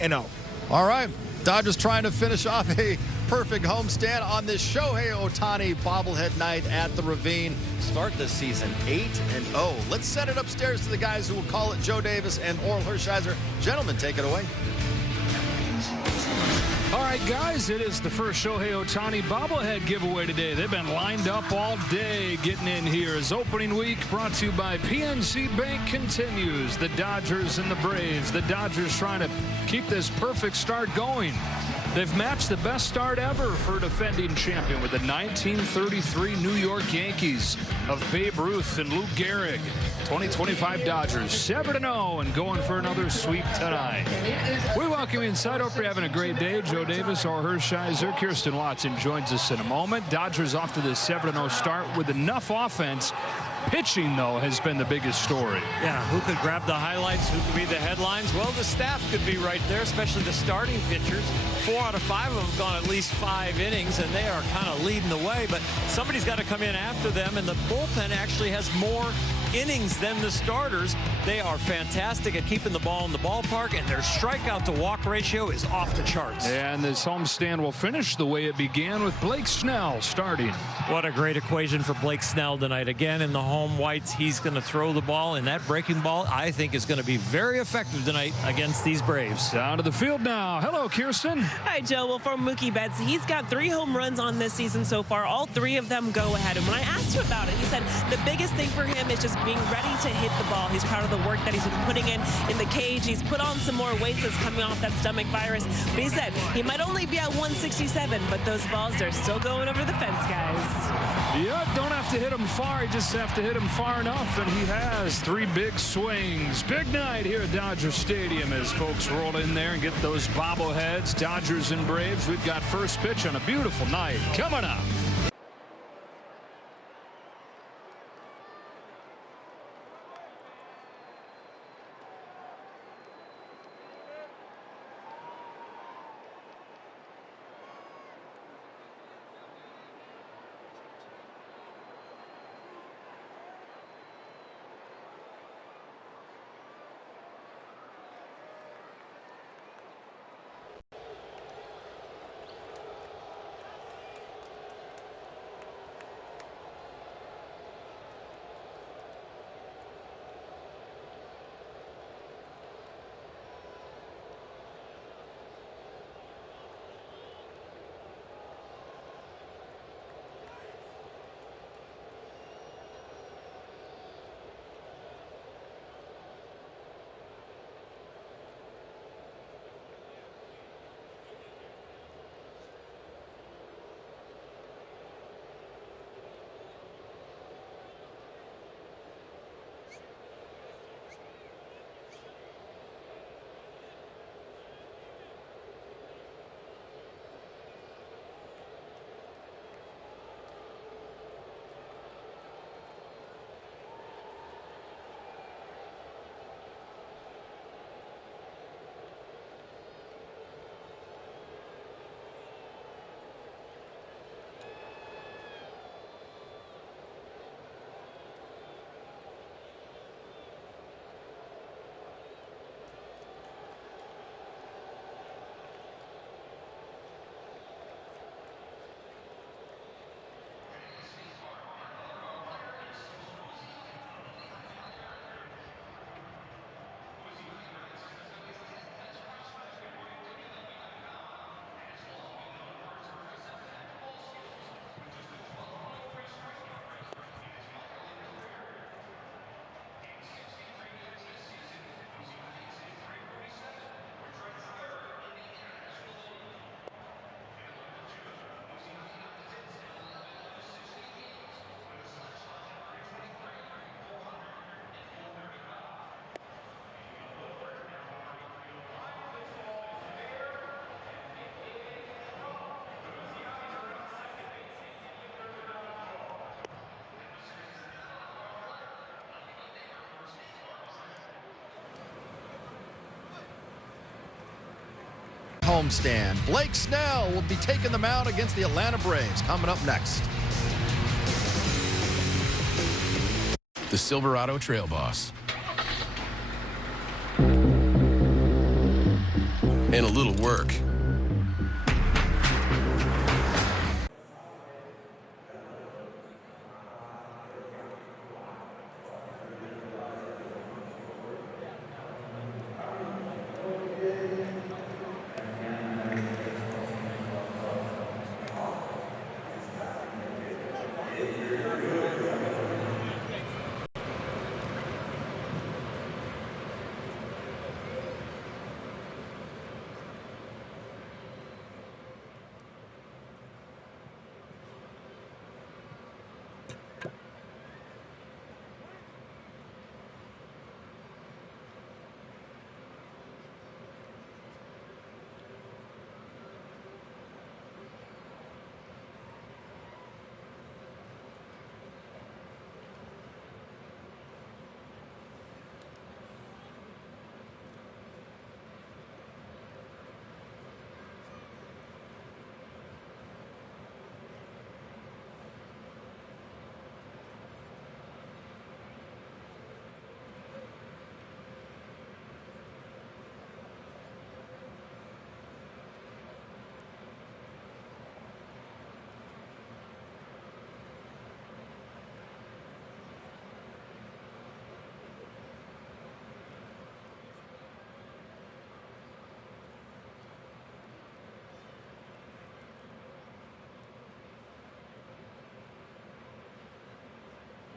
2-0. All right. Dodgers trying to finish off a perfect homestand on this Shohei Ohtani bobblehead night at the Ravine. Start this season 8-0. Let's send it upstairs to the guys who will call it, Joe Davis and Orel Hershiser. Gentlemen, take it away. All right, guys, it is the first Shohei Ohtani bobblehead giveaway today. They've been lined up all day getting in here. As opening week brought to you by PNC Bank continues. The Dodgers and the Braves. The Dodgers trying to keep this perfect start going. They've matched the best start ever for a defending champion with the 1933 New York Yankees of Babe Ruth and Lou Gehrig. 2025 Dodgers 7-0 and going for another sweep tonight. We welcome you inside. Hope you're having a great day. Joe Davis, Orel Hershiser, Kirsten Watson joins us in a moment. Dodgers off to this 7-0 start with enough offense. Pitching, though, has been the biggest story. Yeah, who could grab the highlights? Who could be the headlines? Well, the staff could be right there, especially the starting pitchers. 4 out of 5 of them have gone at least 5 innings, and they are kind of leading the way. But somebody's got to come in after them, and the bullpen actually has more innings than the starters. They are fantastic at keeping the ball in the ballpark, and their strikeout to walk ratio is off the charts. And this homestand will finish the way it began with Blake Snell starting. What a great equation for Blake Snell tonight. Again, in the home whites, he's going to throw the ball, and that breaking ball, I think, is going to be very effective tonight against these Braves. Down to the field now. Hello, Kirsten. Hi, Joe. Well, for Mookie Betts, he's got 3 home runs on this season so far. All 3 of them go ahead. And when I asked him about it, he said the biggest thing for him is just being ready to hit the ball. He's proud of the work that he's been putting in the cage. He's put on some more weight that's coming off that stomach virus. But he said he might only be at 167, but those balls are still going over the fence, guys. Yeah, don't have to hit him far. You just have to hit him far enough, and he has 3 big swings. Big night here at Dodger Stadium as folks roll in there and get those bobbleheads. Dodgers and Braves. We've got first pitch on a beautiful night coming up. Homestand. Blake Snell will be taking the mound against the Atlanta Braves. Coming up next. The Silverado Trail Boss. and a little work.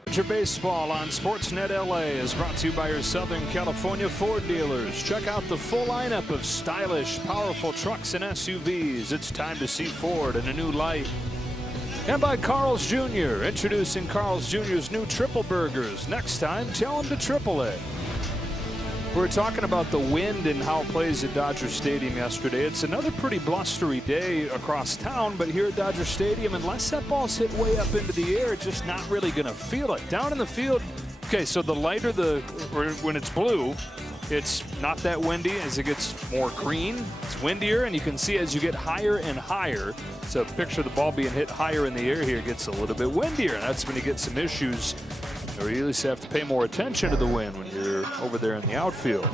Dodger Baseball on Sportsnet LA is brought to you by your Southern California Ford dealers. Check out the full lineup of stylish, powerful trucks and SUVs. It's time to see Ford in a new light. And by Carl's Jr., introducing Carl's Jr.'s new triple burgers. Next time, tell them to AAA. We were talking about the wind and how it plays at Dodger Stadium yesterday. It's another pretty blustery day across town, but here at Dodger Stadium, unless that ball's hit way up into the air, it's just not really going to feel it. Down in the field, okay, so the lighter when it's blue, it's not that windy. As it gets more green, it's windier, and you can see as you get higher and higher, so picture the ball being hit higher in the air here, it gets a little bit windier, and that's when you get some issues, or you at least have to pay more attention to the wind when you're over there in the outfield.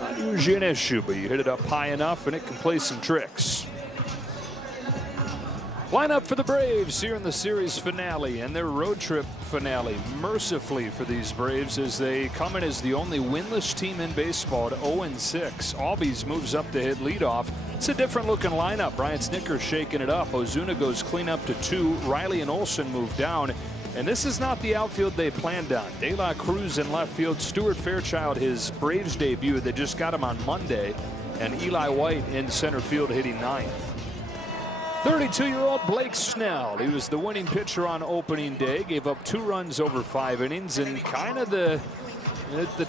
Not usually an issue, but you hit it up high enough and it can play some tricks. Lineup for the Braves here in the series finale and their road trip finale. Mercifully for these Braves as they come in as the only winless team in baseball at 0-6. Albies moves up to hit leadoff. It's a different looking lineup. Brian Snitker's shaking it up. Ozuna goes clean up to 2. Riley and Olsen move down. And this is not the outfield they planned on. De La Cruz in left field. Stuart Fairchild, his Braves debut. They just got him on Monday. And Eli White in center field hitting 9th. 32-year-old Blake Snell. He was the winning pitcher on opening day. Gave up 2 runs over 5 innings. And kind of the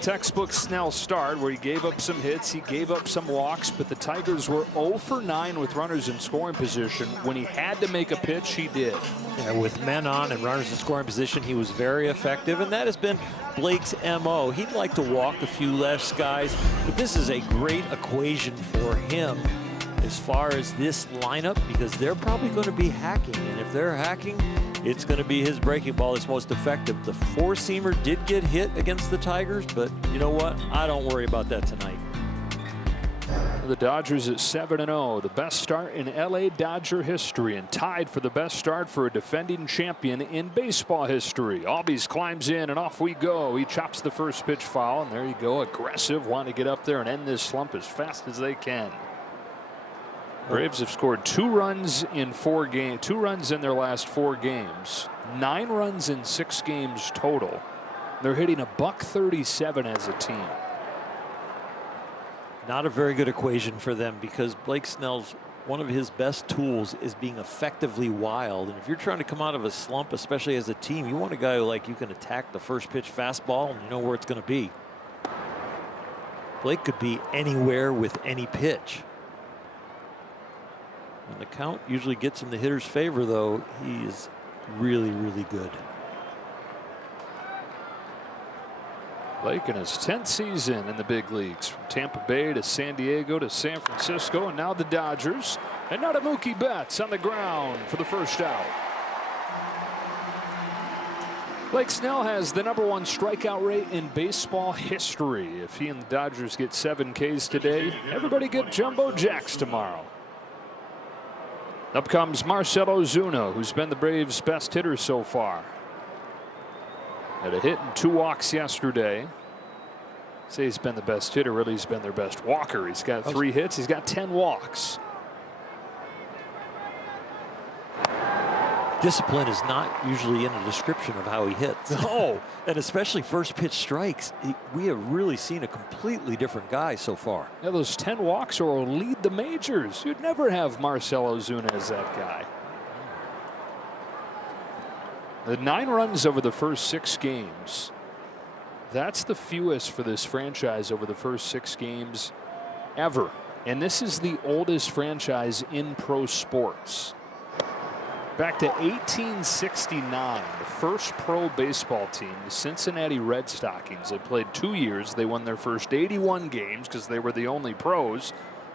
textbook Snell start where he gave up some hits, he gave up some walks, but the Tigers were 0 for 9 with runners in scoring position. When he had to make a pitch, he did. Yeah, with men on and runners in scoring position, he was very effective, and that has been Blake's MO. He'd like to walk a few less guys, but this is a great equation for him as far as this lineup, because they're probably going to be hacking, and if they're hacking, it's going to be his breaking ball that's most effective. The 4-seamer did get hit against the Tigers, but you know what? I don't worry about that tonight. The Dodgers at 7-0, the best start in LA Dodger history, and tied for the best start for a defending champion in baseball history. Albies climbs in, and off we go. He chops the first pitch foul, and there you go, aggressive, want to get up there and end this slump as fast as they can. Braves have scored 2 runs in 4 games, 2 runs in their last 4 games, 9 runs in 6 games total. They're hitting $137 as a team. Not a very good equation for them, because Blake Snell's one of his best tools is being effectively wild. And if you're trying to come out of a slump, especially as a team, you want a guy who you can attack the first pitch fastball and you know where it's going to be. Blake could be anywhere with any pitch. When the count usually gets in the hitter's favor, though, he is really, really good. Blake in his 10th season in the big leagues, from Tampa Bay to San Diego to San Francisco, and now the Dodgers. And now to Mookie Betts on the ground for the first out. Blake Snell has the #1 strikeout rate in baseball history. If he and the Dodgers get 7 Ks today, everybody get Jumbo Jacks tomorrow. Up comes Marcell Ozuna, who's been the Braves' best hitter so far. Had a hit and 2 walks yesterday. Say he's been the best hitter, really he's been their best walker. He's got 3 hits, he's got 10 walks. Discipline is not usually in the description of how he hits. No. And especially first pitch strikes. We have really seen a completely different guy so far. Yeah, those 10 walks will lead the majors. You'd never have Marcell Ozuna as that guy. The 9 runs over the first 6 games. That's the fewest for this franchise over the first 6 games ever. And this is the oldest franchise in pro sports. Back to 1869, the first pro baseball team, the Cincinnati Red Stockings. They played 2 years. They won their first 81 games because they were the only pros.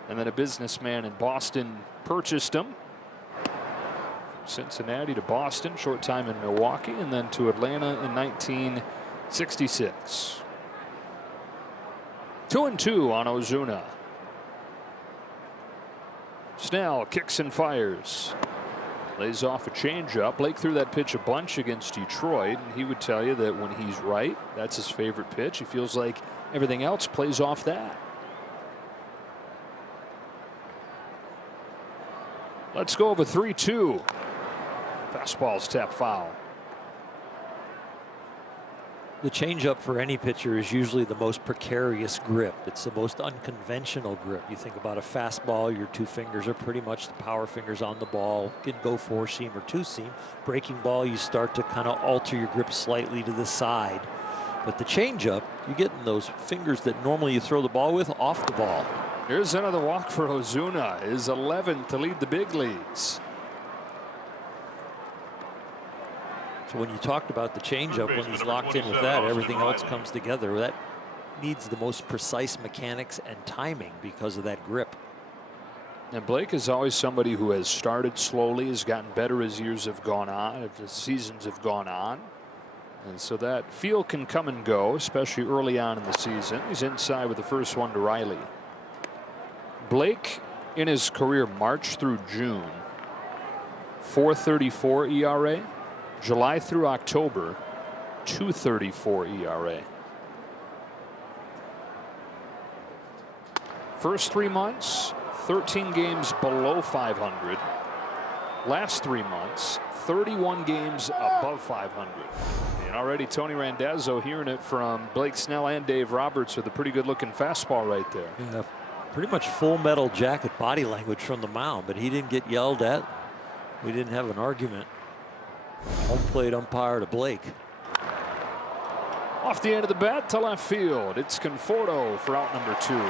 And then a businessman in Boston purchased them. From Cincinnati to Boston, short time in Milwaukee, and then to Atlanta in 1966. 2-2 on Ozuna. Snell kicks and fires. Lays off a changeup. Blake threw that pitch a bunch against Detroit, and he would tell you that when he's right, that's his favorite pitch. He feels like everything else plays off that. Let's go over 3-2. Fastball's tap foul. The changeup for any pitcher is usually the most precarious grip. It's the most unconventional grip. You think about a fastball, your 2 fingers are pretty much the power fingers on the ball. You can go 4-seam or 2-seam. Breaking ball, you start to kind of alter your grip slightly to the side. But the changeup, you're getting those fingers that normally you throw the ball with off the ball. Here's another walk for Ozuna, his 11th to lead the big leagues. So when you talked about the changeup, when he's locked in with that, everything else comes together. That needs the most precise mechanics and timing because of that grip. And Blake is always somebody who has started slowly, has gotten better as years have gone on, as the seasons have gone on. And so that feel can come and go, especially early on in the season. He's inside with the first one to Riley. Blake, in his career, March through June, 4.34 ERA. July through October, 2.34 ERA. First 3 months, 13 games below 500. Last 3 months, 31 games above 500. And already Tony Randazzo hearing it from Blake Snell and Dave Roberts with a pretty good looking fastball right there. Yeah, pretty much full metal jacket body language from the mound, but he didn't get yelled at. We didn't have an argument. Home plate umpire to Blake. Off the end of the bat to left field. It's Conforto for out number 2.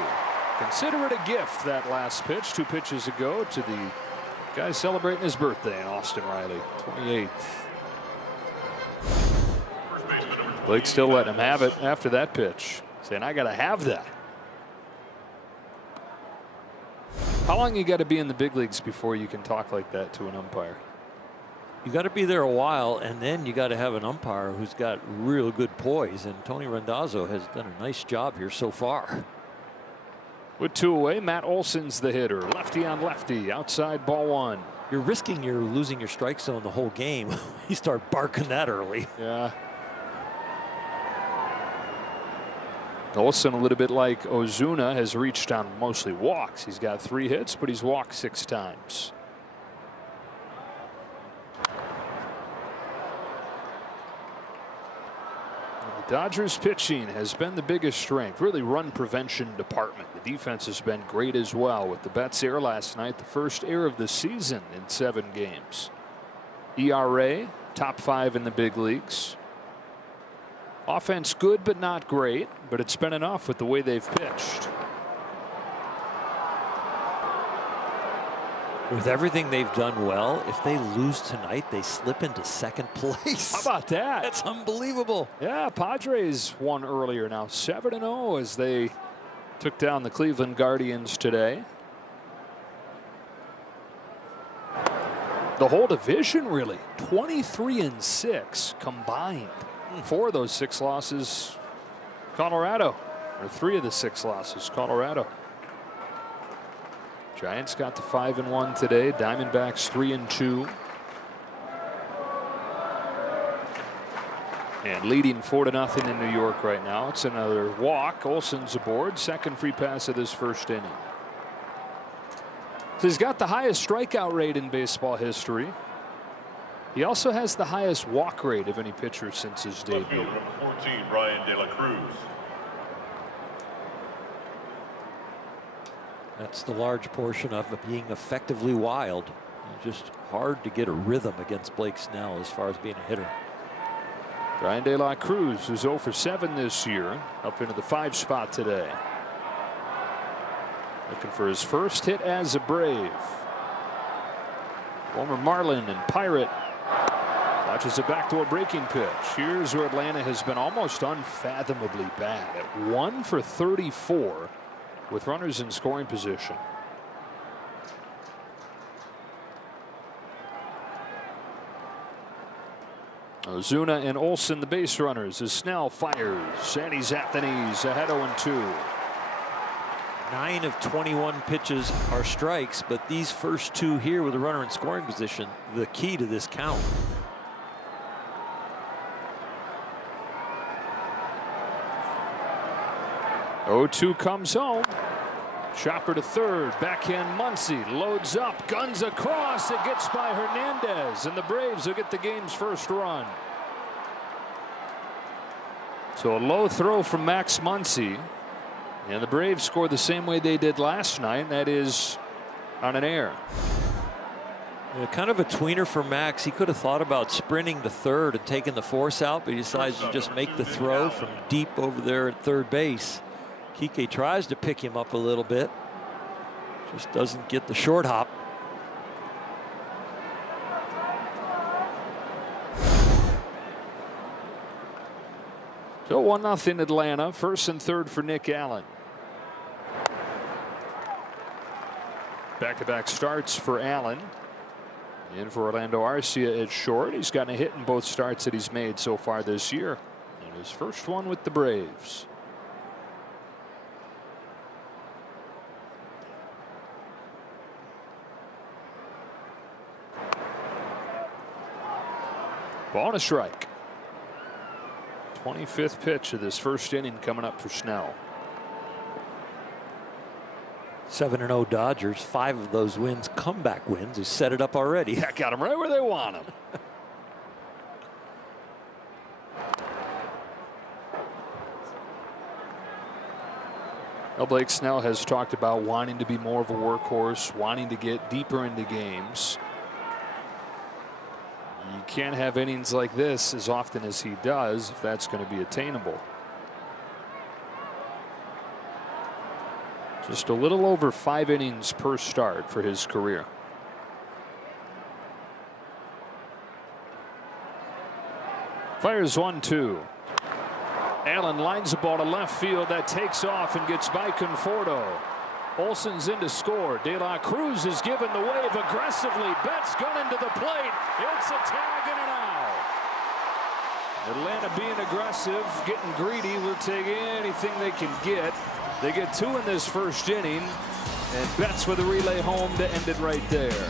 Consider it a gift, that last pitch 2 pitches ago to the guy celebrating his birthday in Austin Riley, 28th. Blake still letting him have it after that pitch, saying, I got to have that. How long you got to be in the big leagues before you can talk like that to an umpire? You got to be there a while, and then you got to have an umpire who's got real good poise. And Tony Randazzo has done a nice job here so far. With 2 away, Matt Olson's the hitter. Lefty on lefty, outside ball 1. You're risking losing your strike zone the whole game. You start barking that early. Yeah. Olson, a little bit like Ozuna, has reached on mostly walks. He's got 3 hits, but he's walked 6 times. Dodgers pitching has been the biggest strength, really run prevention department. The defense has been great as well with the Betts error last night, the first error of the season in 7 games. ERA, top 5 in the big leagues. Offense good but not great, but it's been enough with the way they've pitched. With everything they've done well, if they lose tonight, they slip into 2nd place. How about that? That's unbelievable. Yeah, Padres won earlier now, 7-0 as they took down the Cleveland Guardians today. The whole division really 23-6 combined. 4 of those 6 losses, Colorado, or 3 of the 6 losses, Colorado. Giants got to 5-1 today. Diamondbacks 3-2. And leading 4-0 in New York right now. It's another walk. Olson's aboard. Second free pass of this first inning. So he's got the highest strikeout rate in baseball history. He also has the highest walk rate of any pitcher since his debut. Number 14, Ryan De La Cruz. That's the large portion of being effectively wild. Just hard to get a rhythm against Blake Snell as far as being a hitter. Ryan De La Cruz is 0 for 7 this year, up into the 5 spot today. Looking for his first hit as a Brave. Former Marlin and Pirate watches a backdoor breaking pitch. Here's where Atlanta has been almost unfathomably bad at 1 for 34 with runners in scoring position. Ozuna and Olson the base runners as Snell fires, and he's at the knees, ahead 0-2. 9 of 21 pitches are strikes, but these first 2 here with a runner in scoring position, the key to this count. Oh, 0-2 comes home. Chopper to third, backhand Muncy loads up, guns across, it gets by Hernandez, and the Braves will get the game's first run. So a low throw from Max Muncy, and the Braves score the same way they did last night, and that is on an error. Yeah, kind of a tweener for Max. He could have thought about sprinting to third and taking the force out, but he decides to just make the throw from deep over there at third base. Kike tries to pick him up a little bit, just doesn't get the short hop. So 1-0 Atlanta, first and third for Nick Allen. Back-to-back starts for Allen. In for Orlando Arcia at short. He's gotten a hit in both starts that he's made so far this year. And his first one with the Braves. Ball and a strike. 25th pitch of this first inning coming up for Snell. 7-0 Dodgers, 5 of those wins comeback wins. He set it up already. Yeah, got him right where they want him. Well, Blake Snell has talked about wanting to be more of a workhorse, wanting to get deeper into games. You can't have innings like this as often as he does if that's going to be attainable. Just a little over 5 innings per start for his career. Fires 1-2. Allen lines the ball to left field. That takes off and gets by Conforto. Olson's in to score. De La Cruz is given the wave aggressively. Betts gunning to the plate. It's a tag and an out. Atlanta being aggressive, getting greedy. Will take anything they can get. They get 2 in this first inning, and Betts with a relay home to end it right there.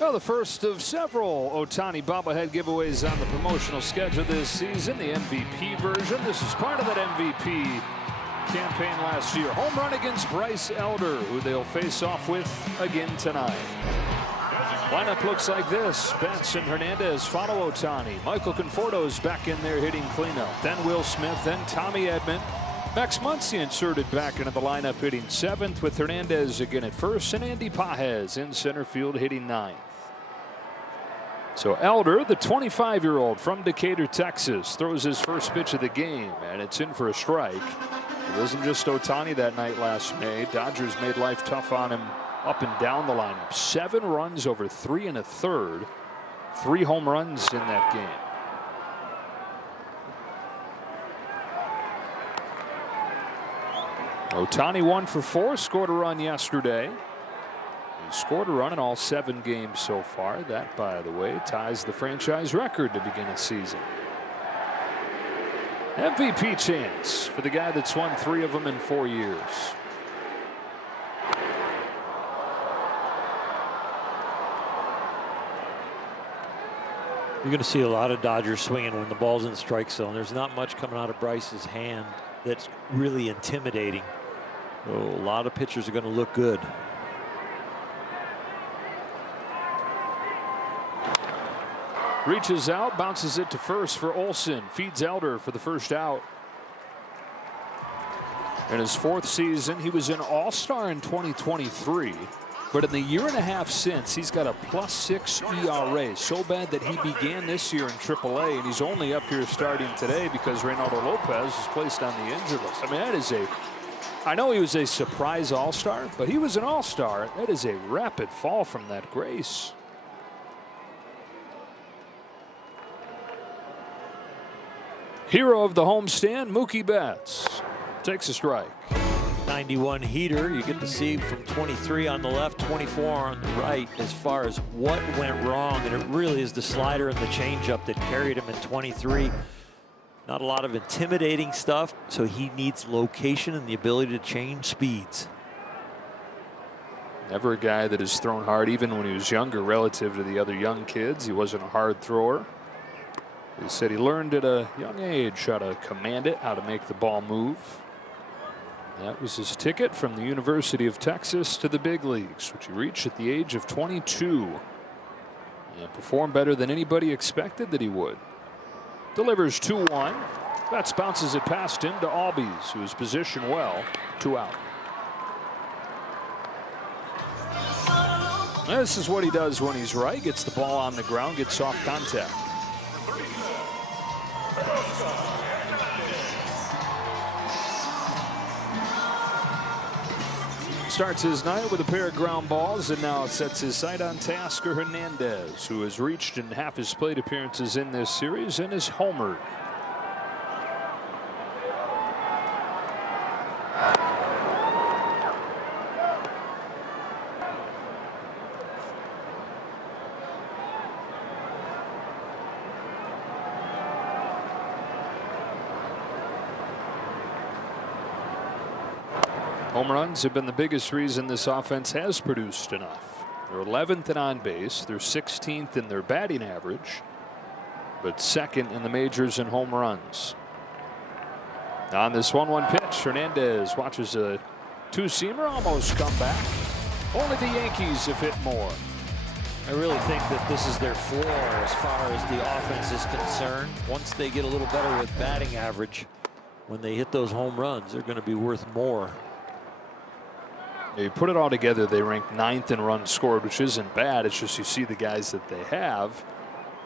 Well, the first of several Ohtani bobblehead giveaways on the promotional schedule this season, the MVP version. This is part of that MVP campaign last year. Home run against Bryce Elder, who they'll face off with again tonight. Lineup looks like this. Betts and Hernandez follow Ohtani. Michael Conforto's back in there hitting cleanup. Then Will Smith, then Tommy Edman. Max Muncy inserted back into the lineup hitting 7th, with Hernandez again at first and Andy Pages in center field hitting 9th. So Elder, the 25-year-old from Decatur, Texas, throws his first pitch of the game, and it's in for a strike. It wasn't just Ohtani that night last May. Dodgers made life tough on him up and down the lineup. 7 runs over 3 1/3. 3 home runs in that game. Ohtani 1 for 4, scored a run yesterday. He scored a run in all 7 games so far. That, by the way, ties the franchise record to begin a season. MVP chance for the guy that's won 3 of them in 4 years. You're going to see a lot of Dodgers swinging when the ball's in the strike zone. There's not much coming out of Bryce's hand that's really intimidating. So a lot of pitchers are going to look good. Reaches out, bounces it to first for Olson. Feeds Elder for the first out. In his 4th season, he was an all-star in 2023. But in the year and a half since, he's got a +6 ERA. So bad that he began this year in AAA, and he's only up here starting today because Reynaldo Lopez is placed on the injured list. I mean, that is I know he was a surprise all-star, but he was an all-star. That is a rapid fall from that grace. Hero of the homestand, Mookie Betts takes a strike. 91 heater. You get to see from 23 on the left, 24 on the right as far as what went wrong. And it really is the slider and the changeup that carried him in 23. Not a lot of intimidating stuff, so he needs location and the ability to change speeds. Never a guy that has thrown hard, even when he was younger, relative to the other young kids. He wasn't a hard thrower. He said he learned at a young age how to command it, how to make the ball move. That was his ticket from the University of Texas to the big leagues, which he reached at the age of 22. And performed better than anybody expected that he would. Delivers 2-1. Betts bounces it past him to Albies, who is positioned well. 2 out. This is what he does when he's right. Gets the ball on the ground, gets soft contact. Starts his night with a pair of ground balls, and now sets his sight on Teoscar Hernandez, who has reached in half his plate appearances in this series and is homered. Home runs have been the biggest reason this offense has produced enough. They're 11th in on base. They're 16th in their batting average, but 2nd in the majors in home runs. On this 1-1 pitch, Hernandez watches a 2-seamer almost come back. Only the Yankees have hit more. I really think that this is their floor as far as the offense is concerned. Once they get a little better with batting average, when they hit those home runs, they're going to be worth more. You put it all together, they rank 9th in runs scored, which isn't bad. It's just you see the guys that they have,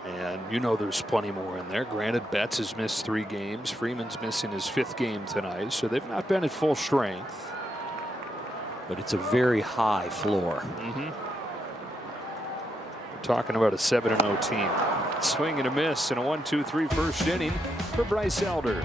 and you know there's plenty more in there. Granted, Betts has missed 3 games. Freeman's missing his 5th game tonight, so they've not been at full strength. But it's a very high floor. We're talking about a 7-0 team. Swing and a miss in a 1-2-3 first inning for Bryce Elder.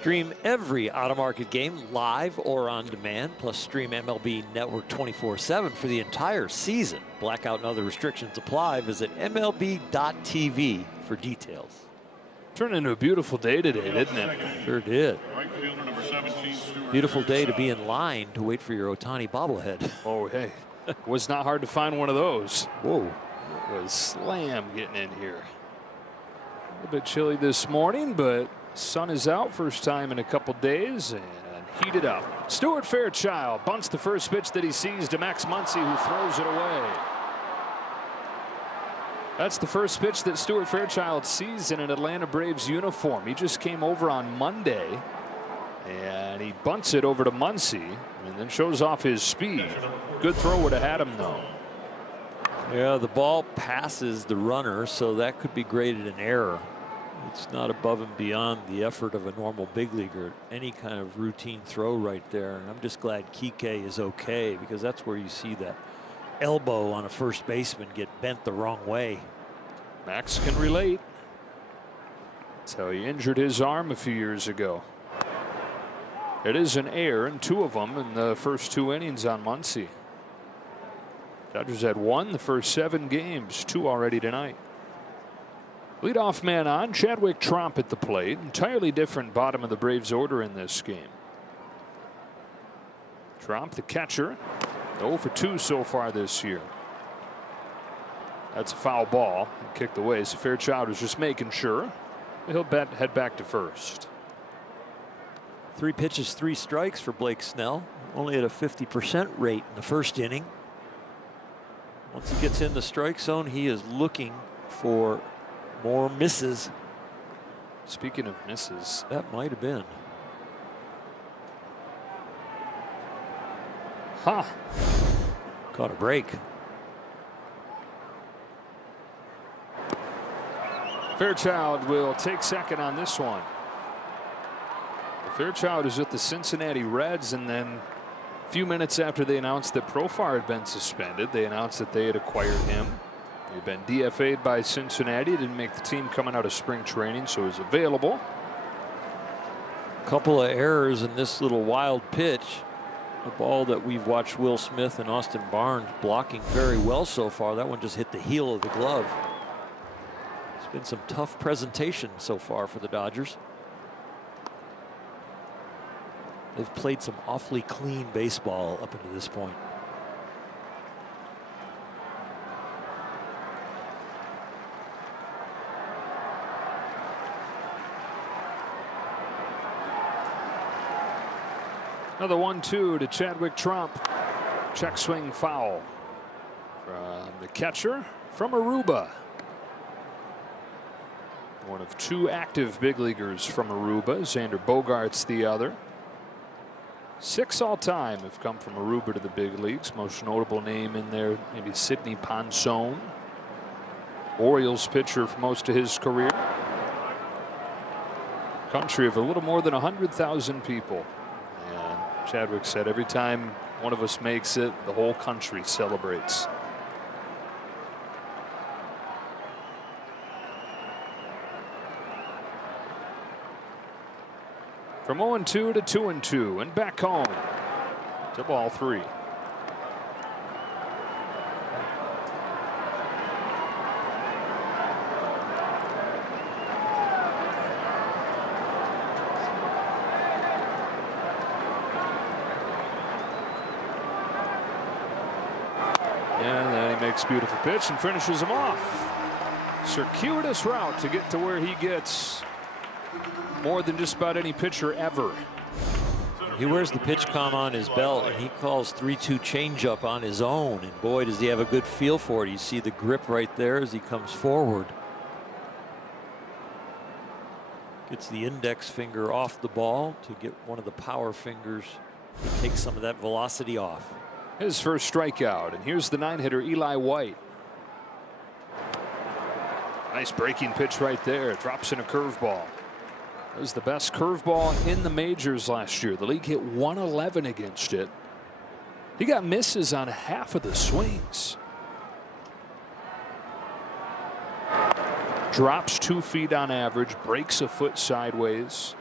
Stream every Out of Market game live or on demand, plus stream MLB Network 24/7 for the entire season. Blackout and other restrictions apply. Visit MLB.tv for details. Turned into a beautiful day today, didn't it? Sure did. Right fielder number 17, Stuart Beautiful day to be Fairchild. in line to wait for your Ohtani bobblehead. Oh, hey. Was not hard to find one of those. Whoa. It was Slam getting in here. A little bit chilly this morning, but sun is out first time in a couple days and heated up. Stuart Fairchild bunts the first pitch that he sees to Max Muncy, who throws it away. That's the first pitch that Stuart Fairchild sees in an Atlanta Braves uniform. He just came over on Monday and he bunts it over to Muncy and then shows off his speed. Good throw would have had him though. Yeah, the ball passes the runner, so that could be graded an error. It's not above and beyond the effort of a normal big leaguer. Any kind of routine throw right there. And I'm just glad Kike is okay, because that's where you see that elbow on a first baseman get bent the wrong way. Max can relate. That's how he injured his arm a few years ago. It is an error, and 2 of them in the first 2 innings on Muncy. Dodgers had won the first 7 games, 2 already tonight. Leadoff man on, Chadwick Tromp at the plate. Entirely different bottom of the Braves order in this game. Tromp, the catcher, 0 for 2 so far this year. That's a foul ball, kicked away. So Fairchild was just making sure. He'll head back to first. 3 pitches, 3 strikes for Blake Snell. Only at a 50% rate in the first inning. Once he gets in the strike zone, he is looking for more misses. Speaking of misses, that might have been. Huh. Caught a break. Fairchild will take second on this one. Fairchild is with the Cincinnati Reds, and then a few minutes after they announced that Profar had been suspended, they announced that they had acquired him. He'd been DFA'd by Cincinnati, didn't make the team coming out of spring training, so he's available. Couple of errors in this little wild pitch. A ball that we've watched Will Smith and Austin Barnes blocking very well so far. That one just hit the heel of the glove. It's been some tough presentation so far for the Dodgers. They've played some awfully clean baseball up until this point. Another 1-2 to Chadwick Tromp. Check swing foul from the catcher from Aruba. One of 2 active big leaguers from Aruba. Xander Bogaerts the other. 6 all time have come from Aruba to the big leagues. Most notable name in there, maybe Sidney Ponson. Orioles pitcher for most of his career. Country of a little more than 100,000 people. And Chadwick said every time one of us makes it, the whole country celebrates. From 0-2 to 2-2 and back home to ball 3. And then he makes a beautiful pitch and finishes him off. Circuitous route to get to where he gets more than just about any pitcher ever. He wears the pitch comm on his belt, and he calls 3-2 changeup on his own. And boy, does he have a good feel for it. You see the grip right there as he comes forward. Gets the index finger off the ball to get one of the power fingers to take some of that velocity off. His first strikeout, and here's the 9-hitter Eli White. Nice breaking pitch right there. Drops in a curveball. It was the best curveball in the majors last year. The league hit 111 against it. He got misses on half of the swings. Drops 2 feet on average, breaks a foot sideways.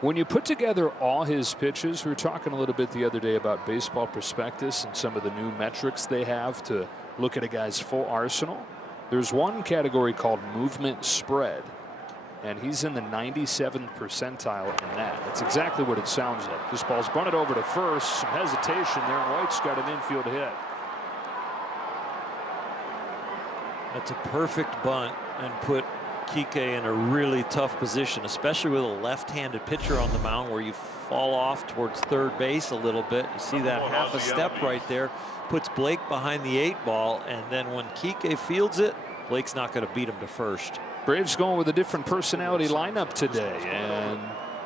When you put together all his pitches, we were talking a little bit the other day about Baseball Prospectus and some of the new metrics they have to look at a guy's full arsenal. There's one category called movement spread, and he's in the 97th percentile in that. That's exactly what it sounds like. This ball's bunted over to first. Some hesitation there, and White's got an infield hit. That's a perfect bunt and put Kike in a really tough position, especially with a left-handed pitcher on the mound where you fall off towards third base a little bit. You see that half a step right there, puts Blake behind the 8 ball, and then when Kike fields it, Blake's not going to beat him to first. Braves going with a different personality lineup today and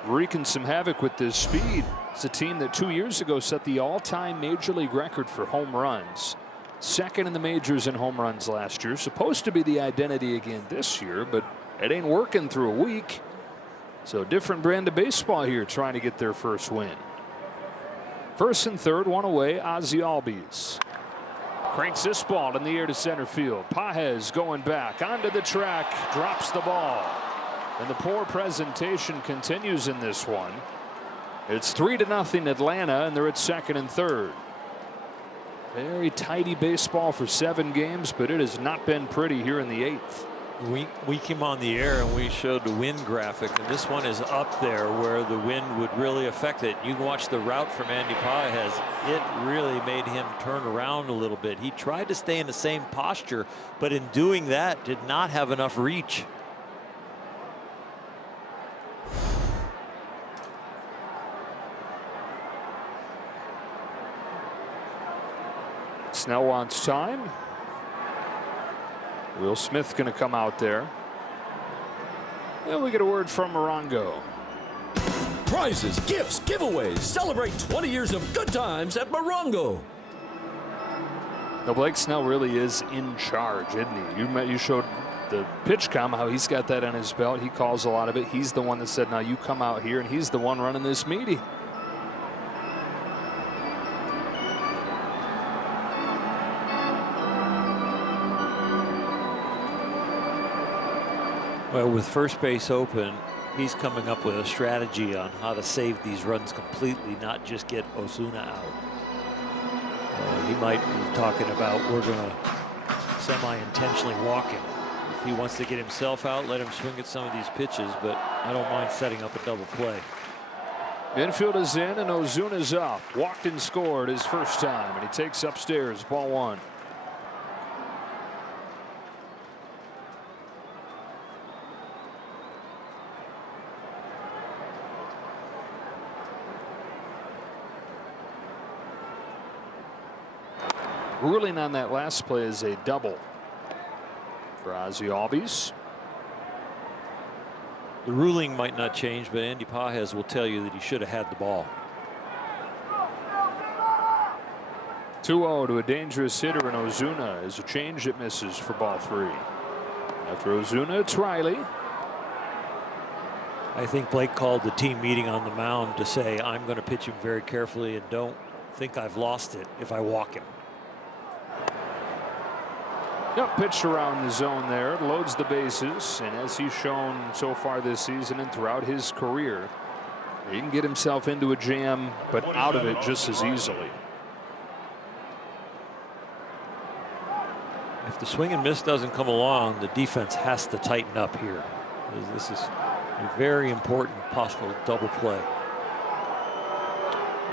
wreaking some havoc with this speed. It's a team that 2 years ago set the all-time major league record for home runs. Second in the majors in home runs last year. Supposed to be the identity again this year, but it ain't working through a week. So different brand of baseball here, trying to get their first win. First and third, one away, Ozzie Albies. Cranks this ball in the air to center field. Pages going back onto the track, drops the ball. And the poor presentation continues in this one. It's 3-0 Atlanta, and they're at second and third. Very tidy baseball for 7 games, but it has not been pretty here in the 8th. We came on the air and we showed the wind graphic, and this one is up there where the wind would really affect it. You can watch the route from Andy Pages. It really made him turn around a little bit. He tried to stay in the same posture, but in doing that did not have enough reach. Snell wants time. Will Smith going to come out there. And we get a word from Morongo. Prizes, gifts, giveaways. Celebrate 20 years of good times at Morongo. Now Blake Snell really is in charge, isn't he? You showed the pitch com how he's got that on his belt. He calls a lot of it. He's the one that said, now you come out here, and he's the one running this meeting. Well, with first base open, he's coming up with a strategy on how to save these runs completely, not just get Ozuna out. He might be talking about we're going to semi-intentionally walk him. If he wants to get himself out, let him swing at some of these pitches, but I don't mind setting up a double play. Infield is in and Ozuna's up. Walked and scored his first time, and he takes upstairs, ball 1. Ruling on that last play is a double for Ozzie Albies. The ruling might not change, but Andy Pages will tell you that he should have had the ball. 2-0 to a dangerous hitter in Ozuna as a change that misses for ball 3. After Ozuna, it's Riley. I think Blake called the team meeting on the mound to say, I'm going to pitch him very carefully and don't think I've lost it if I walk him. Yep, pitch around the zone there, loads the bases, and as he's shown so far this season and throughout his career, he can get himself into a jam, but out of it just as easily. If the swing and miss doesn't come along, the defense has to tighten up here. This is a very important possible double play.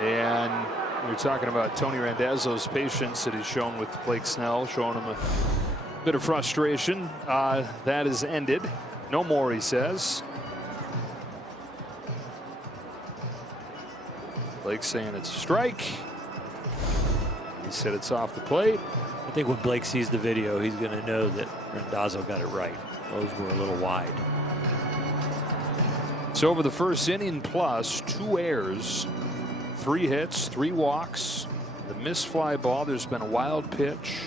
And you're talking about Tony Randazzo's patience that he's shown with Blake Snell, showing him a bit of frustration. That is ended. No more, he says. Blake saying it's a strike. He said it's off the plate. I think when Blake sees the video, he's going to know that Randazzo got it right. Those were a little wide. So over the first inning plus, 2 errors, 3 hits, 3 walks, the missed fly ball. There's been a wild pitch.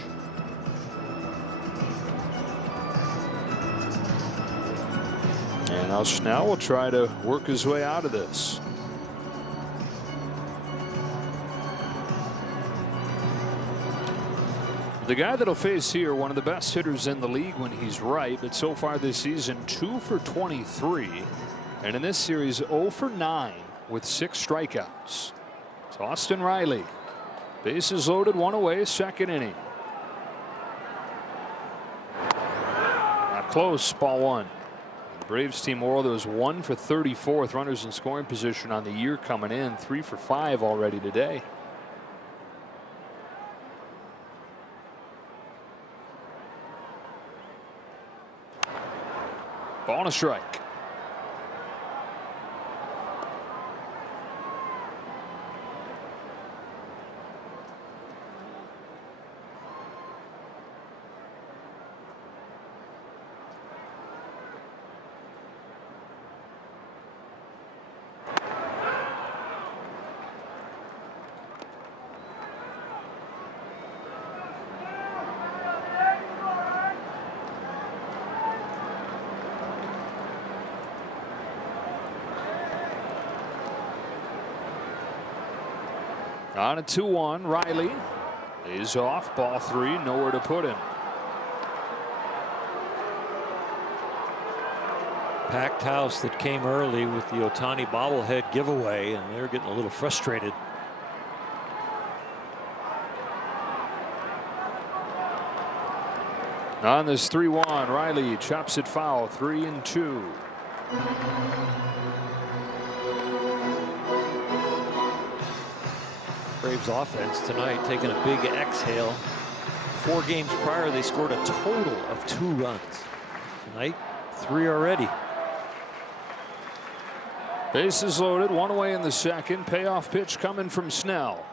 And now Snell will try to work his way out of this. The guy that'll face here, one of the best hitters in the league when he's right, but so far this season 2 for 23. And in this series, 0 for 9 with 6 strikeouts. It's Austin Riley. Bases loaded, 1 away, second inning. Not close, ball 1. The Braves team Morrow, those 1 for 34 with runners in scoring position on the year coming in, 3 for 5 already today. Ball and a strike. On a 2-1, Riley is off. Ball 3, nowhere to put him. Packed house that came early with the Ohtani bobblehead giveaway, and they're getting a little frustrated. On this 3-1, Riley chops it foul, 3-2. Braves offense tonight taking a big exhale. 4 games prior, they scored a total of 2 runs. Tonight, 3 already. Bases loaded, 1 away in the second. Payoff pitch coming from Snell.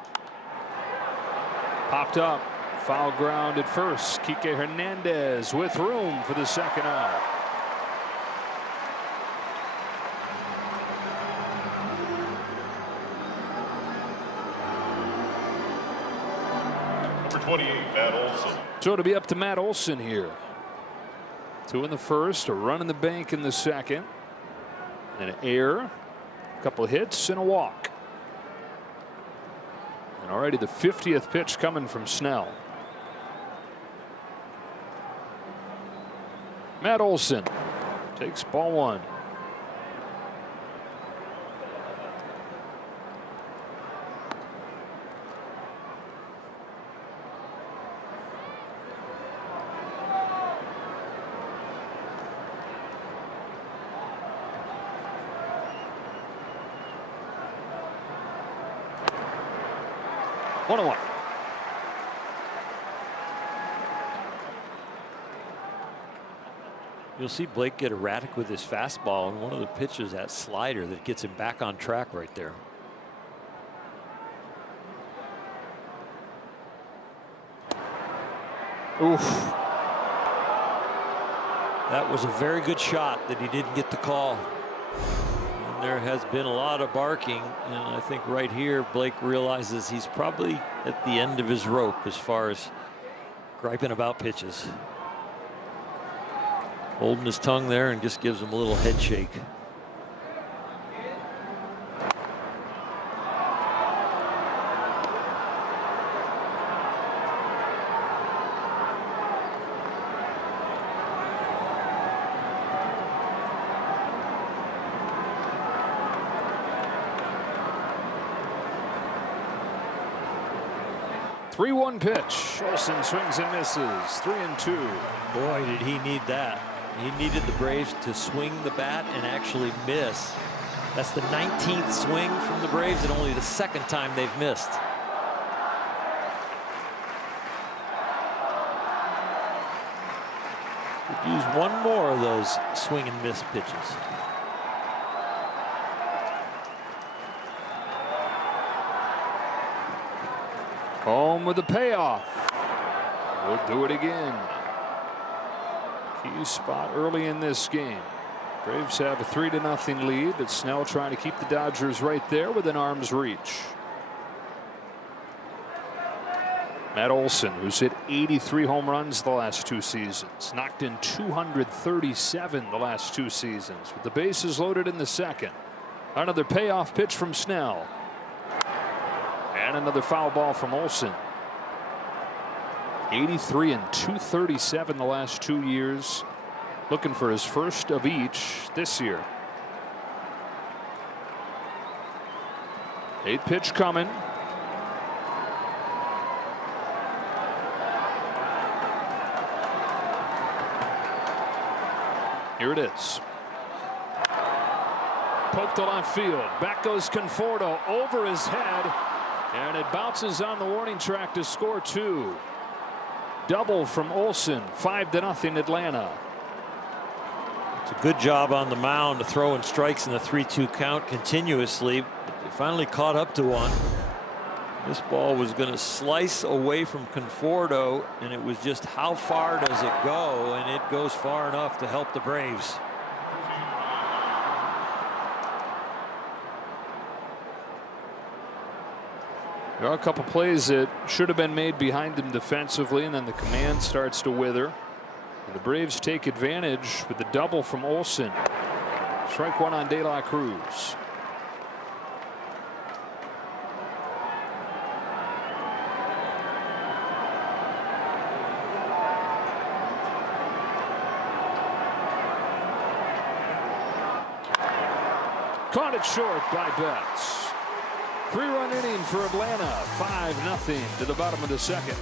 Popped up, foul ground at first. Kike Hernandez with room for the second out. Number 28, Matt Olson. So it'll be up to Matt Olson here. 2 in the first, a run in the bank in the second, an error, a couple hits, and a walk. And already the 50th pitch coming from Snell. Matt Olson takes ball 1. One and 1. You'll see Blake get erratic with his fastball, and one of the pitches, that slider, that gets him back on track right there. Oof. That was a very good shot that he didn't get the call. And there has been a lot of barking, and I think right here Blake realizes he's probably at the end of his rope as far as griping about pitches. Holding his tongue there and just gives him a little head shake. Three-one pitch. Olson swings and misses. 3-2. Boy, did he need that. He needed the Braves to swing the bat and actually miss. That's the 19th swing from the Braves and only the 2nd time they've missed. Could use one more of those swing and miss pitches. Home with the payoff. We'll do it again. Key spot early in this game. Braves have a 3-0 lead, but Snell trying to keep the Dodgers right there within arm's reach. Matt Olson, who's hit 83 home runs the last 2 seasons, knocked in 237 the last 2 seasons, with the bases loaded in the second. Another payoff pitch from Snell. And another foul ball from Olson. 83 and 237 the last 2 years. Looking for his first of each this year. 8 pitch coming. Here it is. Poked to left field. Back goes Conforto over his head. And it bounces on the warning track to score 2. Double from Olson. 5-0 Atlanta. It's a good job on the mound to throw in strikes in the 3-2 count continuously. They finally caught up to one. This ball was going to slice away from Conforto, and it was just how far does it go, and it goes far enough to help the Braves. There are a couple plays that should have been made behind him defensively, and then the command starts to wither. And the Braves take advantage with the double from Olson. Strike 1 on De La Cruz. Caught it short by Betts. 3-run inning for Atlanta. 5-0 to the bottom of the second.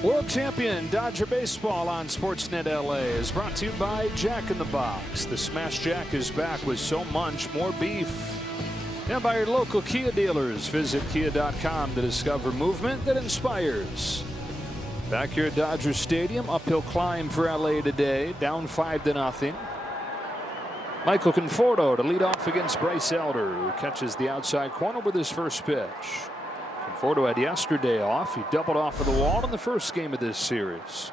World champion Dodger baseball on Sportsnet LA is brought to you by Jack in the Box. The Smash Jack is back with so much more beef. And by your local Kia dealers. Visit kia.com to discover movement that inspires. Back here at Dodger Stadium, uphill climb for LA today, down 5-0. Michael Conforto to lead off against Bryce Elder, who catches the outside corner with his first pitch. Conforto had yesterday off. He doubled off of the wall in the first game of this series.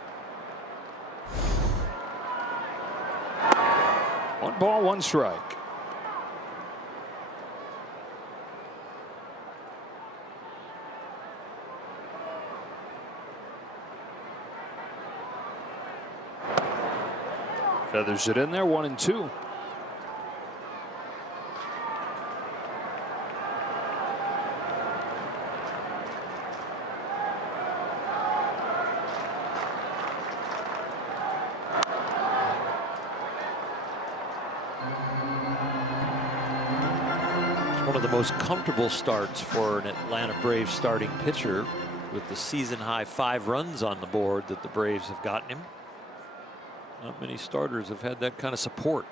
1 ball, 1 strike. Feathers it in there, 1-2. One of the most comfortable starts for an Atlanta Braves starting pitcher, with the season high 5 runs on the board that the Braves have gotten him. Not many starters have had that kind of support.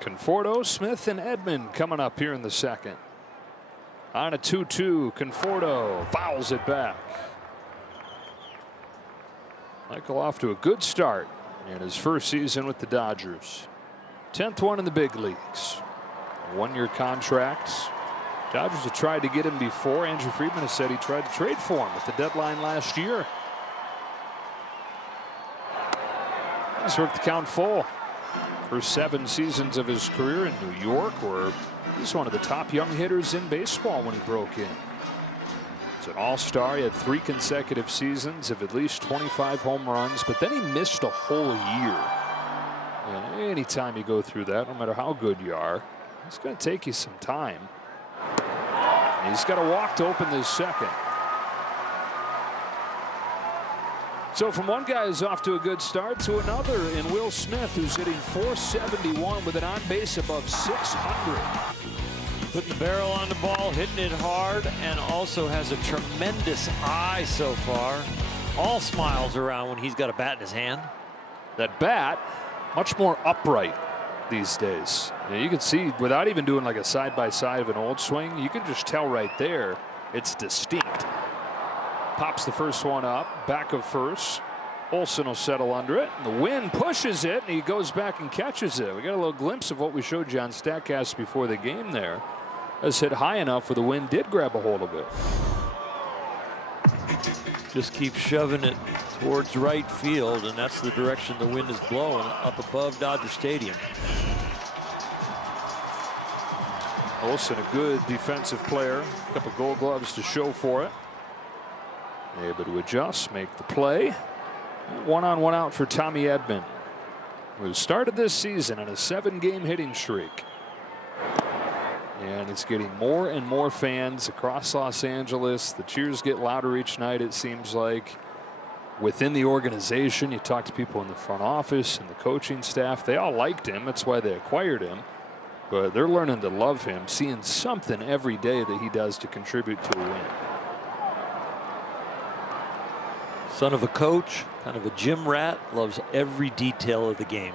Conforto, Smith, and Edman coming up here in the second. On a 2-2, Conforto fouls it back. Michael off to a good start in his first season with the Dodgers. 10th one in the big leagues. One-year contracts. Dodgers have tried to get him before. Andrew Friedman has said he tried to trade for him at the deadline last year. He's worked the count full. First 7 seasons of his career in New York, where he's one of the top young hitters in baseball when he broke in. He's an all-star. He had 3 consecutive seasons of at least 25 home runs, but then he missed a whole year. And anytime you go through that, no matter how good you are, it's going to take you some time. And he's got a walk to open this second. So from one guy who's off to a good start to another in Will Smith, who's hitting .471 with an on-base above 600. Putting the barrel on the ball, hitting it hard, and also has a tremendous eye so far. All smiles around when he's got a bat in his hand. That bat, much more upright these days. You can see, without even doing like a side-by-side of an old swing, you can just tell right there it's distinct. Pops the first one up, back of first. Olsen will settle under it. And the wind pushes it, and he goes back and catches it. We got a little glimpse of what we showed you on StatCast before the game there. That's hit high enough where the wind did grab a hold of it. Just keep shoving it towards right field, and that's the direction the wind is blowing up above Dodger Stadium. Olsen, a good defensive player. A couple Gold Gloves to show for it. Able to adjust, make the play. 1-on-1 out for Tommy Edman, who started this season on a 7-game hitting streak. And it's getting more and more fans across Los Angeles. The cheers get louder each night, it seems like. Within the organization, you talk to people in the front office and the coaching staff. They all liked him. That's why they acquired him. But they're learning to love him, seeing something every day that he does to contribute to a win. Son of a coach, kind of a gym rat, loves every detail of the game.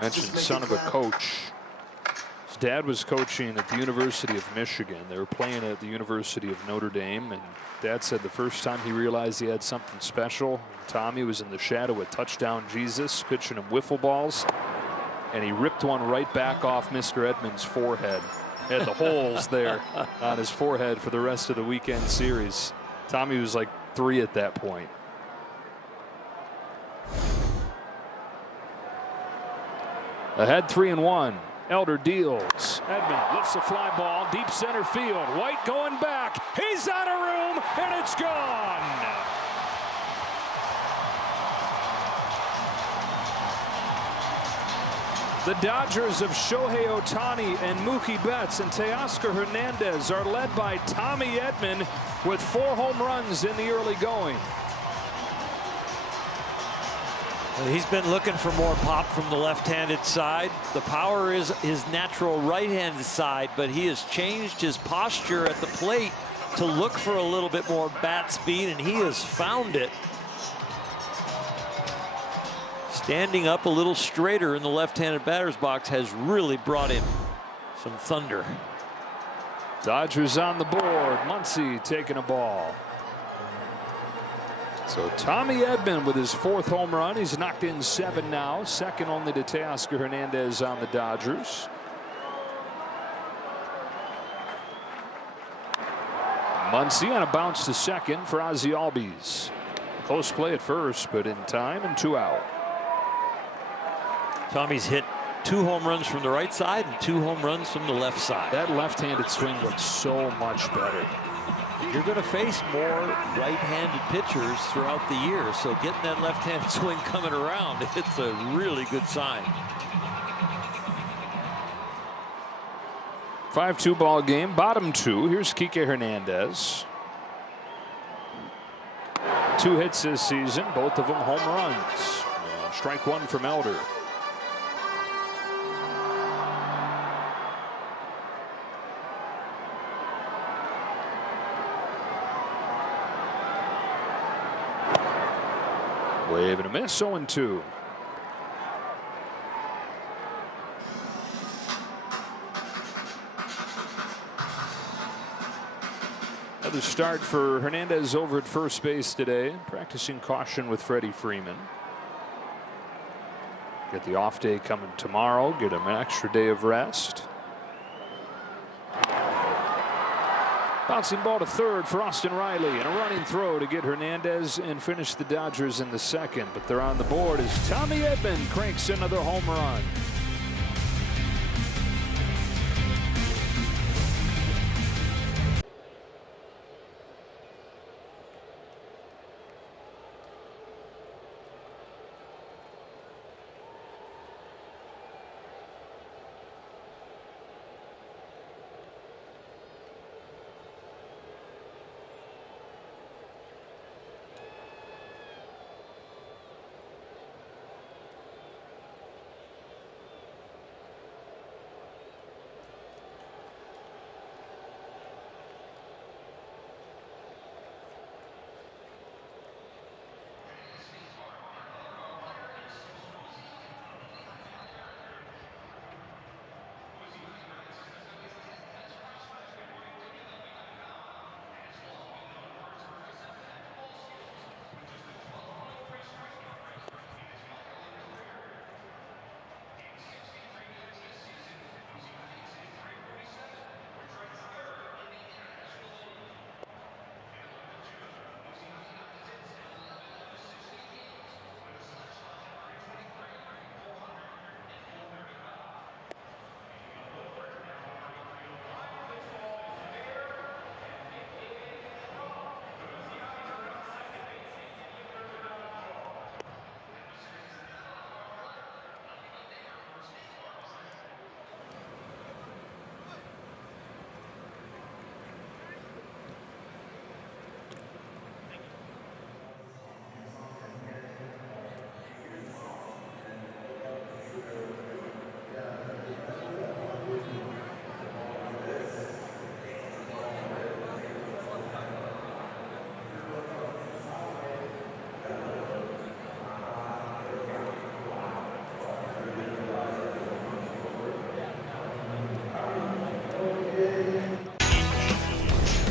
Mentioned son of a coach. His dad was coaching at the University of Michigan. They were playing at the University of Notre Dame, and Dad said the first time he realized he had something special, Tommy was in the shadow of Touchdown Jesus, pitching him wiffle balls, and he ripped one right back off Mr. Edman's forehead. Had the holes there on his forehead for the rest of the weekend series. Tommy was like 3 at that point. Ahead 3-1. Elder deals. Edman lifts a fly ball, deep center field. White going back. He's out of room, and it's gone. The Dodgers of Shohei Ohtani and Mookie Betts and Teoscar Hernandez are led by Tommy Edman with 4 home runs in the early going. He's been looking for more pop from the left-handed side. The power is his natural right-handed side, but he has changed his posture at the plate to look for a little bit more bat speed, and he has found it. Standing up a little straighter in the left-handed batter's box has really brought him some thunder. Dodgers on the board. Muncy taking a ball. So Tommy Edman with his 4th home run. He's knocked in 7 now, second only to Teoscar Hernandez on the Dodgers. Muncy on a bounce to second for Ozzie Albies. Close play at first, but in time and 2 out. Tommy's hit 2 home runs from the right side and 2 home runs from the left side. That left-handed swing looks so much better. You're going to face more right-handed pitchers throughout the year, so getting that left-handed swing coming around, it's a really good sign. 5-2 ball game, bottom 2. Here's Kike Hernandez. 2 hits this season, both of them home runs. And strike 1 from Elder. Wave and a miss, 0-2. Another start for Hernandez over at first base today, practicing caution with Freddie Freeman. Get the off day coming tomorrow, get him an extra day of rest. Bouncing ball to third for Austin Riley, and a running throw to get Hernandez and finish the Dodgers in the second. But they're on the board as Tommy Edman cranks another home run.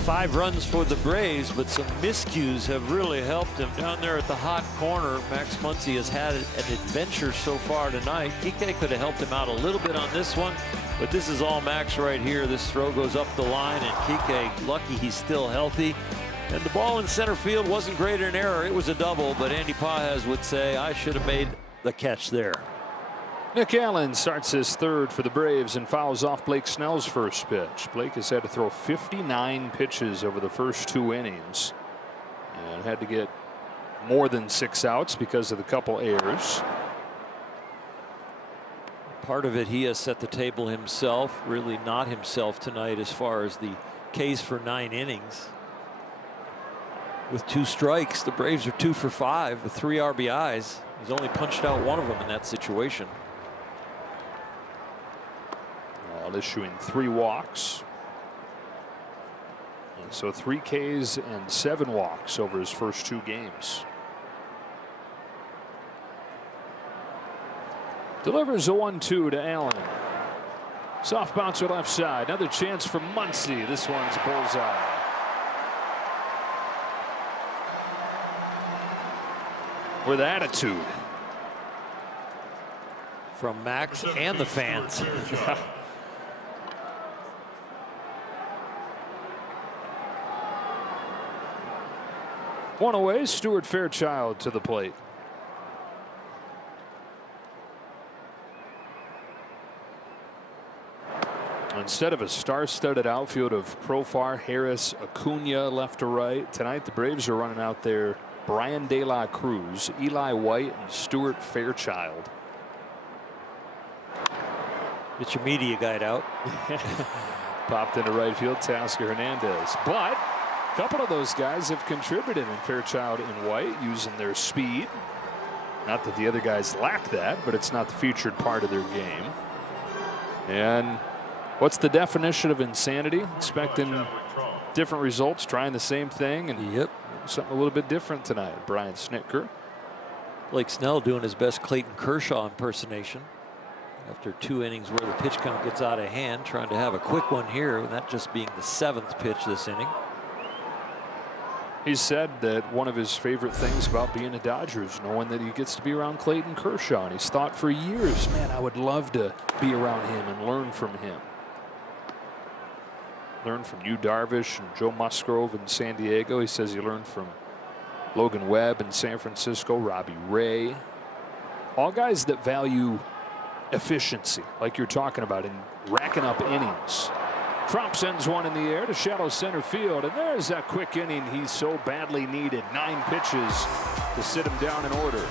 Five runs for the Braves, but some miscues have really helped him down there at the hot corner. Max Muncy has had an adventure so far tonight. Kike could have helped him out a little bit on this one, but this is all Max right here. This throw goes up the line, and Kike, lucky he's still healthy. And the ball in center field wasn't great an error. It was a double, but Andy Pages would say, I should have made the catch there. Nick Allen starts his third for the Braves and fouls off Blake Snell's first pitch. Blake has had to throw 59 pitches over the first 2 innings and had to get more than 6 outs because of the couple errors. Part of it, he has set the table himself, really not himself tonight as far as the Ks for 9 innings. With 2 strikes, the Braves are 2 for 5 with 3 RBIs. He's only punched out 1 of them in that situation. Issuing 3 walks. And so 3 Ks and 7 walks over his first 2 games. Delivers a 1-2 to Allen. Soft bouncer left side. Another chance for Muncy. This one's bullseye. With attitude. From Max and the fans. One away, Stuart Fairchild to the plate. Instead of a star-studded outfield of Profar, Harris, Acuna left to right, tonight the Braves are running out there Brian De La Cruz, Eli White, and Stuart Fairchild. Get your media guide out. Popped into right field, Tasker Hernandez. But a couple of those guys have contributed in Fairchild and White using their speed. Not that the other guys lack that, but it's not the featured part of their game. And what's the definition of insanity? Expecting different results, trying the same thing, and yep, something a little bit different tonight. Brian Snitker Blake Snell doing his best Clayton Kershaw impersonation after 2 innings where the pitch count gets out of hand, trying to have a quick one here, and that just being the 7th pitch this inning. He said that one of his favorite things about being a Dodger is knowing that he gets to be around Clayton Kershaw, and he's thought for years, man, I would love to be around him and learn from him. Learned from Yu Darvish and Joe Musgrove in San Diego. He says he learned from Logan Webb in San Francisco, Robbie Ray. All guys that value efficiency, like you're talking about, in racking up innings. Trump sends one in the air to shallow center field, and there's that quick inning he so badly needed. 9 pitches to sit him down in order.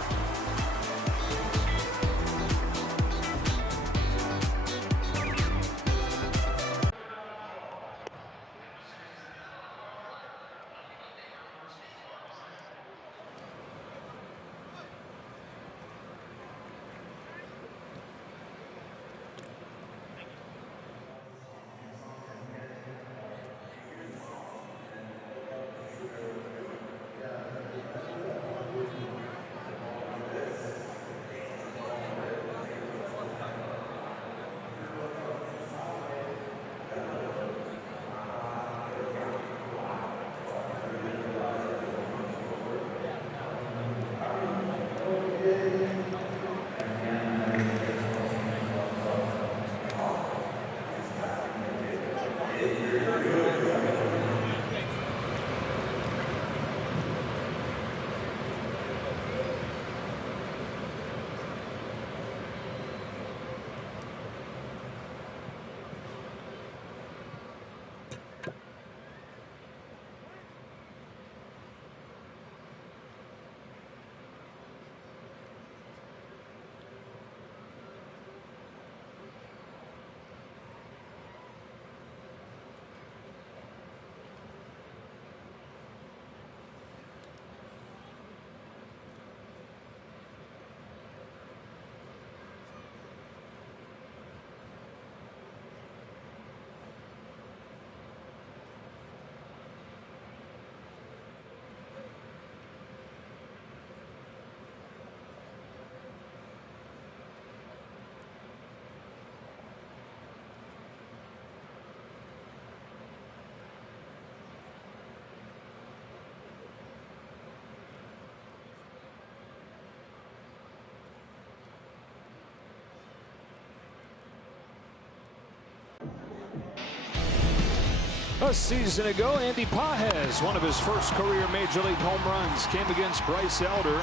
A season ago, Andy Pages, one of his first career Major League home runs, came against Bryce Elder.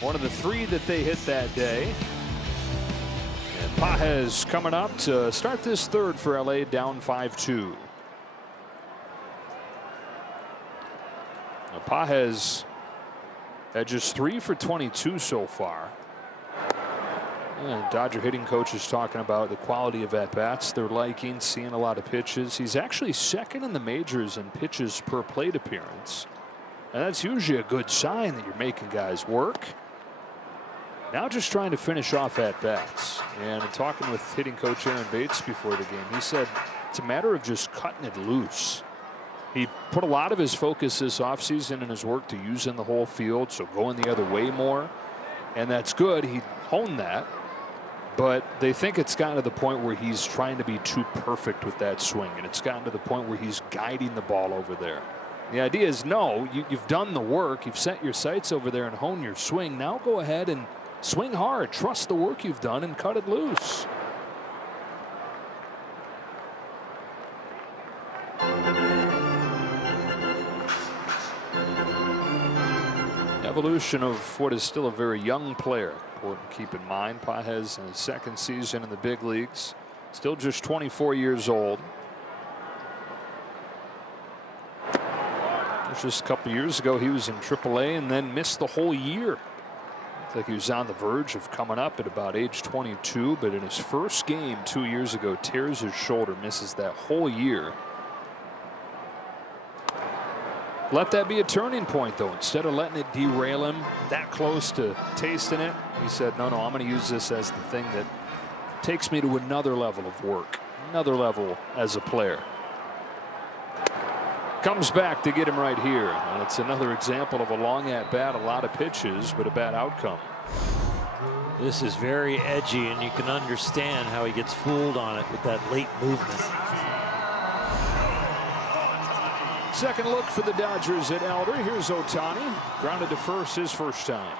One of the 3 that they hit that day. And Pages coming up to start this 3rd for LA, down 5-2. Now Pages had just 3 for 22 so far. And Dodger hitting coach is talking about the quality of at-bats they're liking, seeing a lot of pitches. He's actually 2nd in the majors in pitches per plate appearance. And that's usually a good sign that you're making guys work. Now just trying to finish off at-bats. And talking with hitting coach Aaron Bates before the game, he said it's a matter of just cutting it loose. He put a lot of his focus this offseason in his work to using the whole field, so going the other way more. And that's good. He honed that. But they think it's gotten to the point where he's trying to be too perfect with that swing, and it's gotten to the point where he's guiding the ball over there. The idea is, no, you've done the work, you've set your sights over there and honed your swing. Now go ahead and swing hard, trust the work you've done, and cut it loose. Evolution of what is still a very young player. Important to keep in mind, Pages in his 2nd season in the big leagues, still just 24 years old. Just a couple years ago he was in AAA and then missed the whole year. Looked like he was on the verge of coming up at about age 22, but in his first game 2 years ago tears his shoulder, misses that whole year. Let that be a turning point, though. Instead of letting it derail him that close to tasting it, he said, no, I'm going to use this as the thing that takes me to another level of work, another level as a player. Comes back to get him right here. And it's another example of a long at bat, a lot of pitches, but a bad outcome. This is very edgy, and you can understand how he gets fooled on it with that late movement. Second look for the Dodgers at Elder. Here's Ohtani. Grounded to first his first time.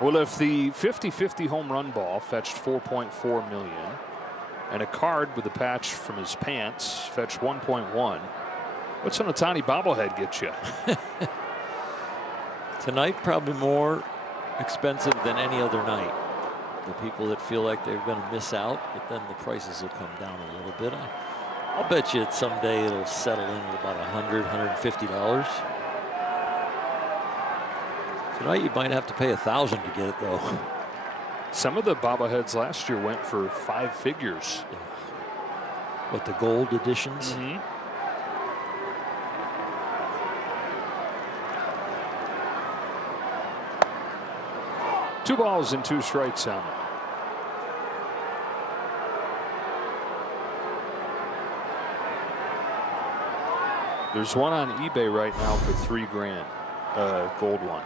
Well, if the 50-50 home run ball fetched $4.4 million and a card with a patch from his pants fetched $1.1, what's an Ohtani bobblehead get you? Tonight, probably more expensive than any other night. The people that feel like they're going to miss out, but then the prices will come down a little bit. I'll bet you someday it'll settle in at about $100, $150. Tonight you might have to pay $1,000 to get it, though. Some of the bobbleheads last year went for 5 figures. Yeah. What, the gold editions? Mm-hmm. 2 balls and 2 strikes on it. There's one on eBay right now for $3 grand, gold one.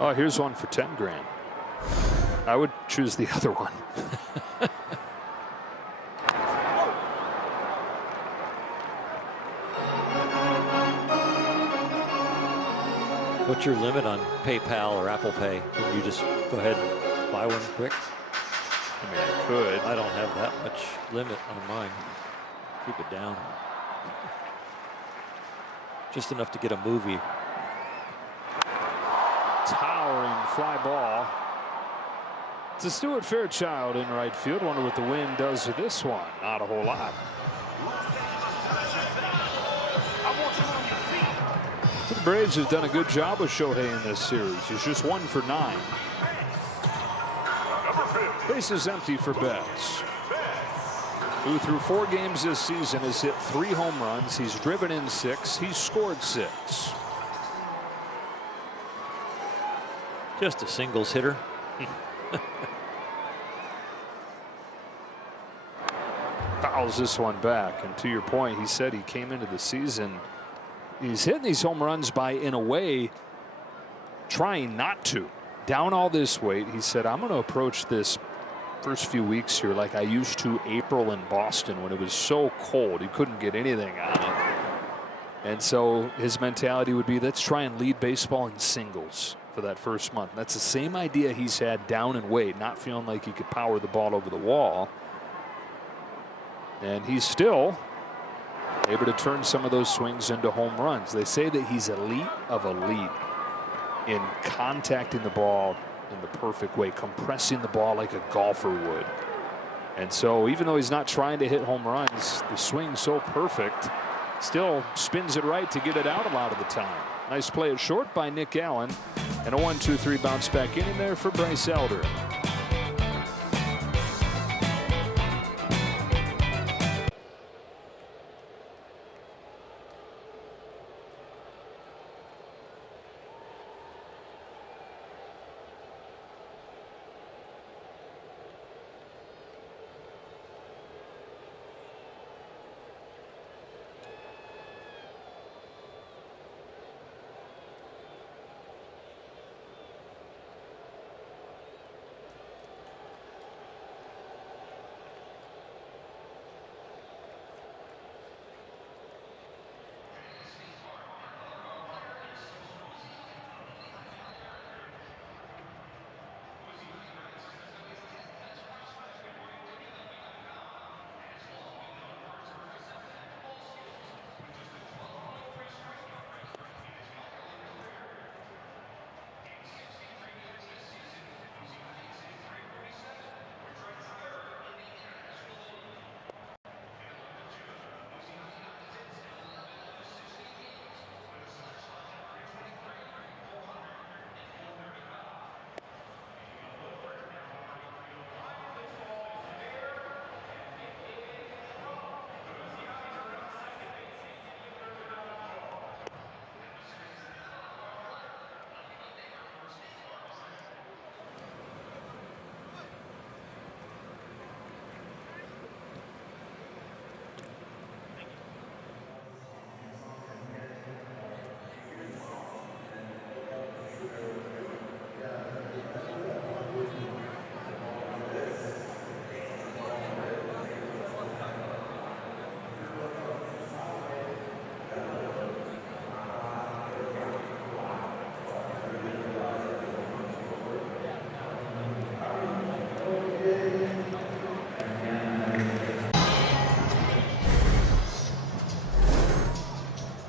Oh, here's one for 10 grand. I would choose the other one. What's your limit on PayPal or Apple Pay? Can you just go ahead and buy one quick? I mean, I could. I don't have that much limit on mine. Keep it down. Just enough to get a movie. Towering fly ball. It's a Stuart Fairchild in right field. Wonder what the wind does to this one. Not a whole lot. So the Braves have done a good job with Shohei in this series. He's just 1 for 9. Bases empty for Betts, who through 4 games this season has hit 3 home runs. He's driven in 6. He's scored 6. Just a singles hitter. Fouls this one back. And to your point, he said he came into the season, he's hitting these home runs by, in a way, trying not to. Down all this weight, he said, I'm going to approach this first few weeks here like I used to April in Boston when it was so cold. He couldn't get anything on it. And so his mentality would be, let's try and lead baseball in singles for that first month. And that's the same idea he's had down in weight, not feeling like he could power the ball over the wall. And he's still able to turn some of those swings into home runs. They say that he's elite of elite in contacting the ball in the perfect way, compressing the ball like a golfer would. And so even though he's not trying to hit home runs, the swing's so perfect, still spins it right to get it out a lot of the time. Nice play at short by Nick Allen, and a 1-2-3 bounce back in there for Bryce Elder.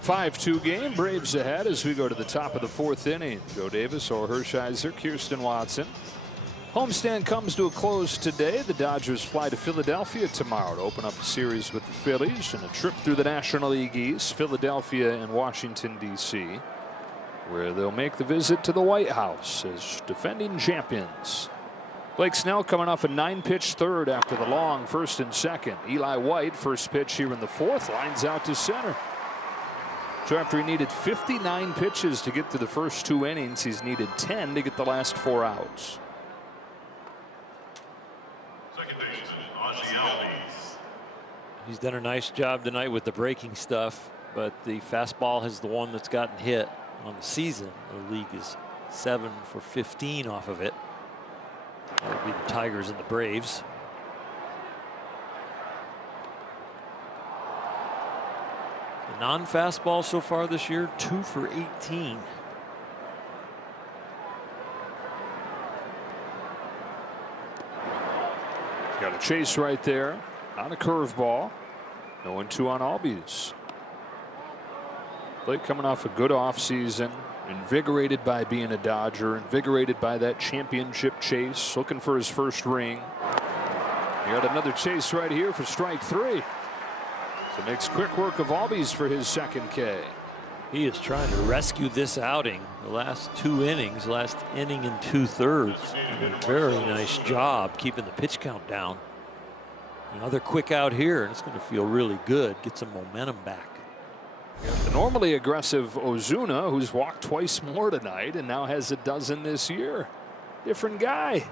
5-2 game. Braves ahead as we go to the top of the 4th inning. Joe Davis, Orel Hershiser, Kirsten Watson. Homestand comes to a close today. The Dodgers fly to Philadelphia tomorrow to open up a series with the Phillies and a trip through the National League East, Philadelphia and Washington, D.C., where they'll make the visit to the White House as defending champions. Blake Snell coming off a 9-pitch third after the long 1st and 2nd. Eli White, first pitch here in the 4th, lines out to center. So after he needed 59 pitches to get to the first 2 innings, he's needed 10 to get the last 4 outs. Second baseman, Ozzie Albies. He's done a nice job tonight with the breaking stuff, but the fastball is the one that's gotten hit on the season. The league is 7 for 15 off of it. That would be the Tigers and the Braves. The non-fastball so far this year, 2 for 18. Got a chase right there on a curveball. 0-2 on Albies. Blake coming off a good offseason, invigorated by being a Dodger, invigorated by that championship chase, looking for his first ring. He got another chase right here for strike 3. So makes quick work of Albies for his 2nd K. He is trying to rescue this outing. The last 2 innings, last inning and 2/3. Did a very nice job keeping the pitch count down. Another quick out here, and it's going to feel really good. Get some momentum back. The normally aggressive Ozuna, who's walked twice more tonight and now has a dozen this year. Different guy.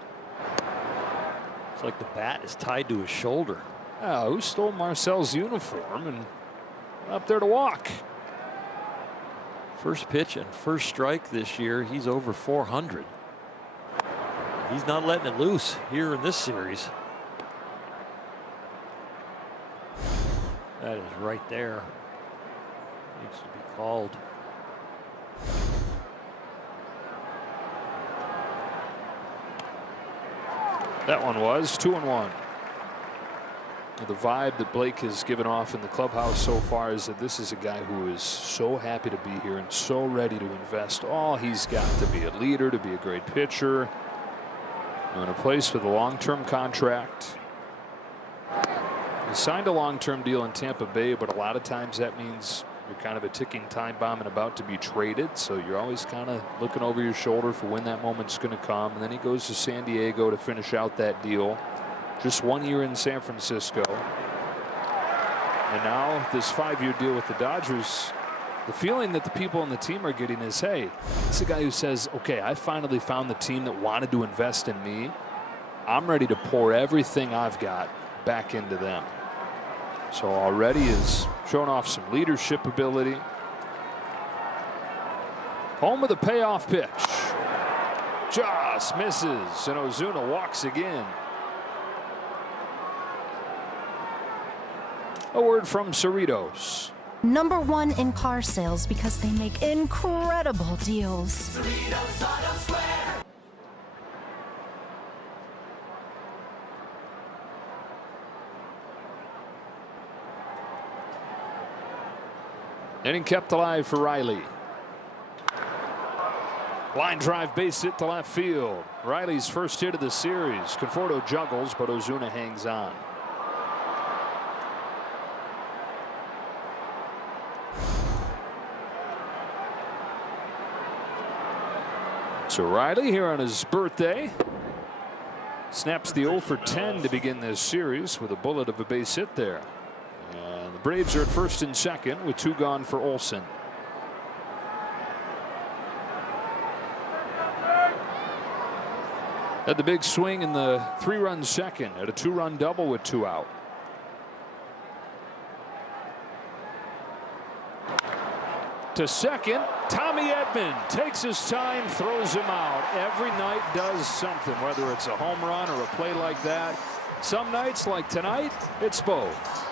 It's like the bat is tied to his shoulder. Who stole Marcel's uniform and up there to walk? First pitch and first strike this year, he's over 400. He's not letting it loose here in this series. That is right there. Needs to be called. That one was 2-1. The vibe that Blake has given off in the clubhouse so far is that this is a guy who is so happy to be here and so ready to invest all he's got to be a leader, to be a great pitcher. In a place with a long-term contract. He signed a long-term deal in Tampa Bay, but a lot of times that means you're kind of a ticking time bomb and about to be traded. So you're always kind of looking over your shoulder for when that moment's going to come. And then he goes to San Diego to finish out that deal. Just 1 year in San Francisco. And now this 5-year deal with the Dodgers. The feeling that the people on the team are getting is, hey, this is a guy who says, okay, I finally found the team that wanted to invest in me. I'm ready to pour everything I've got back into them. So already is showing off some leadership ability. Home of the payoff pitch. Just misses, and Ozuna walks again. A word from Cerritos. #1 in car sales because they make incredible deals. Inning kept alive for Riley. Line drive base hit to left field. Riley's first hit of the series. Conforto juggles, but Ozuna hangs on. So Riley here on his birthday snaps the 0 for 10 to begin this series with a bullet of a base hit there. And the Braves are at 1st and 2nd with 2 gone for Olsen. Had the big swing in the 3-run 2nd at a 2-run double with 2 out. To second, Tommy Edman takes his time, throws him out. Every night does something, whether it's a home run or a play like that. Some nights, like tonight, it's both.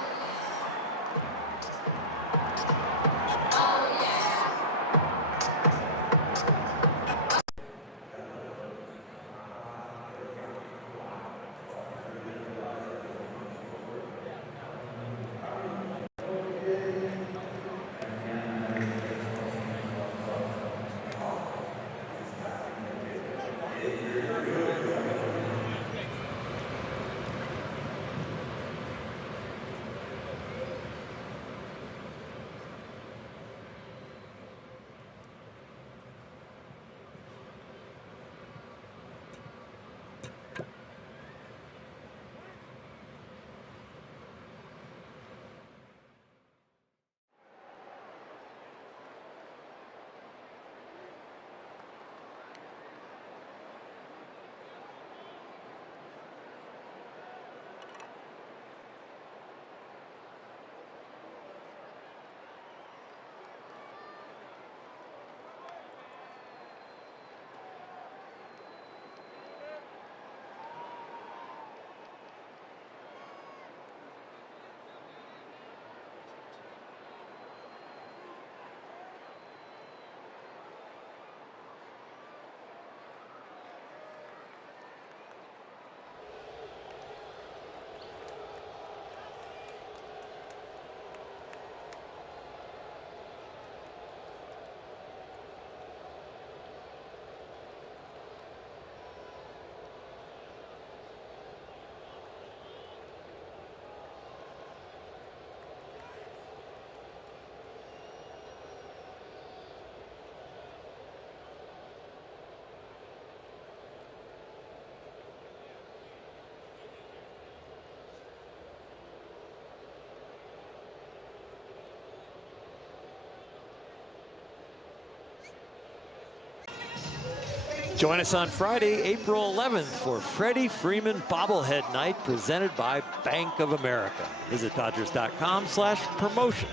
Join us on Friday, April 11th for Freddie Freeman Bobblehead Night presented by Bank of America. Visit Dodgers.com/promotions.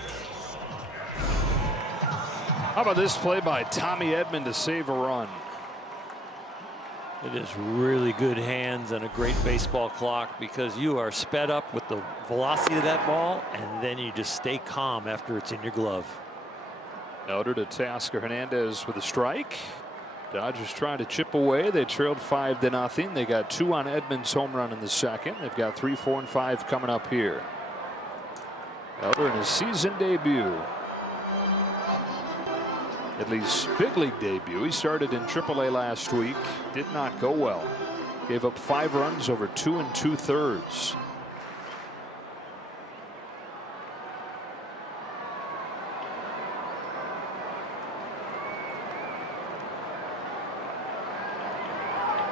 How about this play by Tommy Edman to save a run? It is really good hands and a great baseball clock because you are sped up with the velocity of that ball and then you just stay calm after it's in your glove. Elder to Teoscar Hernandez with a strike. Dodgers trying to chip away. They trailed 5-0. They got 2 on Edman's home run in the second. They've got 3, 4, and 5 coming up here. Elder in his season debut. At least big league debut. He started in AAA last week. Did not go well. Gave up 5 runs over 2 2/3.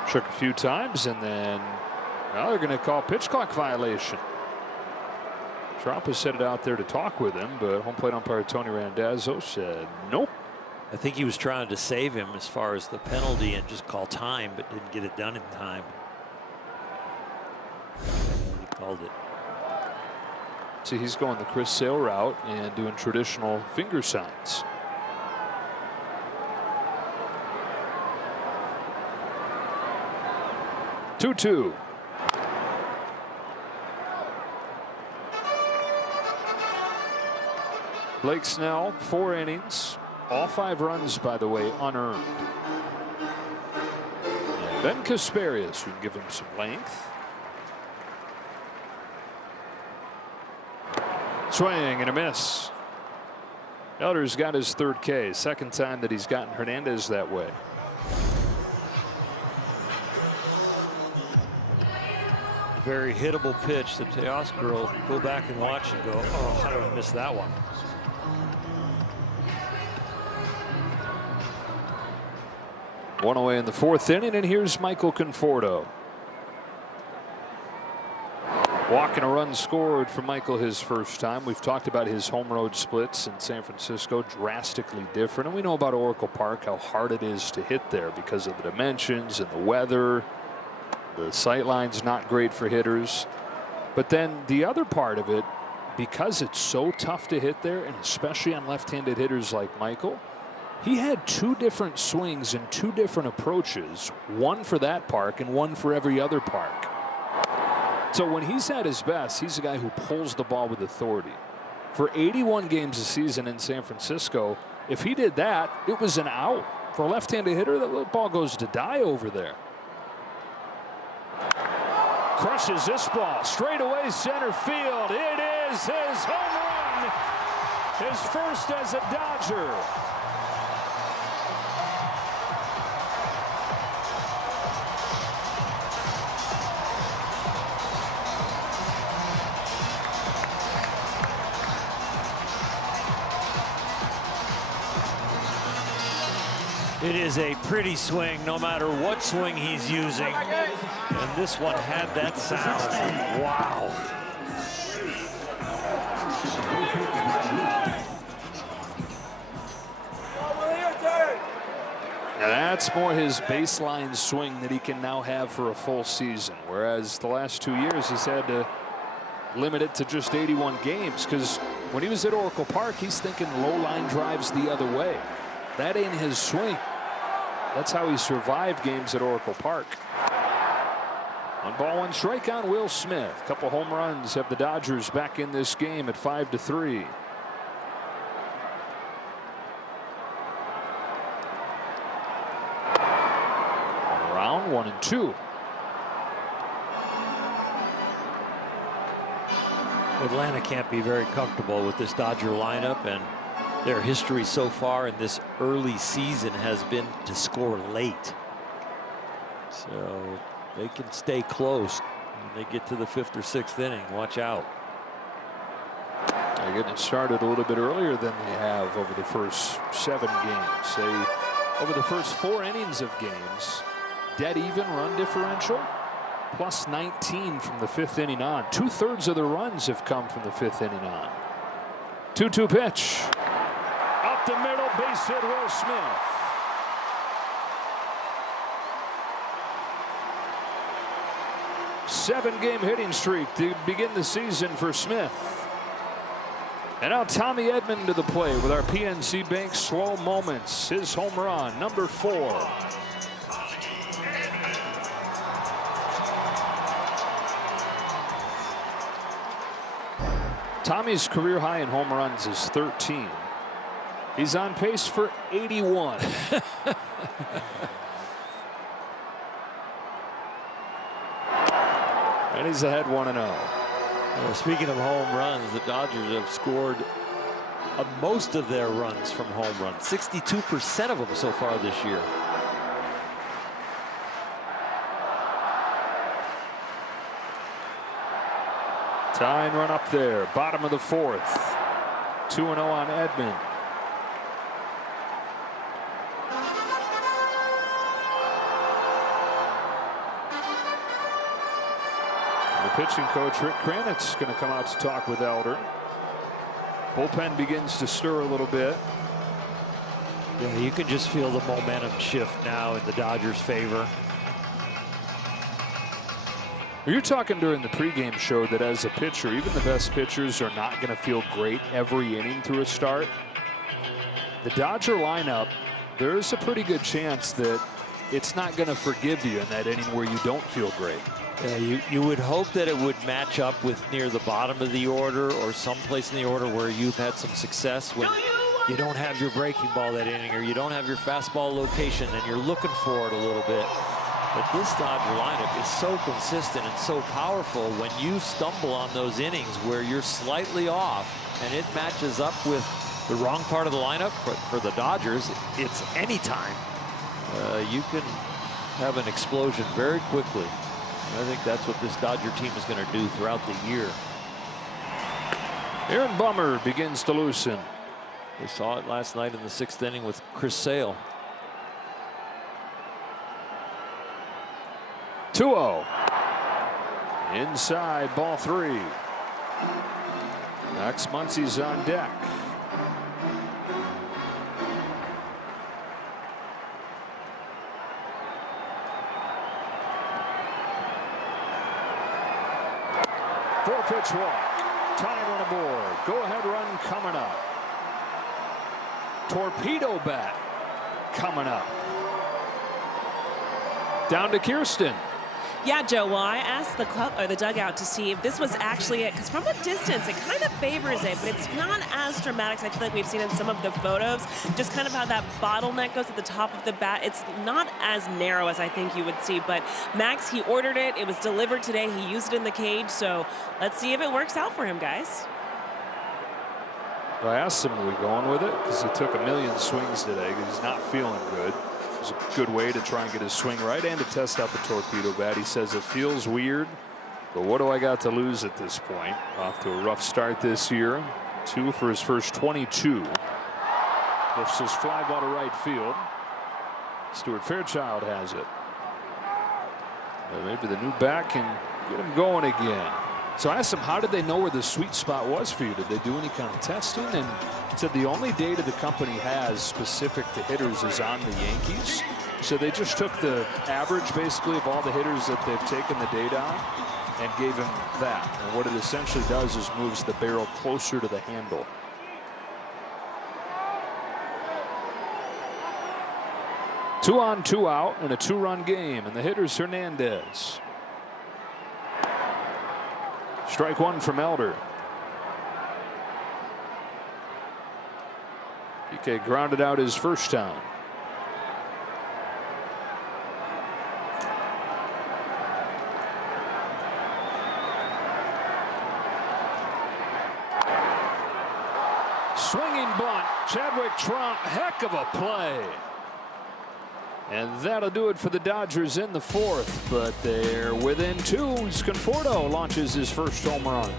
Shook a few times and then now they're going to call pitch clock violation. Trump has set it out there to talk with him, but home plate umpire Tony Randazzo said nope. I think he was trying to save him as far as the penalty and just call time, but didn't get it done in time. He called it. See, he's going the Chris Sale route and doing traditional finger signs. Two. Blake Snell, 4 innings, all 5 runs, by the way, unearned. And Ben Kasparius, who can give him some length. Swing and a miss. Elder's got his 3rd K, second time that he's gotten Hernandez that way. Very hittable pitch that Teoscar will go back and watch and go, oh, how did I miss that one? One away in the 4th inning, and here's Michael Conforto. Walk and a run scored for Michael his first time. We've talked about his home road splits in San Francisco, drastically different. And we know about Oracle Park, how hard it is to hit there because of the dimensions and the weather. The sight line's not great for hitters. But then the other part of it, because it's so tough to hit there, and especially on left-handed hitters like Michael, he had 2 different swings and 2 different approaches, one for that park and one for every other park. So when he's at his best, he's a guy who pulls the ball with authority. For 81 games a season in San Francisco, if he did that, it was an out. For a left-handed hitter, that ball goes to die over there. Crushes this ball straight away center field. It is his home run, his first as a Dodger. It is a pretty swing, no matter what swing he's using. And this one had that sound. Wow. Now that's more his baseline swing that he can now have for a full season, whereas the last 2 years he's had to limit it to just 81 games, because when he was at Oracle Park, he's thinking low line drives the other way. That ain't his swing. That's how he survived games at Oracle Park. 1-1 strike on Will Smith. Couple home runs have the Dodgers back in this game at 5-3. Around 1-2. Atlanta can't be very comfortable with this Dodger lineup, and their history so far in this early season has been to score late. So they can stay close when they get to the 5th or 6th inning. Watch out. They're getting it started a little bit earlier than they have over the first 7 games. Over the first 4 innings of games, dead even run differential, plus 19 from the 5th inning on. 2/3 of the runs have come from the 5th inning on. 2-2 pitch. Up the middle, base hit, Will Smith. Seven-game hitting streak to begin the season for Smith. And now Tommy Edman to the play with our PNC Bank slow moments. His home run, number 4. Tommy's career high in home runs is 13. He's on pace for 81. And he's ahead 1-0. Well, speaking of home runs, the Dodgers have scored most of their runs from home runs. 62% of them so far this year. Tying run up there, bottom of the 4th. 2-0 on Edman. The pitching coach Rick Kranitz going to come out to talk with Elder. Bullpen begins to stir a little bit. Yeah, you can just feel the momentum shift now in the Dodgers' favor. You're talking during the pregame show that as a pitcher, even the best pitchers are not going to feel great every inning through a start. The Dodger lineup, there's a pretty good chance that it's not going to forgive you in that inning where you don't feel great. Yeah, you would hope that it would match up with near the bottom of the order or someplace in the order where you've had some success when you don't have your breaking ball that inning or you don't have your fastball location and you're looking for it a little bit. But this Dodger lineup is so consistent and so powerful when you stumble on those innings where you're slightly off and it matches up with the wrong part of the lineup for the Dodgers. It's anytime. You can have an explosion very quickly. I think that's what this Dodger team is going to do throughout the year. Aaron Bummer begins to loosen. We saw it last night in the 6th inning with Chris Sale. 2-0. Inside, ball 3. Max Muncy's on deck. Four-pitch walk. Tying run aboard. Go-ahead run coming up. Torpedo bat coming up. Down to Kirsten. Yeah, Joe, well, I asked the club or the dugout to see if this was actually it, because from a distance, it kind of favors it, but it's not as dramatic as I feel like we've seen in some of the photos. Just kind of how that bottleneck goes at the top of the bat. It's not as narrow as I think you would see, but Max, he ordered it. It was delivered today. He used it in the cage, so let's see if it works out for him, guys. I asked him, are we going with it? Because he took a million swings today because he's not feeling good. It's a good way to try and get his swing right and to test out the torpedo bat. He says it feels weird, but what do I got to lose at this point? Off to a rough start this year. 2 for his first 22. Lifts his fly ball to right field. Stuart Fairchild has it. Maybe the new back can get him going again. So I asked him, how did they know where the sweet spot was for you? Did they do any kind of testing? And he said the only data the company has specific to hitters is on the Yankees. So they just took the average, basically, of all the hitters that they've taken the data on and gave him that. And what it essentially does is moves the barrel closer to the handle. Two on, two out, and a two-run game. And the hitter's Hernandez. Strike one from Elder. PK grounded out his first time. Swinging bunt. Chadwick Tromp, heck of a play. And that'll do it for the Dodgers in the fourth, but they're within two. Sconforto launches his first home run.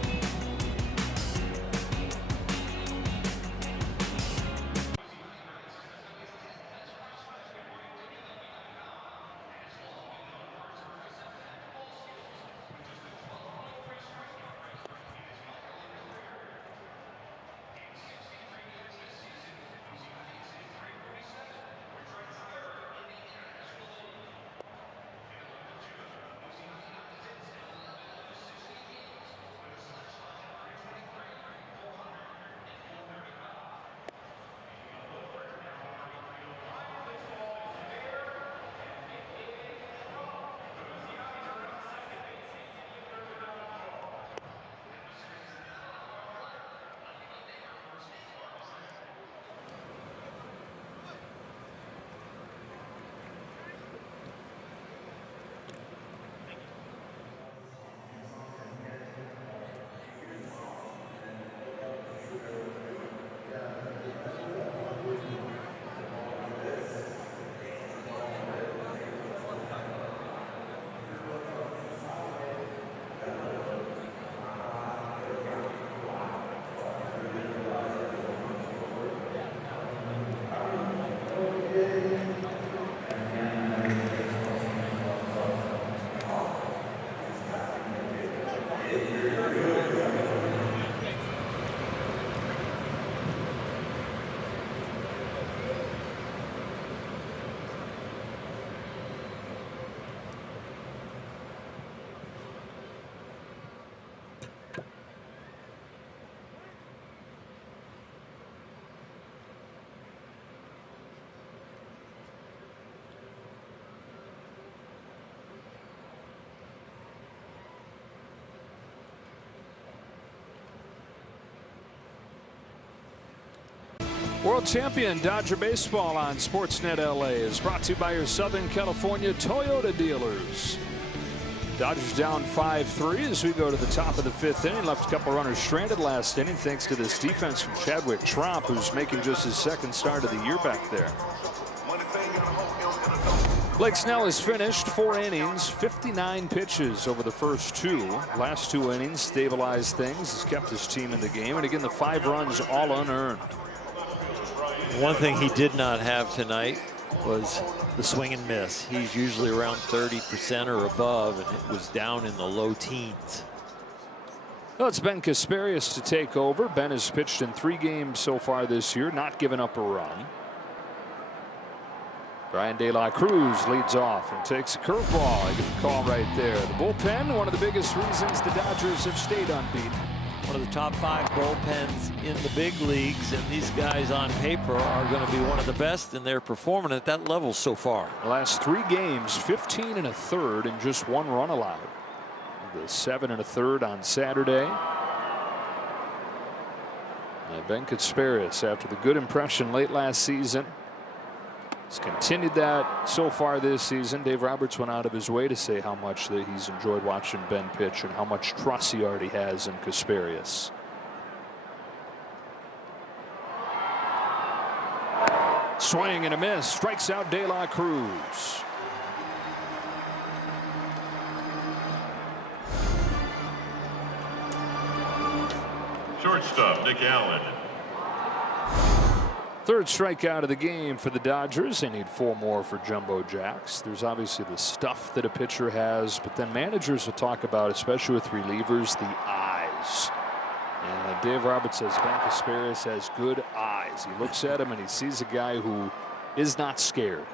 World Champion Dodger Baseball on Sportsnet LA is brought to you by your Southern California Toyota dealers. Dodgers down 5-3 as we go to the top of the fifth inning. Left a couple runners stranded last inning thanks to this defense from Chadwick Tromp, who's making just his second start of the year back there. Blake Snell has finished 4 innings, 59 pitches over the first two. Last 2 innings stabilized things, has kept his team in the game, and again the 5 runs all unearned. One thing he did not have tonight was the swing and miss. He's usually around 30% or above, and it was down in the low teens. Well, it's Ben Kasparius to take over. Ben has pitched in 3 games so far this year, not given up a run. Brian De La Cruz leads off and takes a curveball. I get the call right there. The bullpen, one of the biggest reasons the Dodgers have stayed unbeaten. One of the top 5 bullpens in the big leagues, and these guys on paper are going to be one of the best, and they're performing at that level so far. The last 3 games, 15 1/3 and just 1 run allowed. The 7 1/3 on Saturday. And Ben Kasparius, after the good impression late last season, has continued that so far this season. Dave Roberts went out of his way to say how much that he's enjoyed watching Ben pitch and how much trust he already has in Kasparius. Swing and a miss, strikes out De La Cruz. Shortstop, Nick Allen. Third strikeout of the game for the Dodgers. They need 4 more for Jumbo Jacks. There's obviously the stuff that a pitcher has, but then managers will talk about, especially with relievers, the eyes. And Dave Roberts says Ben Casparis has good eyes. He looks at him and he sees a guy who is not scared.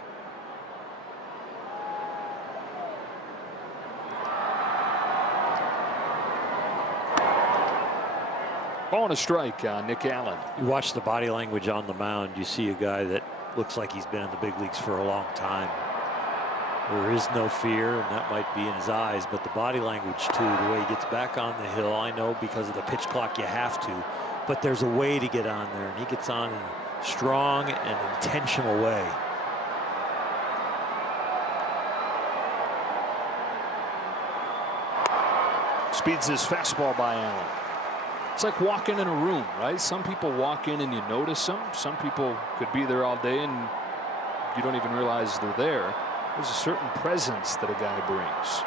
Ball and a strike on Nick Allen. You watch the body language on the mound. You see a guy that looks like he's been in the big leagues for a long time. There is no fear, and that might be in his eyes, but the body language too, the way he gets back on the hill. I know because of the pitch clock you have to, but there's a way to get on there, and he gets on in a strong and intentional way. Speeds his fastball by Allen. It's like walking in a room, right? Some people walk in and you notice them. Some people could be there all day and you don't even realize they're there. There's a certain presence that a guy brings.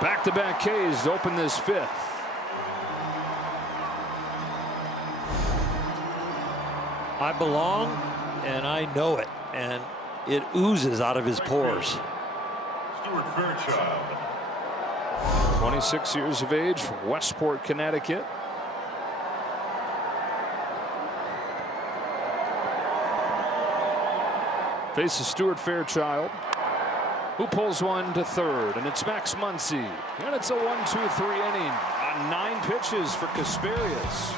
Back-to-back Ks to open this 5th. I belong, and I know it, and it oozes out of his pores. Stuart Fairchild. 26 years of age from Westport, Connecticut. Faces Stuart Fairchild, who pulls one to third, and it's Max Muncy. And it's a 1-2-3 inning on 9 pitches for Casparis.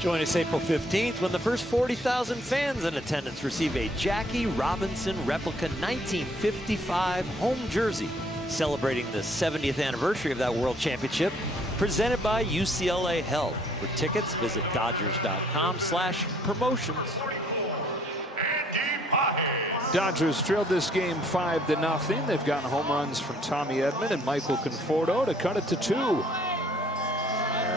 Join us April 15th when the first 40,000 fans in attendance receive a Jackie Robinson replica 1955 home jersey celebrating the 70th anniversary of that World Championship, presented by UCLA Health. For tickets, visit Dodgers.com/promotions. Dodgers trailed this game 5-0. They've gotten home runs from Tommy Edman and Michael Conforto to cut it to 2.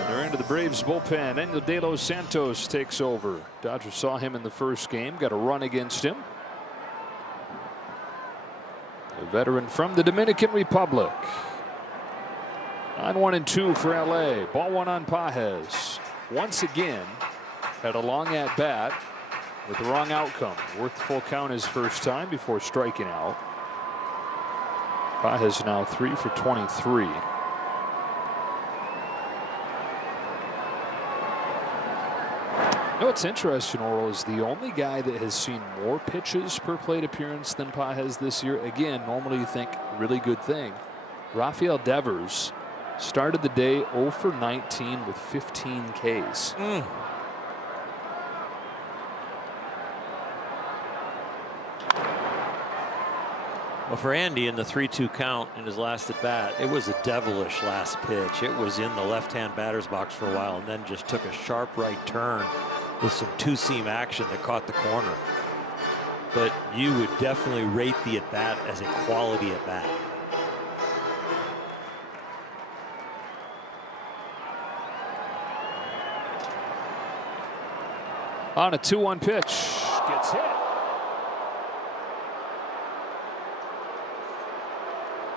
They're into the Braves bullpen. Enel De Los Santos takes over. Dodgers saw him in the first game, got a run against him. A veteran from the Dominican Republic. 9-1-2 for LA. Ball 1 on Pages. Once again, had a long at bat with the wrong outcome. Worked the full count his first time before striking out. Pages now 3 for 23. You know what's interesting, Oral, is the only guy that has seen more pitches per plate appearance than Pages this year. Again, normally you think really good thing. Rafael Devers Started the day 0 for 19 with 15 Ks. Well, for Andy in the 3-2 count in his last at bat, it was a devilish last pitch. It was in the left-hand batter's box for a while and then just took a sharp right turn with some two-seam action that caught the corner. But you would definitely rate the at bat as a quality at bat. On a 2-1 pitch, gets hit.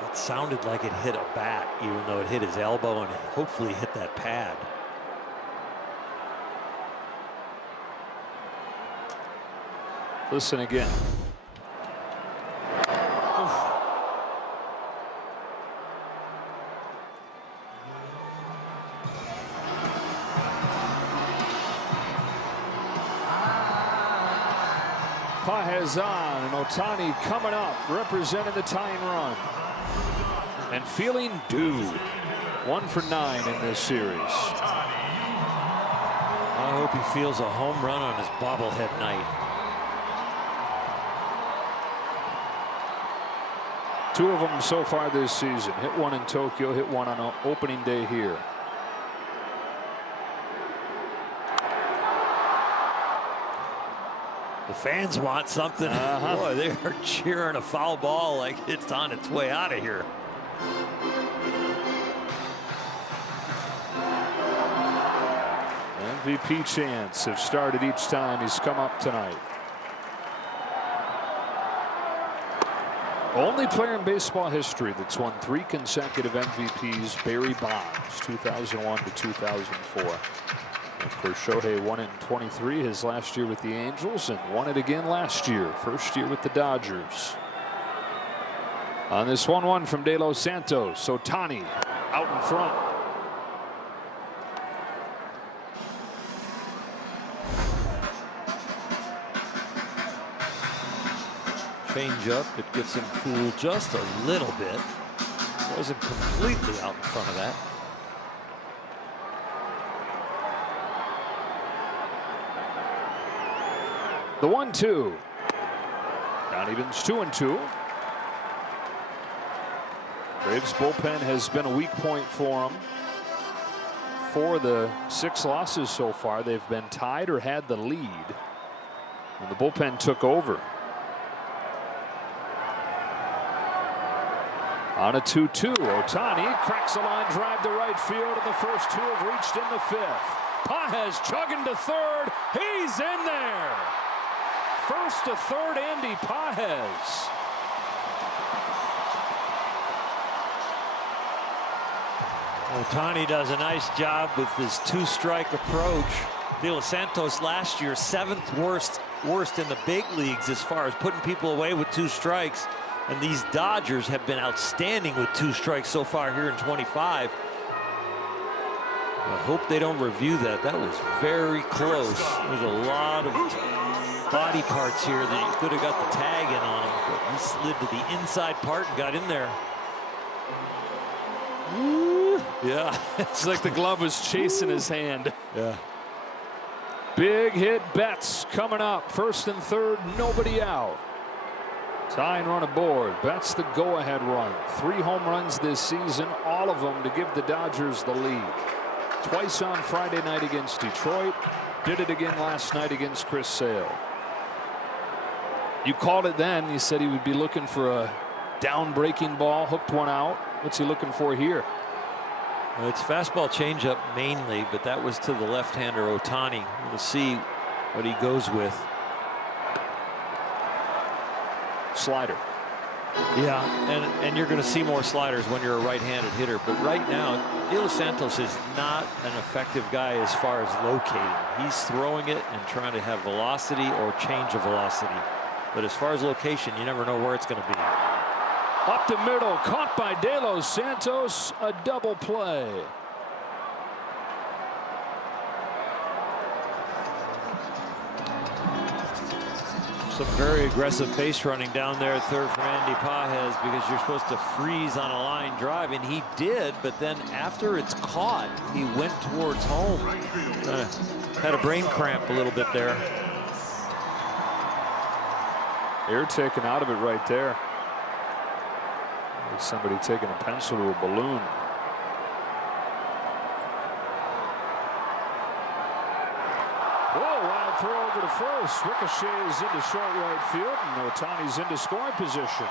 It sounded like it hit a bat, even though it hit his elbow and hopefully hit that pad. Listen again. Pages on, and Ohtani coming up, representing the tying run. And feeling due. 1 for 9 in this series. I hope he feels a home run on his bobblehead night. 2 of them so far this season. Hit 1 in Tokyo, hit 1 on opening day here. The fans want something. Boy, they are cheering a foul ball like it's on its way out of here. MVP chants have started each time he's come up tonight. Only player in baseball history that's won 3 consecutive MVPs, Barry Bonds, 2001 to 2004. Of course, Shohei won it in 23, his last year with the Angels, and won it again last year, first year with the Dodgers. On this 1-1 from De Los Santos, Ohtani out in front. Change up, it gets him fooled just a little bit. Wasn't completely out in front of that. The 1-2. Count evens 2-2. Braves bullpen has been a weak point for them. 4 of the 6 losses so far, they've been tied or had the lead. And the bullpen took over. On a 2-2, Ohtani cracks a line drive to right field, and the first 2 have reached in the 5th. Pages chugging to third. He's in there. First to third, Andy Pages. Ohtani does a nice job with his 2-strike approach. De Los Santos last year 7th worst in the big leagues as far as putting people away with 2 strikes. And these Dodgers have been outstanding with 2 strikes so far here in 25. I hope they don't review that. That was very close. There's a lot of body parts here that you could have got the tag in on him, but he slid to the inside part and got in there. Yeah. It's like the glove was chasing his hand. Yeah. Big hit Betts coming up. First and third, nobody out. Tying run aboard. Betts the go-ahead run. 3 home runs this season, all of them to give the Dodgers the lead. Twice on Friday night against Detroit. Did it again last night against Chris Sale. You called it then. You said he would be looking for a down-breaking ball. Hooked one out. What's he looking for here? Well, it's fastball changeup mainly, but that was to the left-hander Ohtani. We'll see what he goes with. Slider. Yeah, and you're going to see more sliders when you're a right-handed hitter. But right now, De Los Santos is not an effective guy as far as locating. He's throwing it and trying to have velocity or change of velocity. But as far as location, you never know where it's going to be. Up the middle, caught by De Los Santos, a double play. Some very aggressive base running down there at third from Andy Pages, because you're supposed to freeze on a line drive, and he did, but then after it's caught, he went towards home. Had a brain cramp a little bit there. Air taken out of it right there. Like somebody taking a pencil to a balloon. Wild throw over to first. Ricochets into short right field, and Ohtani's into scoring position.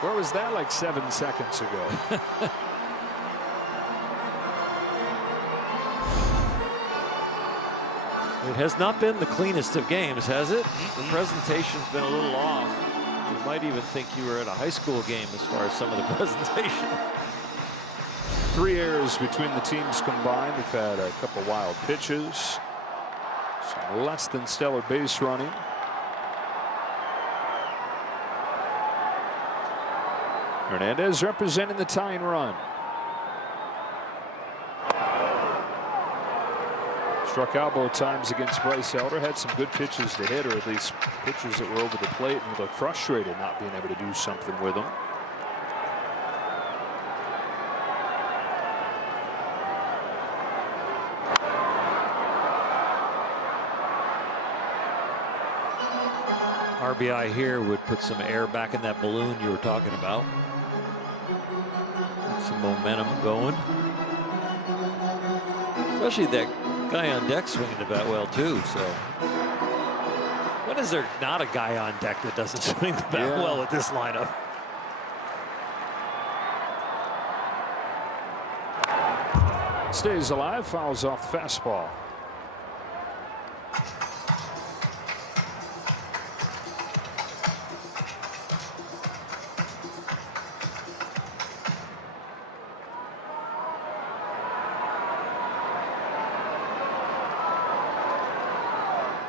Where was that like 7 seconds ago? It has not been the cleanest of games, has it? The presentation's been a little off. You might even think you were at a high school game as far as some of the presentation. 3 errors between the teams combined. They've had a couple wild pitches, some less than stellar base running. Hernandez representing the tying run. Struck out both times against Bryce Elder. Had some good pitches to hit, or at least pitches that were over the plate, and he looked frustrated not being able to do something with them. RBI here would put some air back in that balloon you were talking about. Get some momentum going. Especially that guy on deck swinging the bat well too. So when is there not a guy on deck that doesn't swing the bat well with this lineup? Stays alive, fouls off the fastball.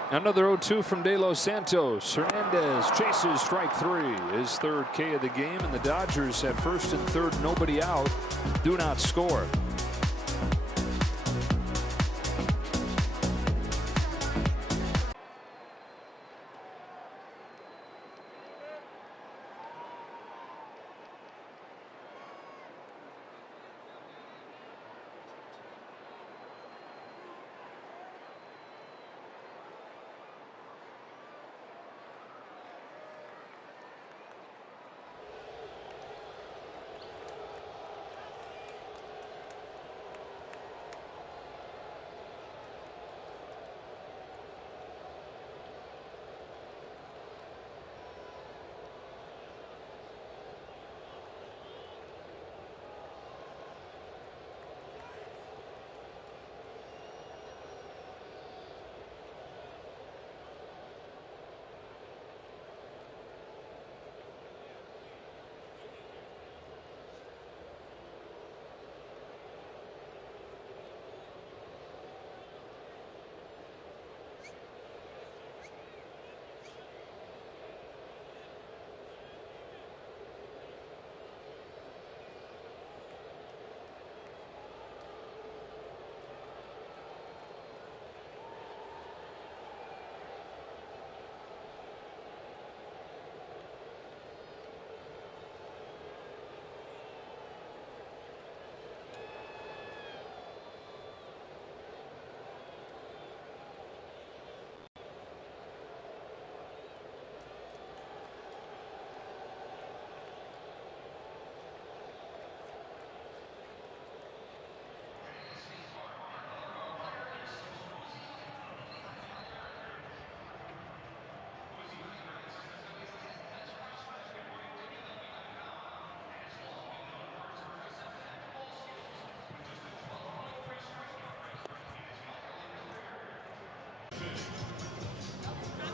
Another 0-2 from De Los Santos. Hernandez chases strike 3. His third K of the game, and the Dodgers at first and third, nobody out, do not score.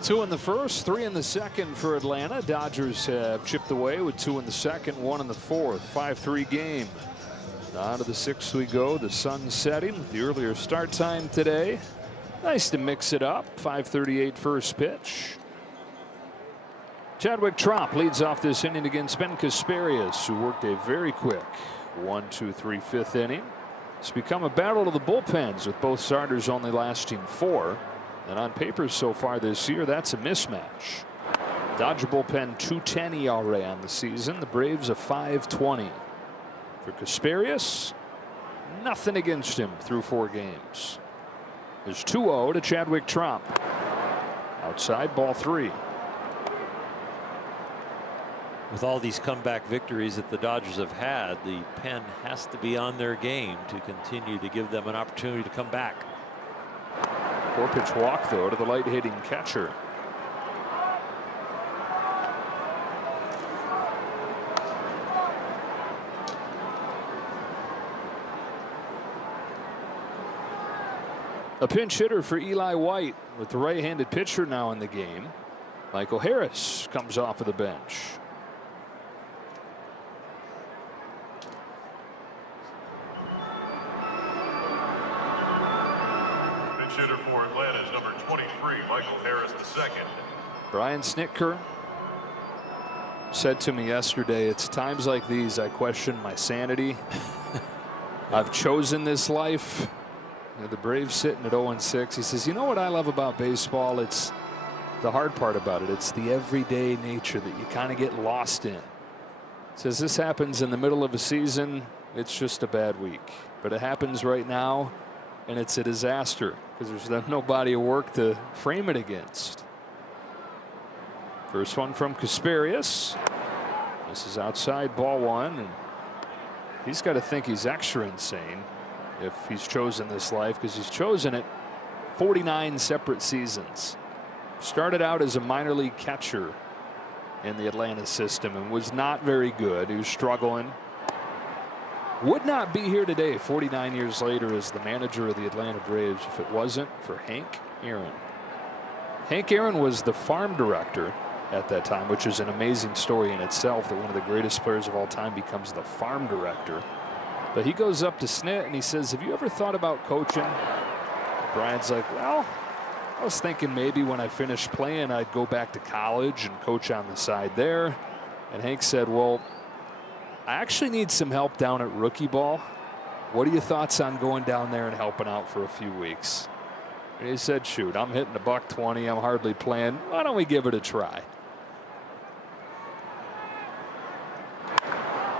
Two in the first, 3 in the second for Atlanta. Dodgers have chipped away with 2 in the second, 1 in the fourth. 5-3 game. On to the 6th we go. The sun setting with the earlier start time today. Nice to mix it up. 5:38 first pitch. Chadwick Trop leads off this inning against Ben Kasperius, who worked a very quick 1-2-3 fifth inning. It's become a battle of the bullpens, with both starters only lasting 4. And on paper so far this year, that's a mismatch. Dodger bullpen 2.10 ERA on the season. The Braves a 5.20. For Kasperius, nothing against him through 4 games. There's 2-0 to Chadwick Tromp. Outside, ball 3. With all these comeback victories that the Dodgers have had, the pen has to be on their game to continue to give them an opportunity to come back. 4-pitch walk, though, to the light-hitting catcher. A pinch hitter for Eli White with the right-handed pitcher now in the game. Michael Harris comes off of the bench. Pinch hitter for Atlanta is number 23, Michael Harris II. Brian Snitker said to me yesterday, it's times like these I question my sanity. I've chosen this life. The Braves sitting at 0-6. He says, you know what I love about baseball? It's the hard part about it. It's the everyday nature that you kind of get lost in. He says this happens in the middle of a season. It's just a bad week. But it happens right now, and it's a disaster because there's no body of work to frame it against. First one from Kasperius. This is outside, ball 1. And he's got to think he's extra insane if he's chosen this life, because he's chosen it 49 separate seasons. Started out as a minor league catcher in the Atlanta system and was not very good. He was struggling. Would not be here today 49 years later as the manager of the Atlanta Braves if it wasn't for Hank Aaron. Hank Aaron was the farm director at that time, which is an amazing story in itself, that one of the greatest players of all time becomes the farm director. But he goes up to Snit and he says, have you ever thought about coaching? Brian's like, well, I was thinking maybe when I finished playing I'd go back to college and coach on the side there. And Hank said, well, I actually need some help down at rookie ball. What are your thoughts on going down there and helping out for a few weeks? And he said, shoot, I'm hitting $120. I'm hardly playing. Why don't we give it a try?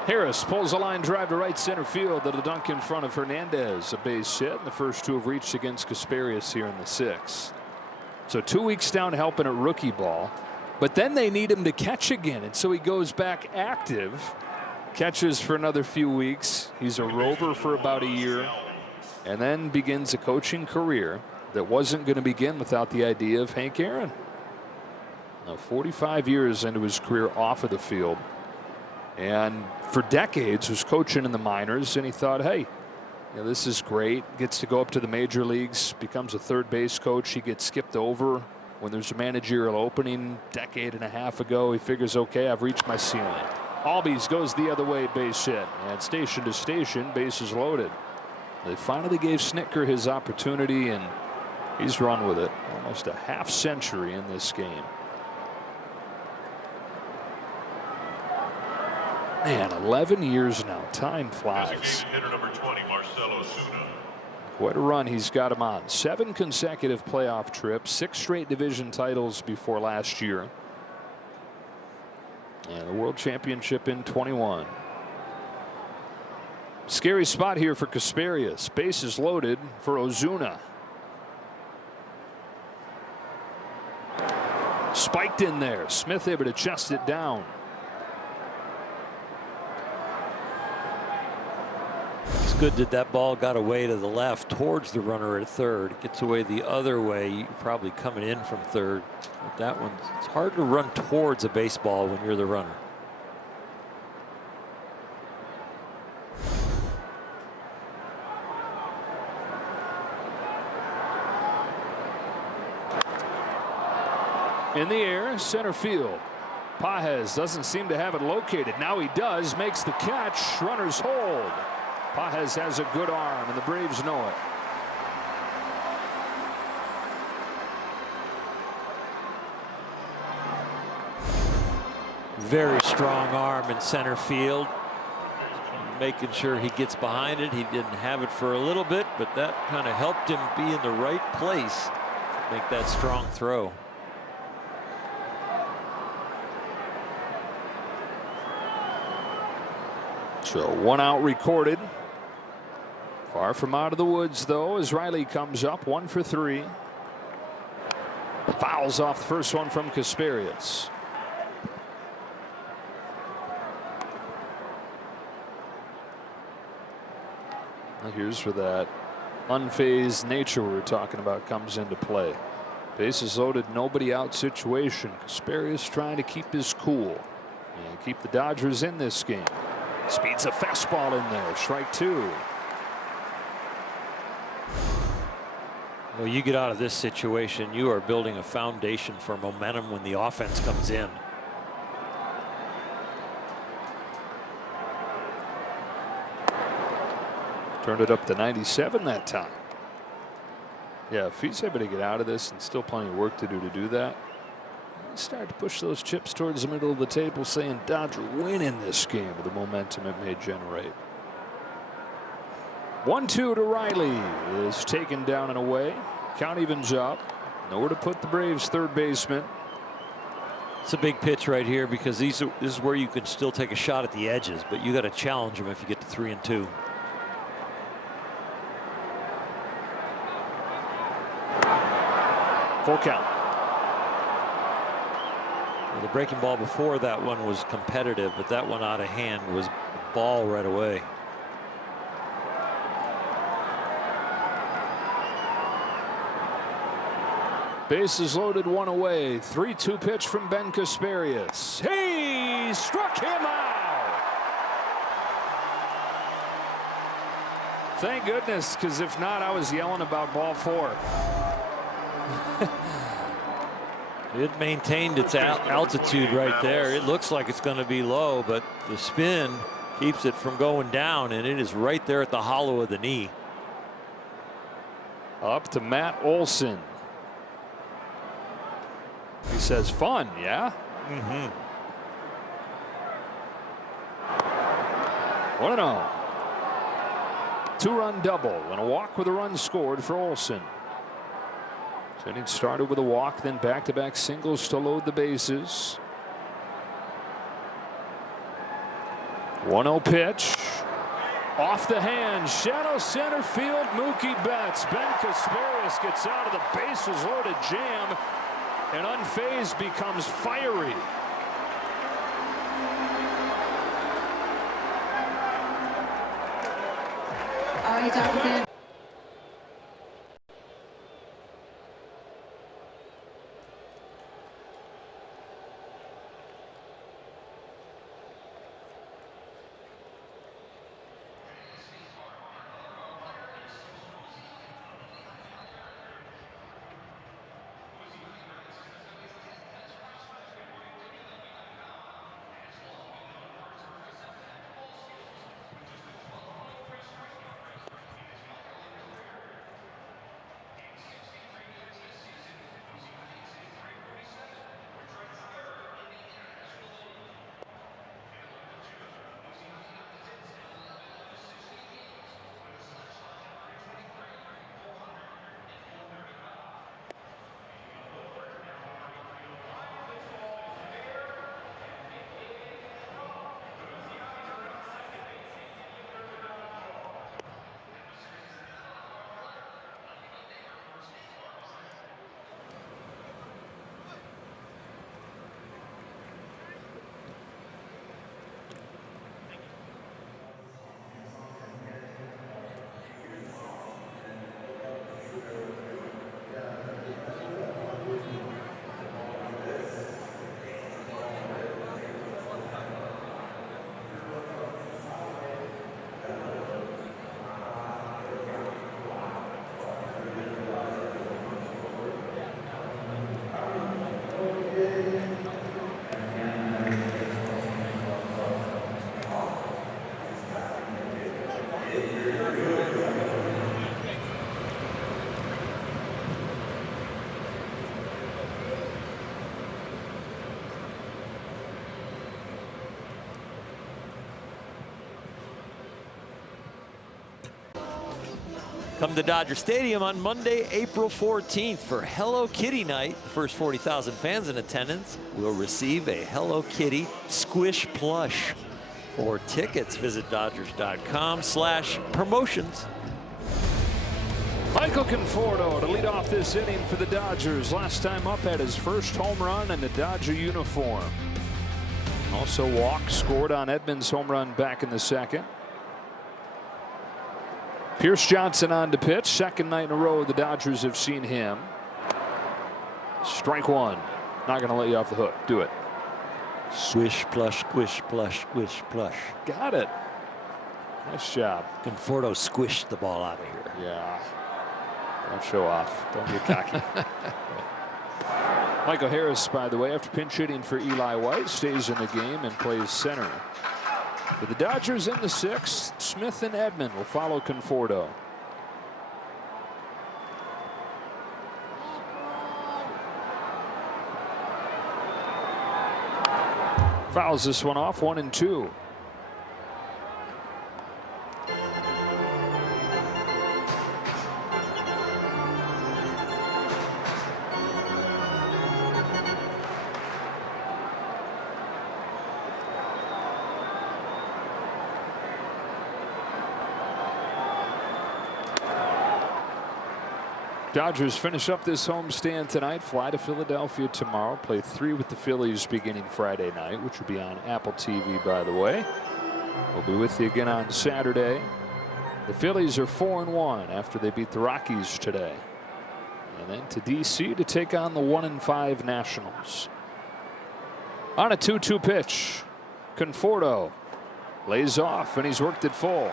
Harris pulls a line drive to right center field to the dunk in front of Hernandez. A base hit, and the first 2 have reached against Kasperius here in the 6th. So 2 weeks down helping at rookie ball, but then they need him to catch again, and so he goes back active, catches for another few weeks. He's a rover for about a year, and then begins a coaching career that wasn't going to begin without the idea of Hank Aaron. Now 45 years into his career off of the field. And for decades was coaching in the minors, and he thought, hey, this is great. Gets to go up to the major leagues, becomes a third base coach. He gets skipped over when there's a managerial opening a decade and a half ago. He figures, okay, I've reached my ceiling. Albies goes the other way, base hit, and station to station, bases loaded. They finally gave Snitker his opportunity, and he's run with it almost a half century in this game. Man, 11 years now. Time flies. Hitter number 20, Marcell Ozuna. Quite a run he's got him on. 7 consecutive playoff trips, 6 straight division titles before last year. And the World Championship in 21. Scary spot here for Kasperius. Bases loaded for Ozuna. Spiked in there. Smith able to chest it down. It's good that that ball got away to the left towards the runner at third. It gets away the other way, you're probably coming in from third. But that one, it's hard to run towards a baseball when you're the runner. In the air, center field. Pages doesn't seem to have it located. Now he does, makes the catch. Runners hold. Pages has a good arm, and the Braves know it. Very strong arm in center field. Making sure he gets behind it. He didn't have it for a little bit, but that kind of helped him be in the right place. make that strong throw. So 1 out recorded. Far from out of the woods, though, as Riley comes up 1 for 3. Fouls off the first one from Kasperius. Here's where that unfazed nature we were talking about comes into play. Bases loaded, nobody out situation. Kasperius trying to keep his cool and keep the Dodgers in this game. Speeds a fastball in there. Strike 2. Well, you get out of this situation, you are building a foundation for momentum when the offense comes in. Turned it up to 97 that time. Yeah, if he's able to get out of this, and still plenty of work to do that, start to push those chips towards the middle of the table, saying Dodger win in this game with the momentum it may generate. 1-2 to Riley is taken down and away. Count evens up. Nowhere to put the Braves third baseman. It's a big pitch right here because this is where you can still take a shot at the edges, but you got to challenge them if you get to 3-2. Full count. Well, the breaking ball before that one was competitive, but that one out of hand was ball right away. Bases loaded, 1 away. 3-2 pitch from Ben Kasperius. He struck him out. Thank goodness, because if not, I was yelling about ball 4. It maintained its altitude right there. It looks like it's going to be low, but the spin keeps it from going down, and it is right there at the hollow of the knee. Up to Matt Olson. He says, fun, yeah? Mm-hmm. 1-0. 2-run double and a walk with a run scored for Olson. Inning started with a walk, then back-to-back singles to load the bases. 1-0 pitch. Off the hand, shadow center field, Mookie Betts. Ben Kasperius gets out of the bases loaded jam, and unfazed becomes fiery. Come to Dodger Stadium on Monday, April 14th for Hello Kitty Night. The first 40,000 fans in attendance will receive a Hello Kitty Squish plush. For tickets, visit Dodgers.com/promotions. Michael Conforto to lead off this inning for the Dodgers. Last time up had his first home run in the Dodger uniform. Also walked, scored on Edman's home run back in the second. Pierce Johnson on to pitch. Second night in a row the Dodgers have seen him. Strike one. Not going to let you off the hook. Do it. Swish, plush, squish, plush, squish, plush. Got it. Nice job. Conforto squished the ball out of here. Yeah. Don't show off. Don't get cocky. Michael Harris, by the way, after pinch hitting for Eli White, stays in the game and plays center. For the Dodgers in the sixth, Smith and Edman will follow Conforto. Fouls this one off, 1-2. Dodgers finish up this homestand tonight, fly to Philadelphia tomorrow, play 3 with the Phillies beginning Friday night, which will be on Apple TV, by the way. We'll be with you again on Saturday. The Phillies are 4-1 after they beat the Rockies today. And then to D.C. to take on the 1-5 Nationals. On a 2-2 pitch, Conforto lays off, and he's worked it full.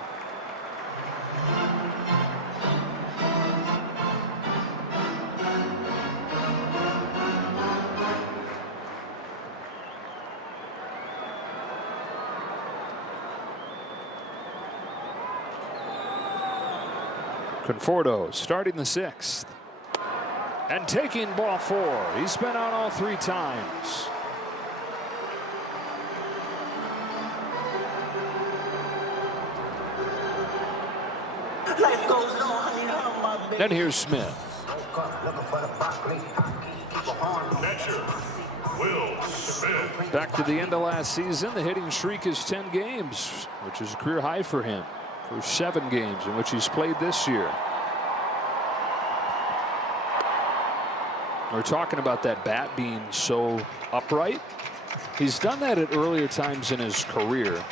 Conforto starting the sixth and taking ball 4. He's been out all 3 times. Then here's Smith. Will Smith. Back to the end of last season, the hitting streak is 10 games, which is a career high for him. For 7 games in which he's played this year. We're talking about that bat being so upright. He's done that at earlier times in his career,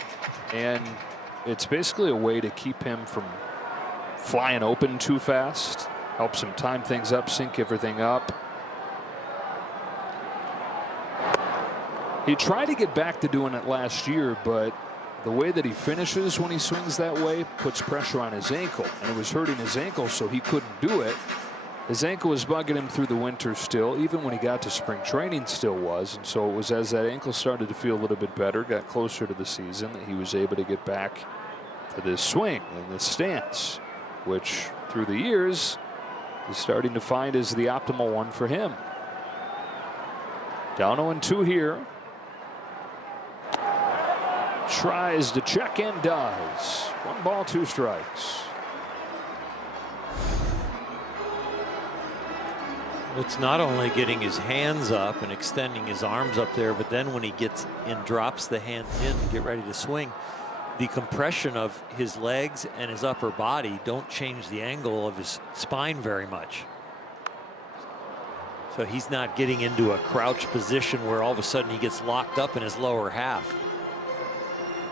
and it's basically a way to keep him from flying open too fast. Helps him time things up, sync everything up. He tried to get back to doing it last year, but the way that he finishes when he swings that way puts pressure on his ankle, and it was hurting his ankle, so he couldn't do it. His ankle was bugging him through the winter still, even when he got to spring training still was, and so it was as that ankle started to feel a little bit better, got closer to the season, that he was able to get back to this swing and this stance, which through the years is starting to find is the optimal one for him. Down 0-2 here. Tries to check and does. 1 ball, 2 strikes. It's not only getting his hands up and extending his arms up there, but then when he gets and drops the hands in to get ready to swing, the compression of his legs and his upper body don't change the angle of his spine very much. So he's not getting into a crouch position where all of a sudden he gets locked up in his lower half.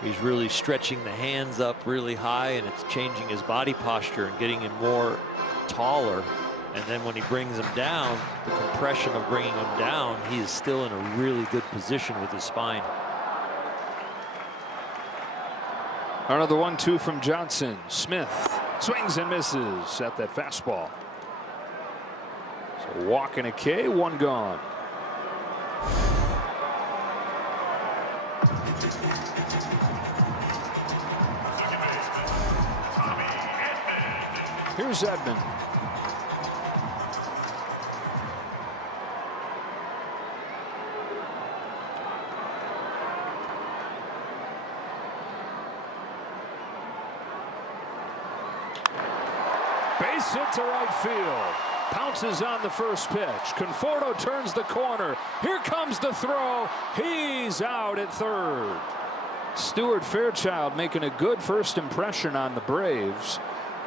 He's really stretching the hands up really high, and it's changing his body posture and getting him more taller. And then when he brings him down, the compression of bringing him down, he is still in a really good position with his spine. Another 1-2 from Johnson. Smith swings and misses at that fastball. So walk and a K, 1 gone. Here's Edman. Nice hit to right field. Pounces on the first pitch. Conforto turns the corner. Here comes the throw. He's out at third. Stuart Fairchild making a good first impression on the Braves.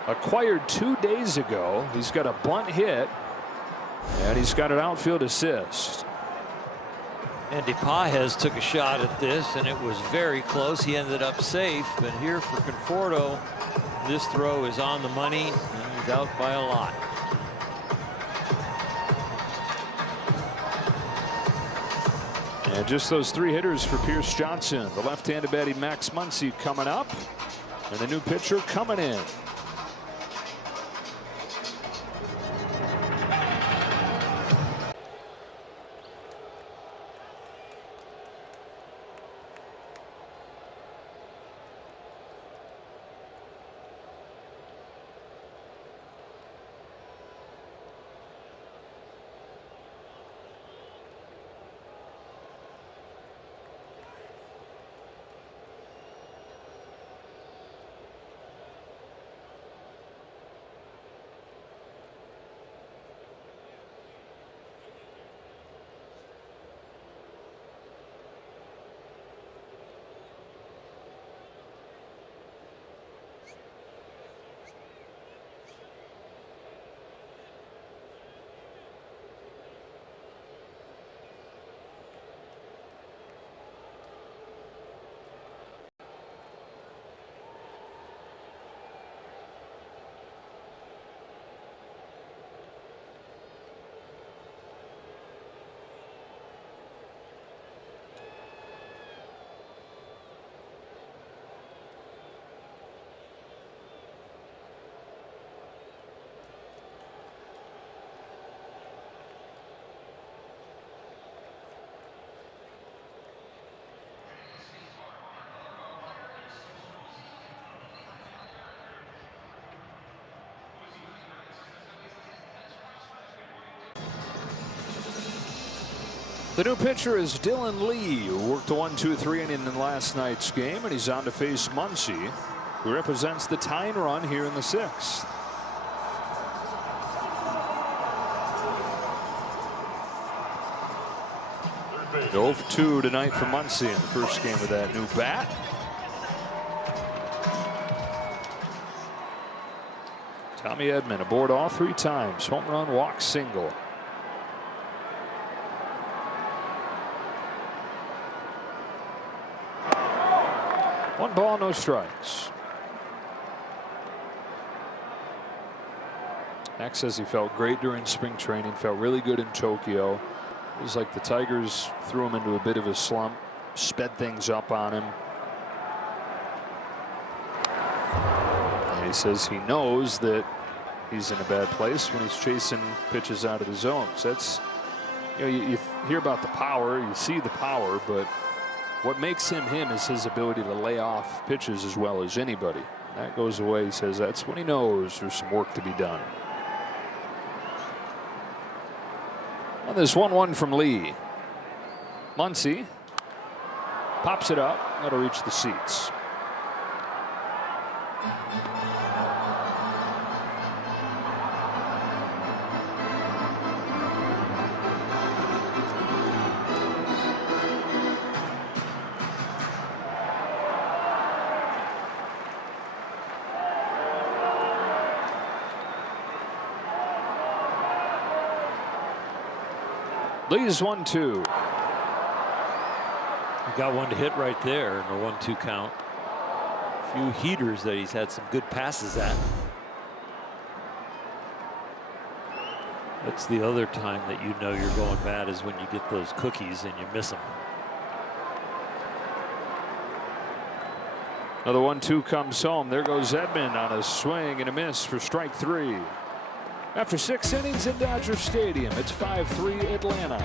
Acquired 2 days ago. He's got a bunt hit, and he's got an outfield assist. Andy Pages took a shot at this, and it was very close. He ended up safe, but here for Conforto, this throw is on the money, and he's out by a lot. And just those 3 hitters for Pierce Johnson. The left-handed batter Max Muncy coming up, and the new pitcher coming in. The new pitcher is Dylan Lee, who worked a 1-2-3 inning in last night's game, and he's on to face Muncy, who represents the tying run here in the 6th. Go for 2 tonight for Muncy in the first game of that new bat. Tommy Edman aboard all 3 times. Home run, walk, single. One ball, no strikes. Max says he felt great during spring training, felt really good in Tokyo. It was like the Tigers threw him into a bit of a slump, sped things up on him. And he says he knows that he's in a bad place when he's chasing pitches out of the zone. So that's, you hear about the power, you see the power, but what makes him him is his ability to lay off pitches as well as anybody. That goes away. He says that's when he knows there's some work to be done. Well, there's 1-1 from Lee. Muncy pops it up. That'll reach the seats. Lee's 1-2. He got one to hit right there in a 1-2 count. A few heaters that he's had some good passes at. That's the other time that you know you're going bad, is when you get those cookies and you miss them. Another 1-2 comes home. There goes Edman on a swing and a miss for strike 3. After 6 innings at Dodger Stadium, it's 5-3 Atlanta.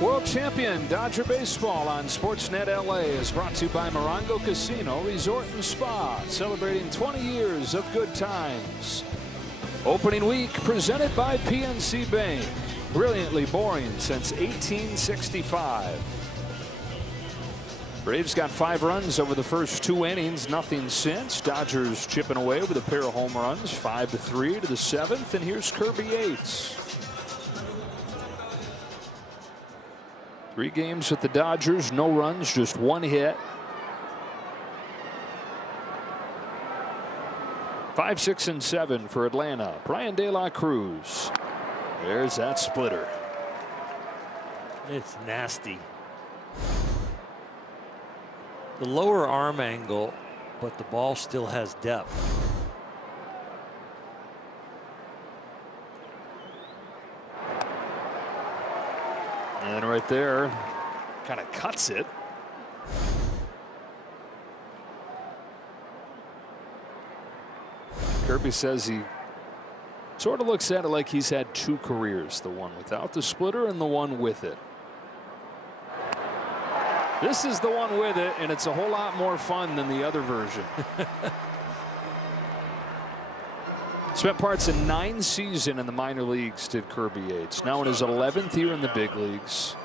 World Champion Dodger Baseball on Sportsnet LA is brought to you by Morongo Casino Resort and Spa, celebrating 20 years of good times. Opening week presented by PNC Bank. Brilliantly boring since 1865. Braves got 5 runs over the first 2 innings, nothing since. Dodgers chipping away with a pair of home runs, 5-3 to the 7th, and here's Kirby Yates. 3 games with the Dodgers, no runs, just 1 hit. 5, 6, and 7 for Atlanta. Brian De La Cruz. There's that splitter. It's nasty. The lower arm angle, but the ball still has depth. And right there, kind of cuts it. Kirby says he sort of looks at it like he's had 2 careers, the one without the splitter and the one with it. This is the one with it, and it's a whole lot more fun than the other version. Spent parts in 9 seasons in the minor leagues, did Kirby Yates. Now in his 11th year in the big leagues.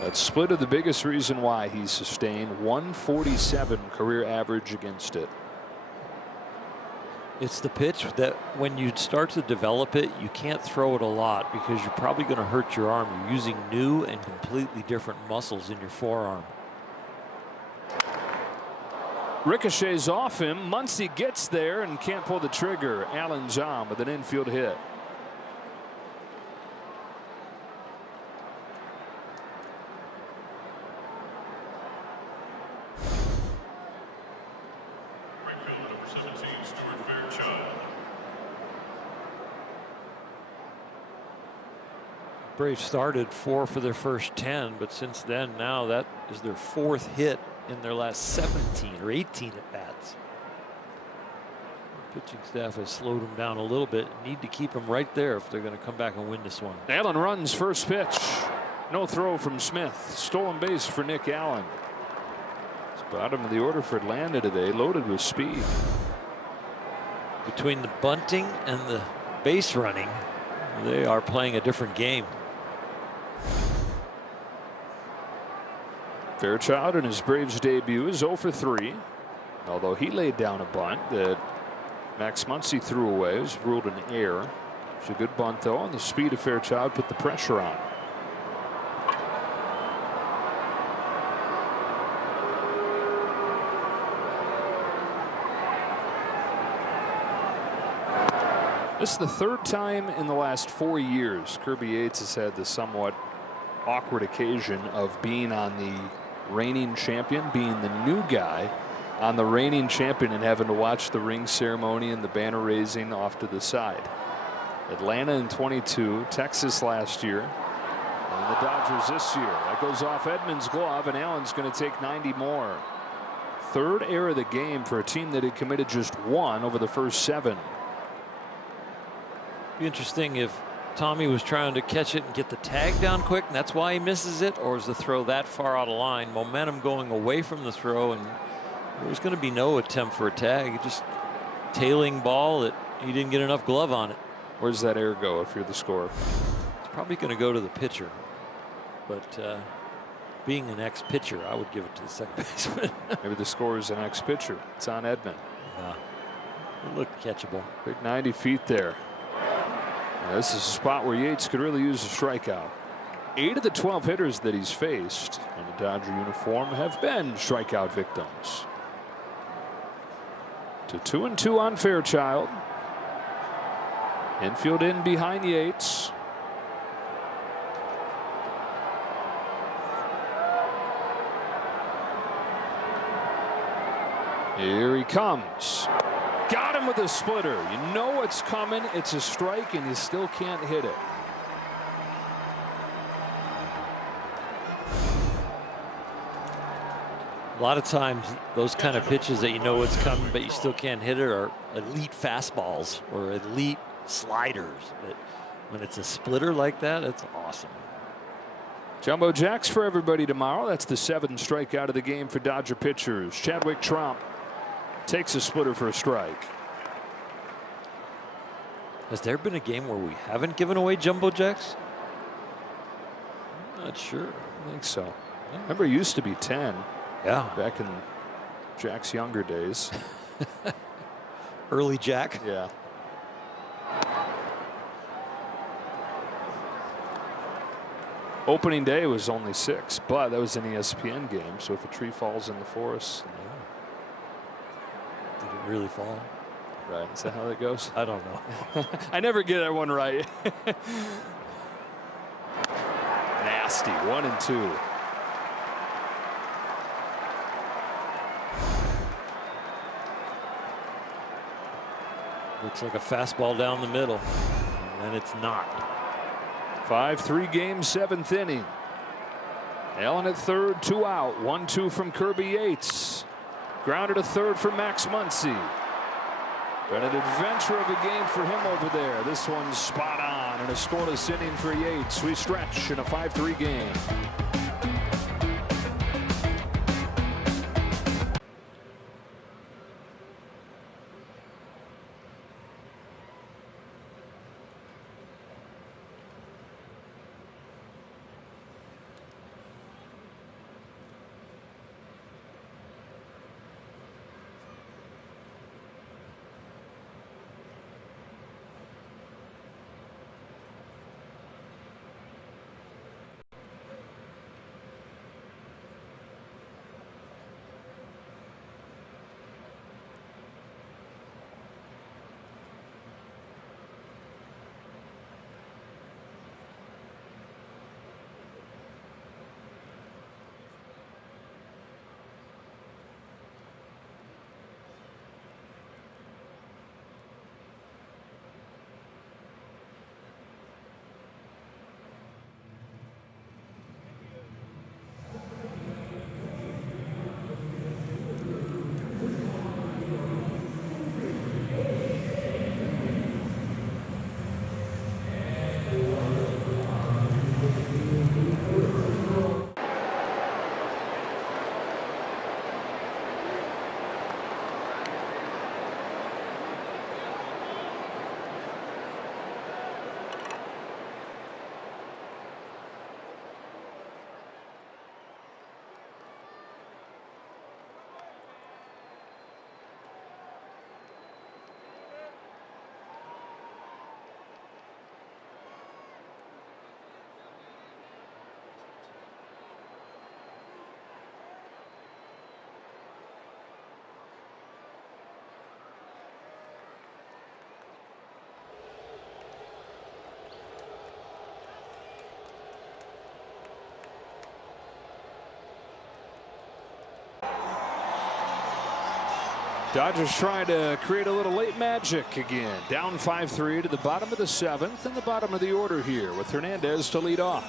That splitter, the biggest reason why he's sustained 147 career average against it. It's the pitch that when you start to develop it, you can't throw it a lot because you're probably going to hurt your arm. You're using new and completely different muscles in your forearm. Ricochets off him. Muncy gets there and can't pull the trigger. Alan John with an infield hit. Braves started 4 for their first 10, but since then, now that is their 4th hit in their last 17 or 18 at bats. The pitching staff has slowed them down a little bit. Need to keep them right there if they're going to come back and win this one. Allen runs first pitch. No throw from Smith. Stolen base for Nick Allen. It's bottom of the order for Atlanta today, loaded with speed. Between the bunting and the base running, they are playing a different game. Fairchild in his Braves debut is 0 for 3. Although he laid down a bunt that Max Muncy threw away. It was ruled an error. It's a good bunt though, and the speed of Fairchild put the pressure on. This is the 3rd time in the last 4 years Kirby Yates has had the somewhat awkward occasion of being on the reigning champion, being the new guy on the reigning champion, and having to watch the ring ceremony and the banner raising off to the side. Atlanta in 22, Texas last year, and the Dodgers this year. That goes off Edmonds' glove, and Allen's going to take 90 more. 3rd error of the game for a team that had committed just 1 over the first 7. Be interesting if Tommy was trying to catch it and get the tag down quick, and that's why he misses it, or is the throw that far out of line? Momentum going away from the throw, and there's going to be no attempt for a tag. Just tailing ball that he didn't get enough glove on it. Where does that error go if you're the scorer? It's probably going to go to the pitcher, but being an ex-pitcher, I would give it to the second baseman. Maybe the scorer is an ex-pitcher. It's on Edman. It looked catchable. Big 90 feet there. Now, this is a spot where Yates could really use a strikeout. 8 of the 12 hitters that he's faced in the Dodger uniform have been strikeout victims. To 2-2 on Fairchild. Infield in behind Yates. Here he comes. Got him with a splitter. You know what's coming. It's a strike, and you still can't hit it. A lot of times, those kind of pitches that you know what's coming, but you still can't hit it, are elite fastballs or elite sliders. But when it's a splitter like that, it's awesome. Jumbo jacks for everybody tomorrow. That's the 7th strikeout of the game for Dodger pitchers. Chadwick Tromp takes a splitter for a strike. Has there been a game where we haven't given away jumbo jacks? I'm not sure. I think so. Remember, it used to be 10. Yeah. Back in Jack's younger days. Early Jack. Yeah. Opening day was only 6, but that was an ESPN game. So if a tree falls in the forest, did it really fall? Right. Is that how that goes? I don't know. I never get that one right. Nasty. 1-2. Looks like a fastball down the middle, and it's not. 5-3 game, 7th inning. Allen at third, 2 out. 1-2 from Kirby Yates. Grounded to third for Max Muncy. Been an adventure of a game for him over there. This one's spot on, and a scoreless inning for Yates. We stretch in a 5-3 game. Dodgers trying to create a little late magic again. Down 5-3 to the bottom of the 7th and the bottom of the order here with Hernandez to lead off.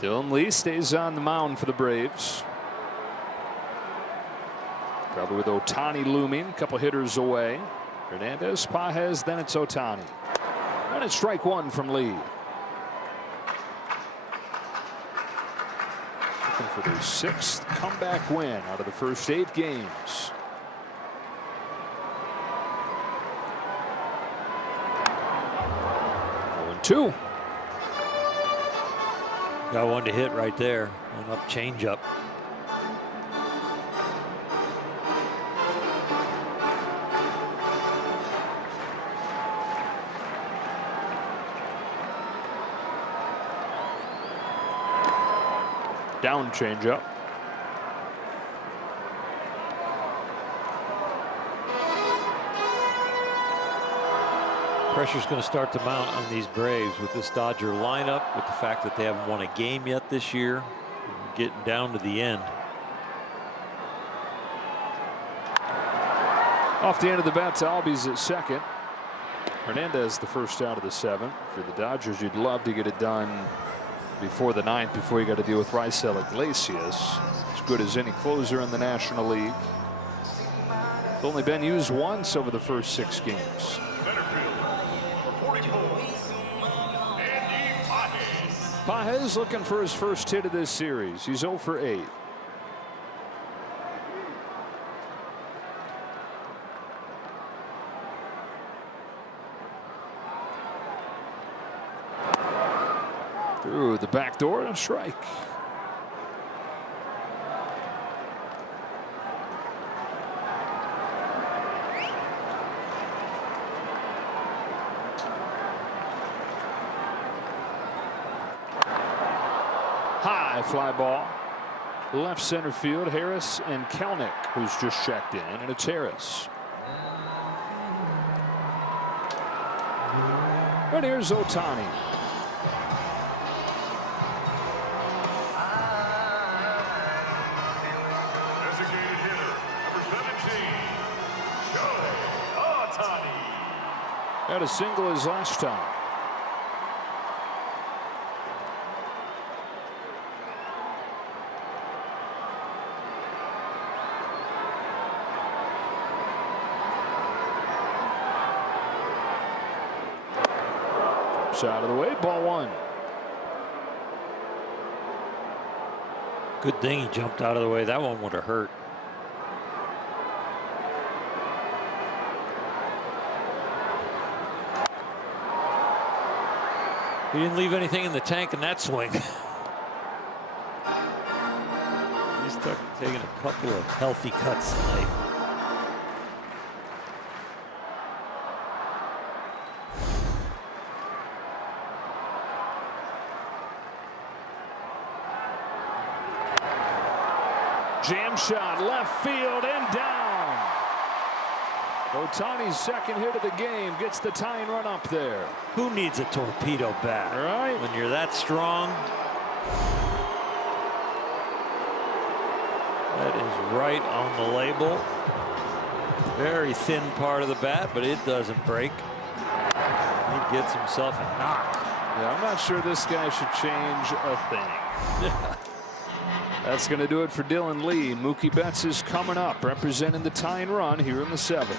Dylan Lee stays on the mound for the Braves. Probably with Ohtani looming, a couple hitters away. Hernandez, Pages, then it's Ohtani. And it's strike 1 from Lee. For their 6th comeback win out of the first 8 games. Oh, 2. Got one to hit right there. An up changeup. Down changeup. Pressure's going to start to mount on these Braves with this Dodger lineup, with the fact that they haven't won a game yet this year. Getting down to the end. Off the end of the bat to Albies at second. Hernandez the first out of the 7th. For the Dodgers, you'd love to get it done before the 9th, before you got to deal with Raisel Iglesias. As good as any closer in the National League. It's only been used once over the first 6 games. Pages looking for his first hit of this series. He's 0 for 8. Through the back door and a strike. High fly ball. Left center field, Harris and Kelnick, who's just checked in, and it's Harris. And here's Ohtani. Designated hitter, number 17, Shohei Ohtani. Had a single his last time. Out of the way, ball 1. Good thing he jumped out of the way. That one would have hurt. He didn't leave anything in the tank in that swing. He started taking a couple of healthy cuts tonight. Jam shot, left field and down. Ohtani's second hit of the game gets the tying run up there. Who needs a torpedo bat? Right. When you're that strong. That is right on the label. Very thin part of the bat, but it doesn't break. He gets himself a knock. Yeah, I'm not sure this guy should change a thing. That's going to do it for Dylan Lee. Mookie Betts is coming up, representing the tying run here in the 7th.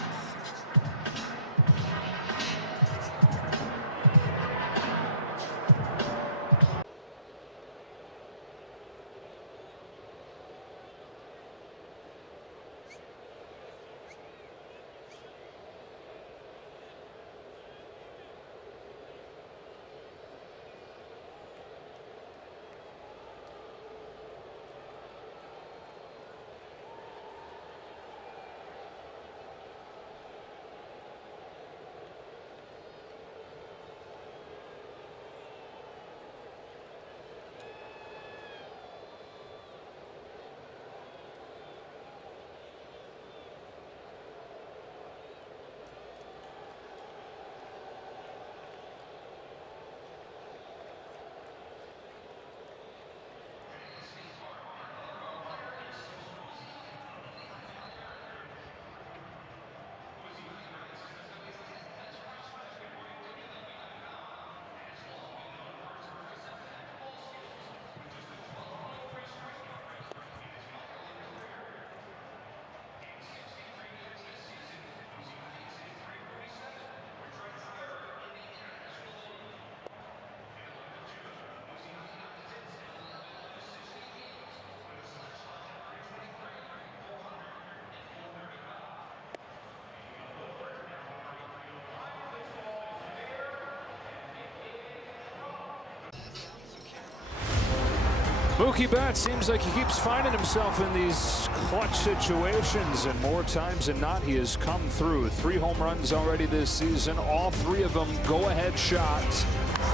Mookie Betts seems like he keeps finding himself in these clutch situations, and more times than not he has come through. 3 home runs already this season, all 3 of them go-ahead shots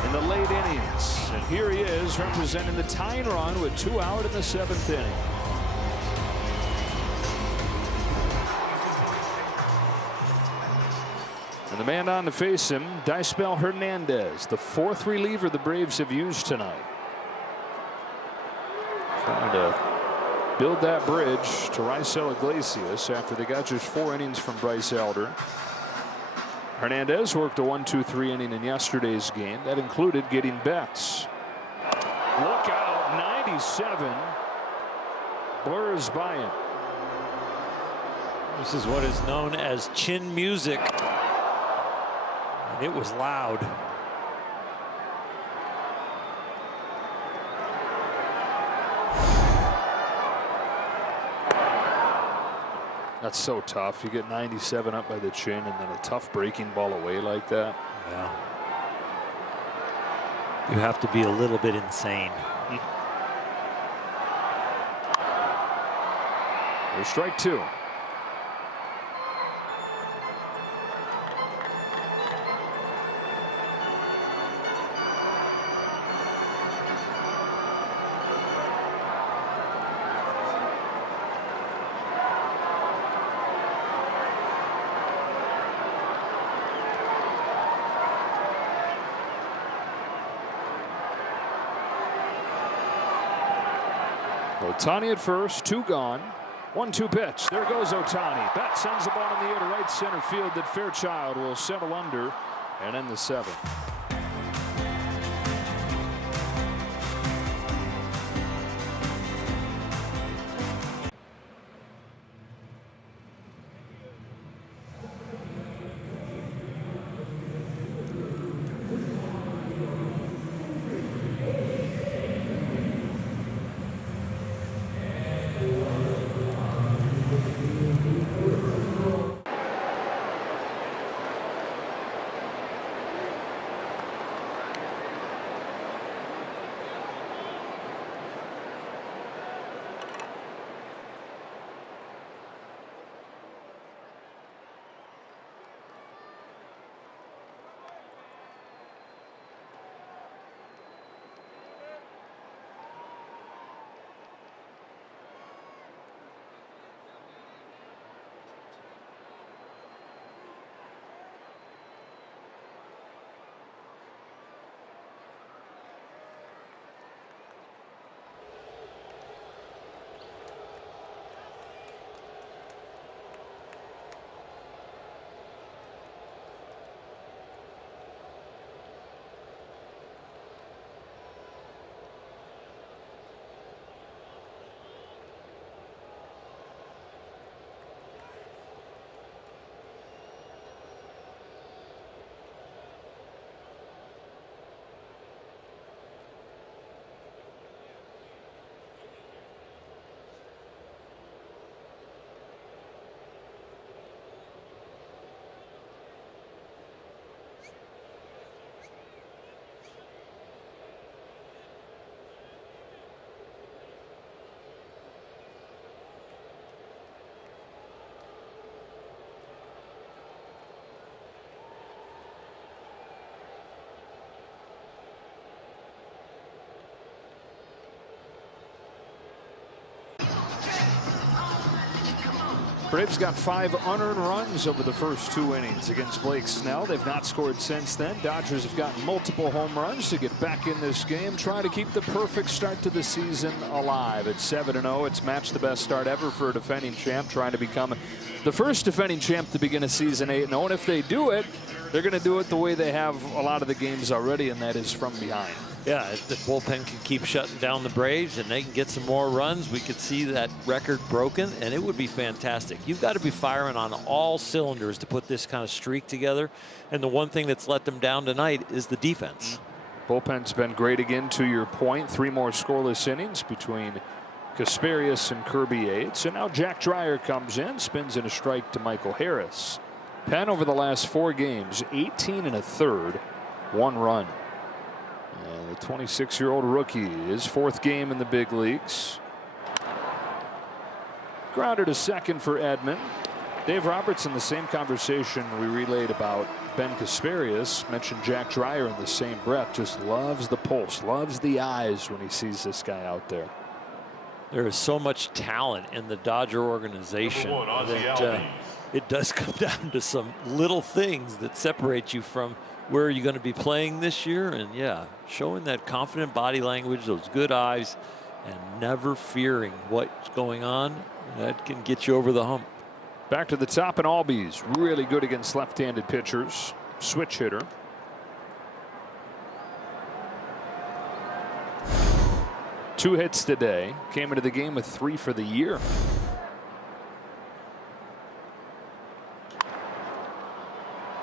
in the late innings. And here he is representing the tying run with 2 out in the 7th inning. And the man on to face him, Daisbel Hernandez, the 4th reliever the Braves have used tonight. Trying to build that bridge to Raisel Iglesias after they got just 4 innings from Bryce Elder. Hernandez worked a 1-2-3 inning in yesterday's game. That included getting Betts. Look out, 97 blurs by him. This is what is known as chin music. And it was loud. That's so tough. You get 97 up by the chin and then a tough breaking ball away like that. Yeah. You have to be a little bit insane. There's strike 2. Ohtani at first, 2 gone. 1-2 pitch. There goes Ohtani. Bat sends the ball in the air to right center field that Fairchild will settle under and end the 7th. Braves got 5 unearned runs over the first 2 innings against Blake Snell. They've not scored since then. Dodgers have gotten multiple home runs to get back in this game, trying to keep the perfect start to the season alive. At 7-0, it's matched the best start ever for a defending champ, trying to become the first defending champ to begin a season 8-0. And if they do it, they're going to do it the way they have a lot of the games already, and that is from behind. Yeah, if the bullpen can keep shutting down the Braves and they can get some more runs, we could see that record broken, and it would be fantastic. You've got to be firing on all cylinders to put this kind of streak together. And the one thing that's let them down tonight is the defense. Bullpen's been great again, to your point. 3 more scoreless innings between Kasperius and Kirby Yates. And now Jack Dreyer comes in, spins in a strike to Michael Harris. Penn over the last 4 games, 18 1/3, 1 run. And the 26-year-old rookie, his 4th game in the big leagues. Grounded to second for Edman. Dave Roberts, in the same conversation we relayed about Ben Kasperius, mentioned Jack Dreyer in the same breath. Just loves the pulse, loves the eyes when he sees this guy out there. There is so much talent in the Dodger organization that it does come down to some little things that separate you from where are you going to be playing this year. And yeah, showing that confident body language, those good eyes, and never fearing what's going on, that can get you over the hump. Back to the top, and Albies really good against left-handed pitchers. Switch hitter. Two hits today. Came into the game with 3 for the year.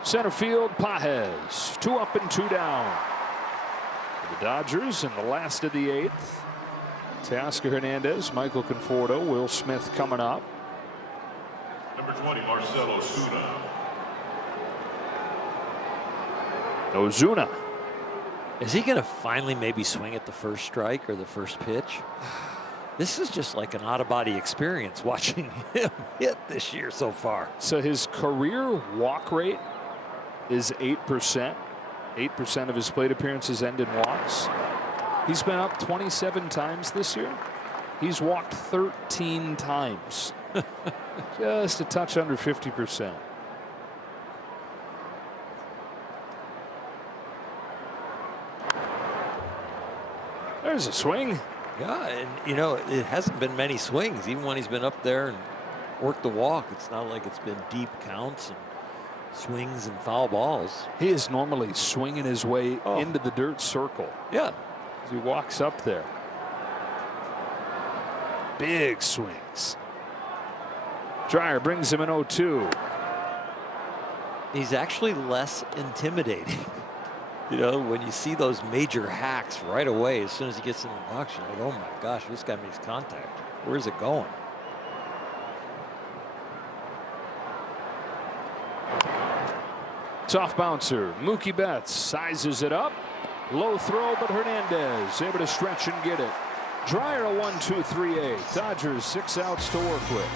Center field, Pages. 2 up and 2 down. For the Dodgers in the last of the 8th. Teoscar Hernandez, Michael Conforto, Will Smith coming up. Number 20, Marcell Ozuna. Ozuna. Is he going to finally maybe swing at the first strike or the first pitch? This is just like an out-of-body experience watching him hit this year so far. So his career walk rate is 8%. 8% of his plate appearances end in walks. He's been up 27 times this year. He's walked 13 times. Just a touch under 50%. There's a swing. Yeah, and you know, it hasn't been many swings. Even when he's been up there and worked the walk, it's not like it's been deep counts and swings and foul balls. He is normally swinging his way into the dirt circle. Yeah. As he walks up there. Big swings. Dreyer brings him in 0-2. He's actually less intimidating. You know, when you see those major hacks right away, as soon as he gets in the box, you're like, oh my gosh, this guy makes contact. Where's it going? Soft bouncer. Mookie Betts sizes it up. Low throw, but Hernandez able to stretch and get it. Dreyer a 1-2-3-8. Dodgers 6 outs to work with.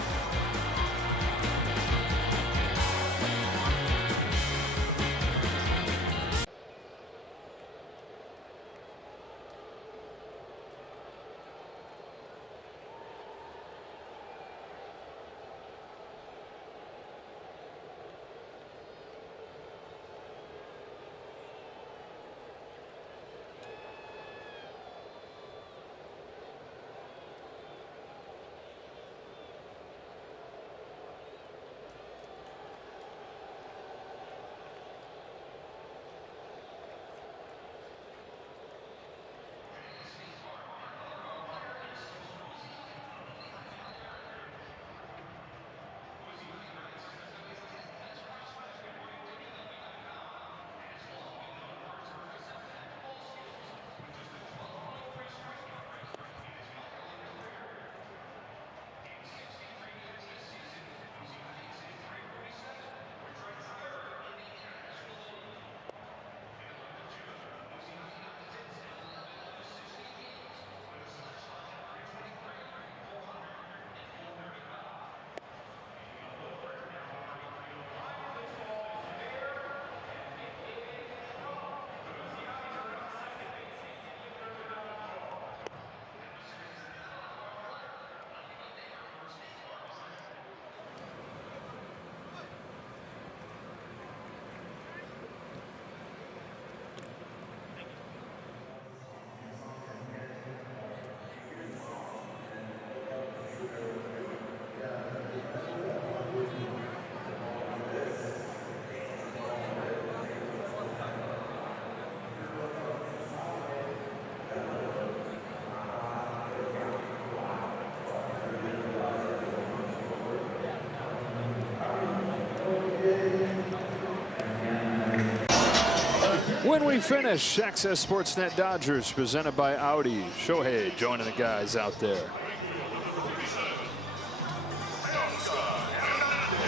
When we finish, Access Sportsnet Dodgers presented by Audi. Shohei joining the guys out there.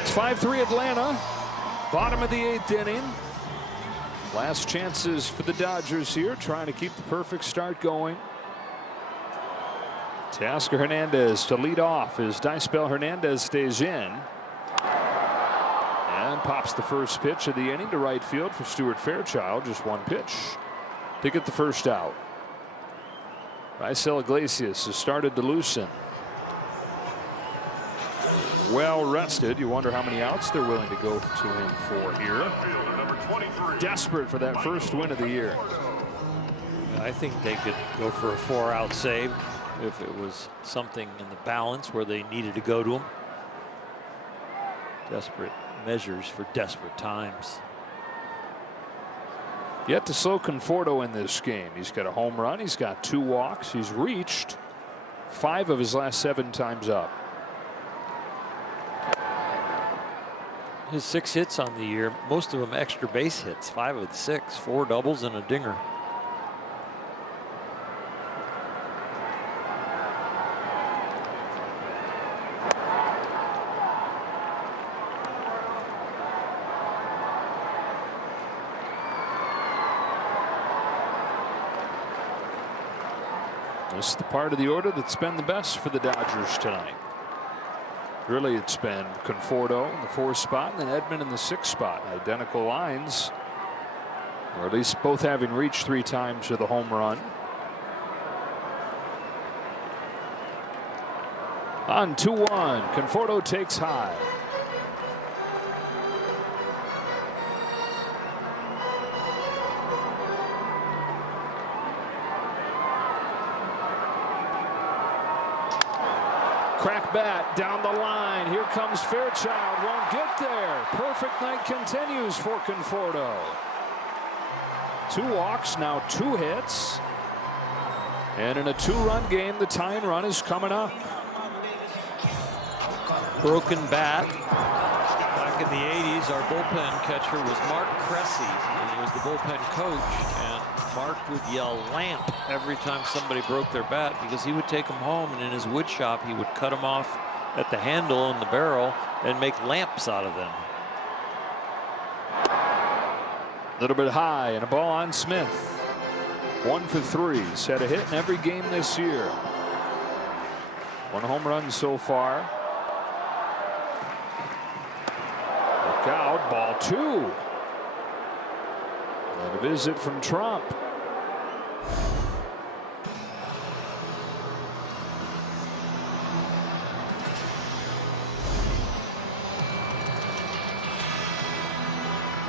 It's 5-3 Atlanta. Bottom of the 8th inning. Last chances for the Dodgers here, trying to keep the perfect start going. Teoscar Hernandez to lead off as Dispel Hernandez stays in. And pops the first pitch of the inning to right field for Stuart Fairchild. Just one pitch to get the first out. Raisel Iglesias has started to loosen. Well rested. You wonder how many outs they're willing to go to him for here. Desperate for that first win of the year. I think they could go for a 4-out save if it was something in the balance where they needed to go to him. Desperate measures for desperate times. Yet to slow Conforto in this game. He's got a home run. He's got 2 walks. He's reached 5 of his last 7 times up. His 6 hits on the year, most of them extra base hits. 5 of the 6, 4 doubles and a dinger. This is the part of the order that's been the best for the Dodgers tonight. Really, it's been Conforto in the 4th spot and then Edman in the 6th spot. Identical lines, or at least both having reached 3 times with a home run. On 2-1, Conforto takes high. Crack bat down the line. Here comes Fairchild. Won't get there. Perfect night continues for Conforto. 2 walks, now 2 hits. And in a 2-run game, the tying run is coming up. Broken bat. Back in the 80s, our bullpen catcher was Mark Cressy, and he was the bullpen coach. And Mark would yell "lamp" every time somebody broke their bat, because he would take them home, and in his wood shop he would cut them off at the handle and the barrel and make lamps out of them. A little bit high and a ball on Smith. 1 for 3. He's had a hit in every game this year. 1 home run so far. Look out, ball 2. And a visit from Trump.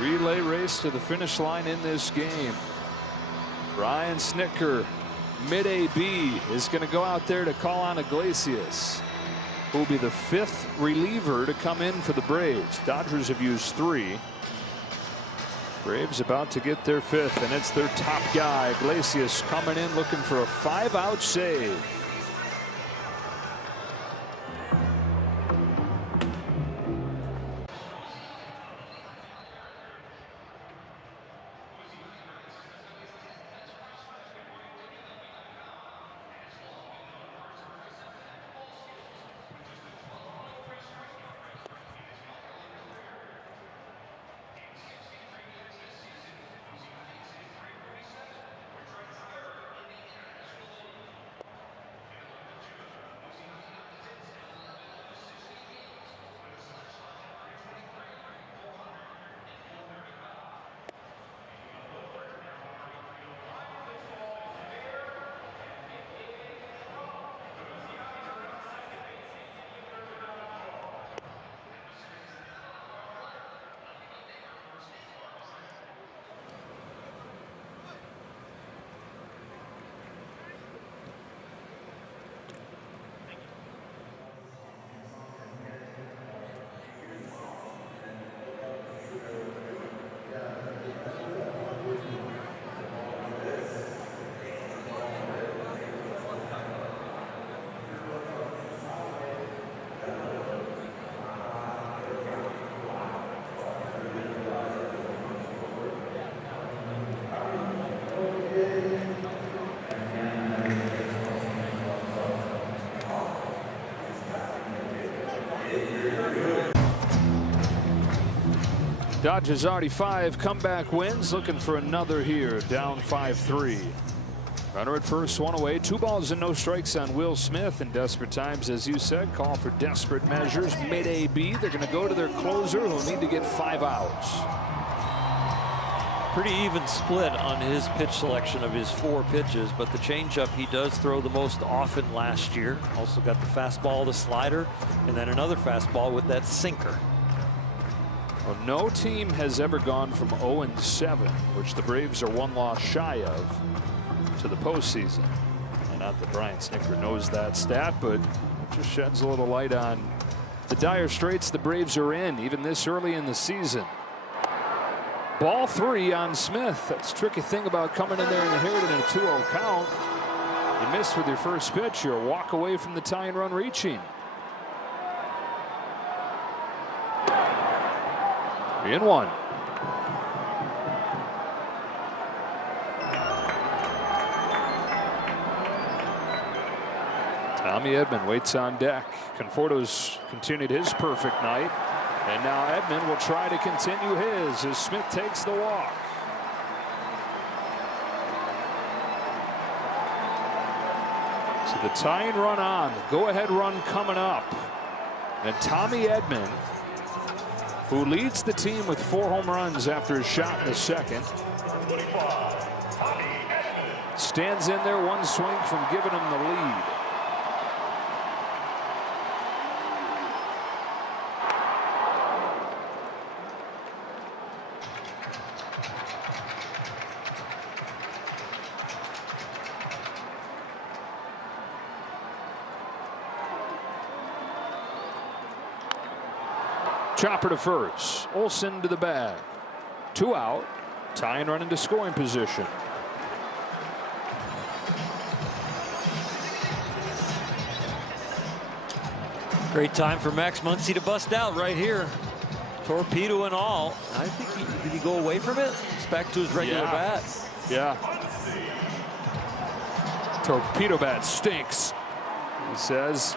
Relay race to the finish line in this game. Brian Snitker, mid-AB, is going to go out there to call on Iglesias, who will be the 5th reliever to come in for the Braves. Dodgers have used 3. Braves about to get their 5th, and it's their top guy. Iglesias coming in looking for a 5-out save. Dodgers already 5 comeback wins, looking for another here, down 5-3. Runner at first, 1 away, 2 balls and no strikes on Will Smith. In desperate times, as you said, call for desperate measures. Mid-AB, they're going to go to their closer, who will need to get 5 outs. Pretty even split on his pitch selection of his 4 pitches, but the changeup he does throw the most often last year. Also got the fastball, the slider, and then another fastball with that sinker. Well, no team has ever gone from 0-7, which the Braves are 1 loss shy of, to the postseason. And not that Brian Snitker knows that stat, but it just sheds a little light on the dire straits the Braves are in, even this early in the season. Ball 3 on Smith. That's the tricky thing about coming in there and inheriting a 2-0 count. You miss with your first pitch, you're a walk away from the tying run reaching. 3-1. Tommy Edman waits on deck. Conforto's continued his perfect night, and now Edman will try to continue his as Smith takes the walk. So the tying run on. Go-ahead run coming up. And Tommy Edman, who leads the team with 4 home runs after his shot in the second, stands in there 1 swing from giving him the lead. Chopper to first. Olsen to the bag. 2 out. Tying run into scoring position. Great time for Max Muncy to bust out right here. Torpedo and all. I think did he go away from it? It's back to his regular bat. Yeah. Torpedo bat stinks, he says.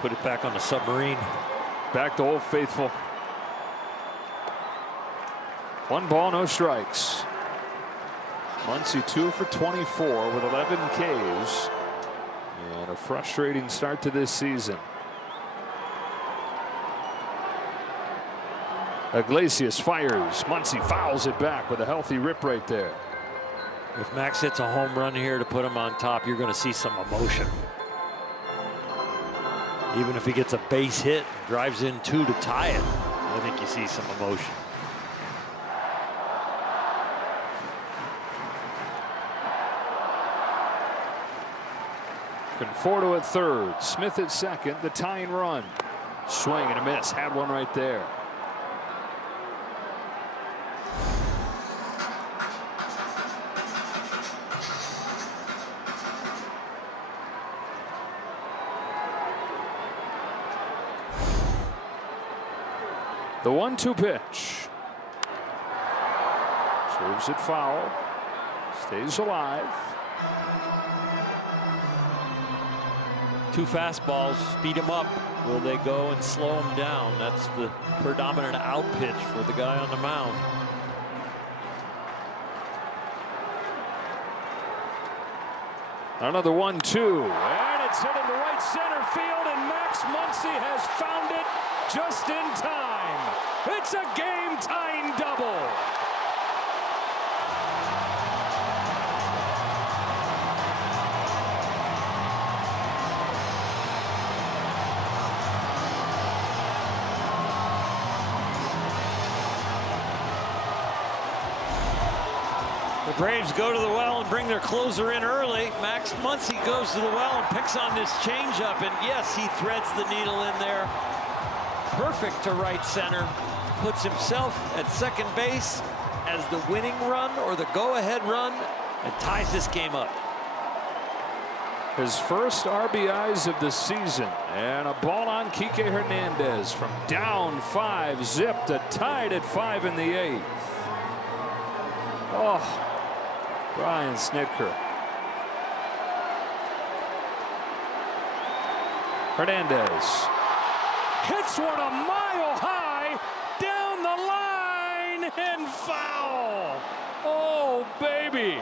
Put it back on the submarine. Back to Old Faithful. 1 ball, no strikes. Muncy 2 for 24 with 11 Ks. And a frustrating start to this season. Iglesias fires. Muncy fouls it back with a healthy rip right there. If Max hits a home run here to put him on top, you're going to see some emotion. Even if he gets a base hit, drives in 2 to tie it, I think you see some emotion. Conforto at third, Smith at second, the tying run. Swing and a miss, had one right there. The 1-2 pitch. Serves it foul. Stays alive. 2 fastballs, speed him up. Will they go and slow him down? That's the predominant out pitch for the guy on the mound. Another 1-2, and it's hit into right center field, and Max Muncy has found it just in time. It's a game-tying double. The Braves go to the well and bring their closer in early. Max Muncy goes to the well and picks on this changeup, and yes, he threads the needle in there. Perfect to right center. Puts himself at second base as the winning run or the go-ahead run and ties this game up. His first RBIs of the season, and a ball on Kike Hernandez from down 5, zipped to tied at 5 in the 8th. Oh, Brian Snitker. Hernandez hits one a mile high down the line and foul. Oh, baby.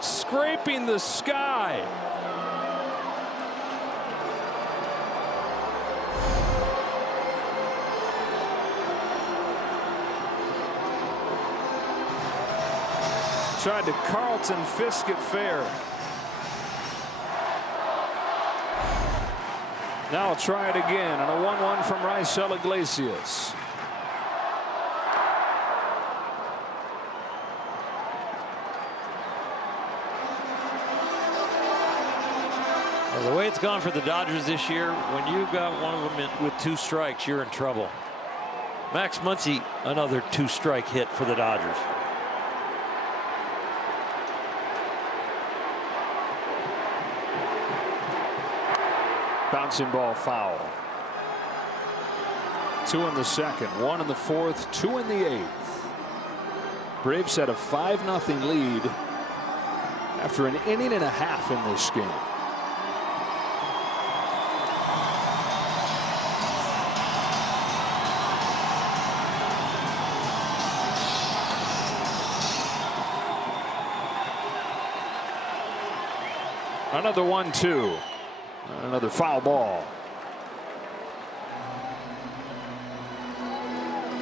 Scraping the sky. Tried to Carlton Fisk it fair. Now I'll try it again on a 1-1 from Raisel Iglesias. Well, the way it's gone for the Dodgers this year, when you got one of them with 2 strikes, you're in trouble. Max Muncy, another 2-strike hit for the Dodgers. Bouncing ball foul. 2 in the second, 1 in the 4th, 2 in the 8th. Braves had a 5-0 lead after an inning and a half in this game. Another 1-2. Another foul ball.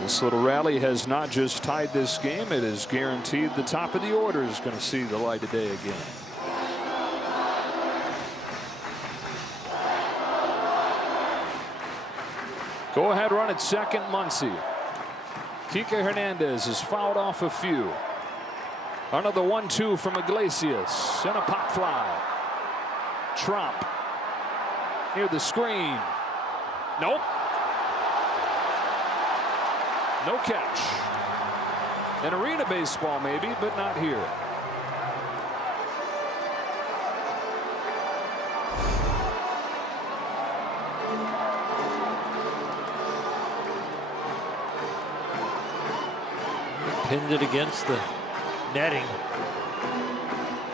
This little rally has not just tied this game, it is guaranteed the top of the order is going to see the light of day again. Go ahead run at second, Muncy. Kike Hernandez has fouled off a few. Another 1-2 from Iglesias and a pop fly. Trump near the screen. Nope. No catch. An arena baseball maybe, but not here. Pinned it against the netting.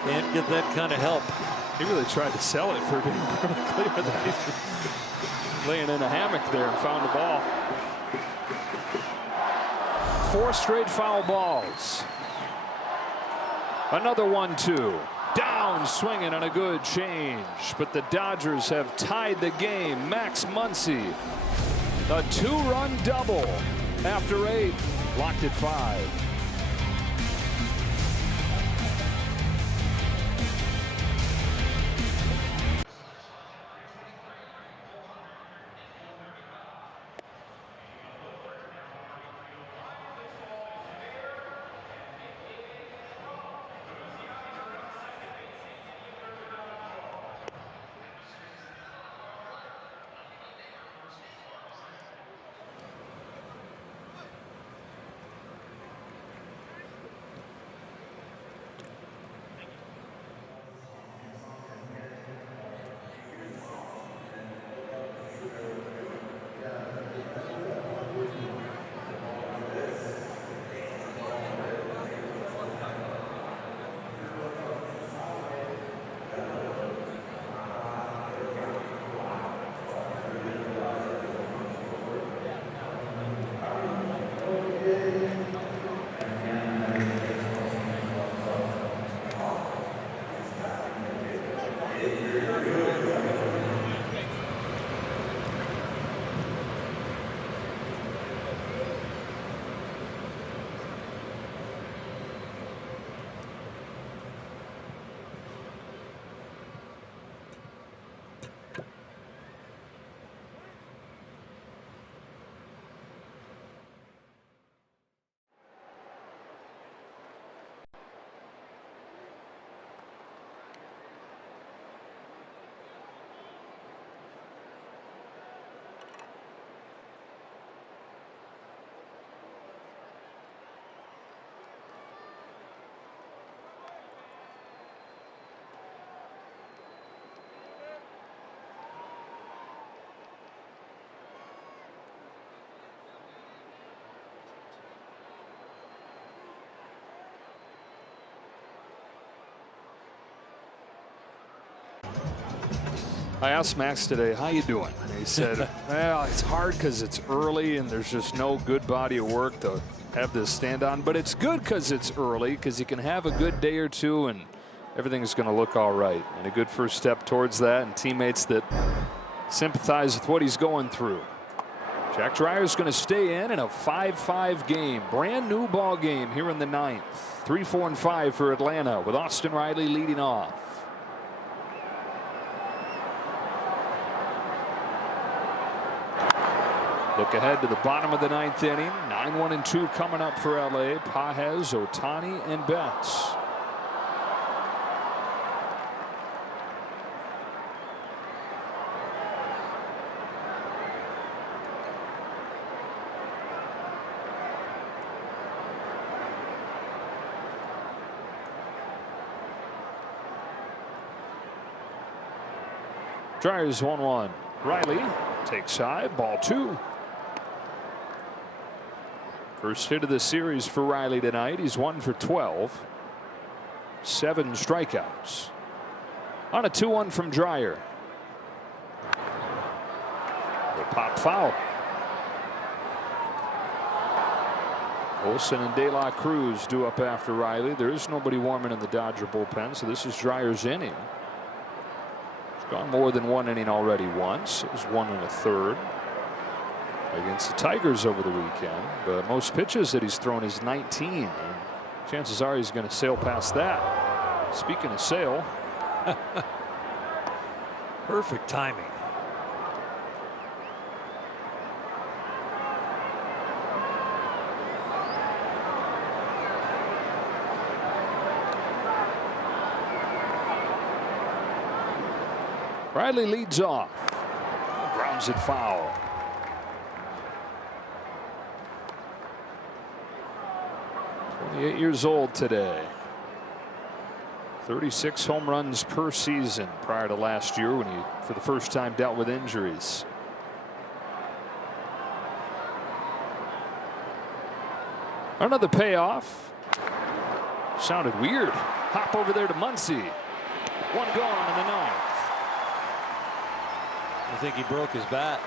Can't get that kind of help. He really tried to sell it for being pretty clear that he's laying in a hammock there and found the ball. 4 straight foul balls. Another 1-2. Down swinging on a good change, but the Dodgers have tied the game. Max Muncy, a 2-run double after 8, locked at 5. I asked Max today, how you doing? And he said, well, it's hard because it's early and there's just no good body of work to have this stand on. But it's good because it's early, because you can have a good day or two and everything's going to look all right. And a good first step towards that, and teammates that sympathize with what he's going through. Jack Dreyer is going to stay in a 5-5 game. Brand new ball game here in the 9th. 3-4-5 for Atlanta, with Austin Riley leading off. Look ahead to the bottom of the 9th inning. 9-1-2 coming up for LA. Pages, Ohtani, and Betts. Dryers 1-1. Riley takes high, ball 2. First hit of the series for Riley tonight. He's 1 for 12. 7 strikeouts. On a 2-1 from Dreyer. The pop foul. Olsen and De La Cruz due up after Riley. There is nobody warming in the Dodger bullpen, so this is Dreyer's inning. Gone more than 1 inning already once. It was 1 1/3 against the Tigers over the weekend. But most pitches that he's thrown is 19. And chances are he's going to sail past that. Speaking of sail. Perfect timing. Riley leads off. Grounds it foul. "28 years old today. 36 home runs per season prior to last year when he, for the first time, dealt with injuries. Another payoff. Sounded weird. Hop over there to Muncy. 1 gone in the 9th. I think he broke his bat.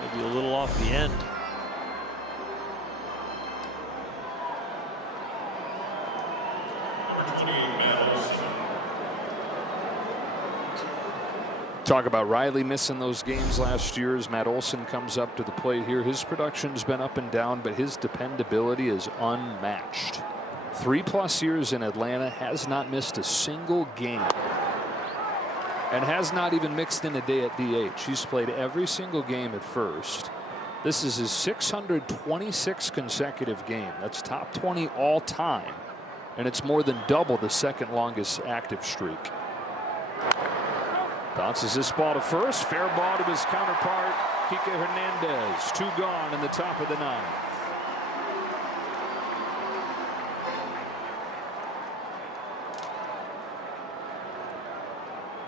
Maybe a little off the end. Talk about Riley missing those games last year as Matt Olson comes up to the plate here. His production's been up and down, but his dependability is unmatched. 3+ years in Atlanta, has not missed a single game. And has not even mixed in a day at DH. He's played every single game at first. This is his 626 consecutive game. That's top 20 all time. And it's more than double the second longest active streak. Bounces this ball to first. Fair ball to his counterpart, Kike Hernandez. 2 gone in the top of the 9th.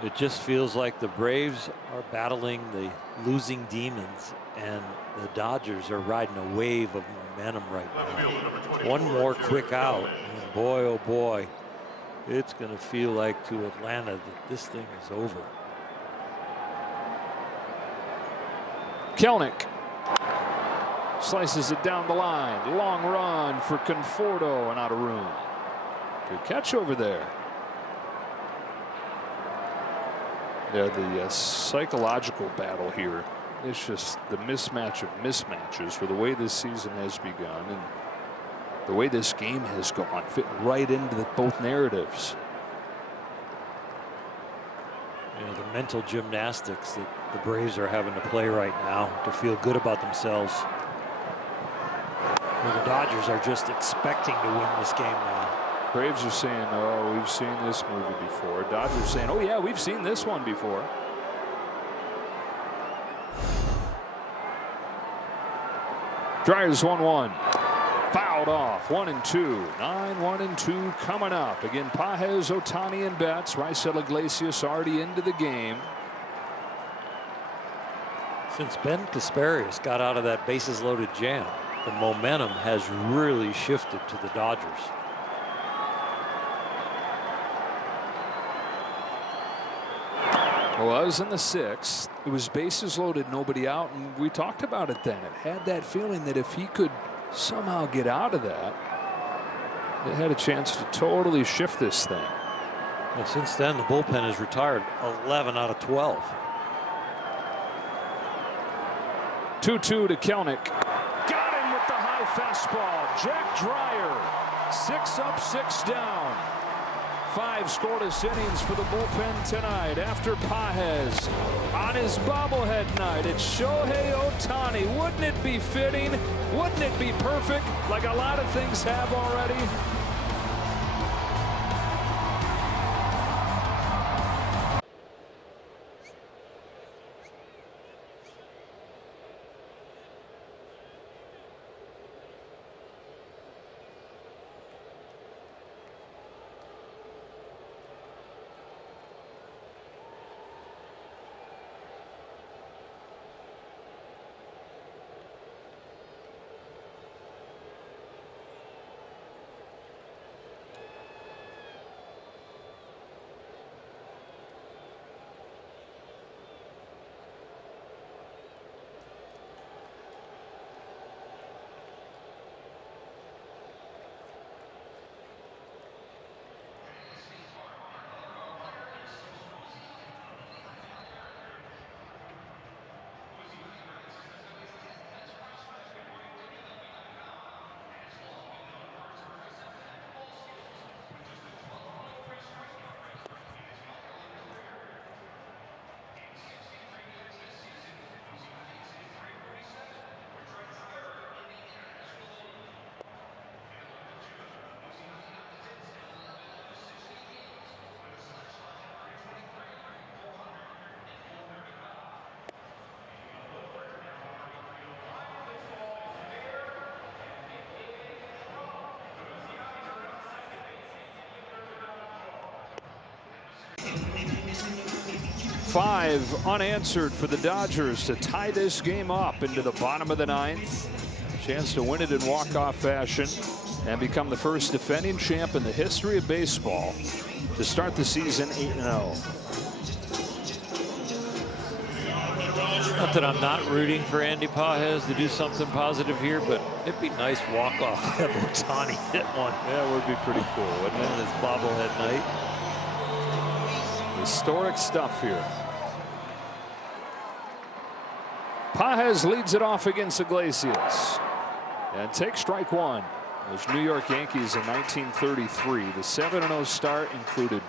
It just feels like the Braves are battling the losing demons, and the Dodgers are riding a wave of momentum right now. One more quick out, and boy, oh boy, it's going to feel like to Atlanta that this thing is over. Kelenic slices it down the line. Long run for Conforto and out of room. Good catch over there. Yeah, the psychological battle here. It's just the mismatch of mismatches for the way this season has begun and the way this game has gone, fit right into both narratives. You know, the mental gymnastics that the Braves are having to play right now to feel good about themselves. Well, the Dodgers are just expecting to win this game now. Braves are saying, oh, we've seen this movie before. Dodgers saying, oh yeah, we've seen this one before. Dryers 1-1. Fouled off. 1-2. 9-1-2 coming up. Again, Pages, Ohtani, and Betts. Raisel Iglesias already into the game. Since Ben Kasparius got out of that bases loaded jam, the momentum has really shifted to the Dodgers. Well, I was in the 6th. It was bases loaded, nobody out, and we talked about it then. It had that feeling that if he could somehow get out of that, it had a chance to totally shift this thing. Well, since then, the bullpen has retired 11 out of 12. 2-2 to Kelenic. Got him with the high fastball. Jack Dreyer. 6 up, 6 down. 5 scoreless innings for the bullpen tonight after Pages on his bobblehead night. It's Shohei Ohtani. Wouldn't it be fitting? Wouldn't it be perfect like a lot of things have already? 5 unanswered for the Dodgers to tie this game up into the bottom of the 9th. Chance to win it in walk-off fashion and become the first defending champ in the history of baseball to start the season 8-0. Not that I'm not rooting for Andy Pages to do something positive here, but it'd be nice walk-off to have Ohtani hit one. That would be pretty cool, wouldn't it? This bobblehead night. Historic stuff here. Pages leads it off against Iglesias and takes strike 1. Those New York Yankees in 1933. The 7-0 start included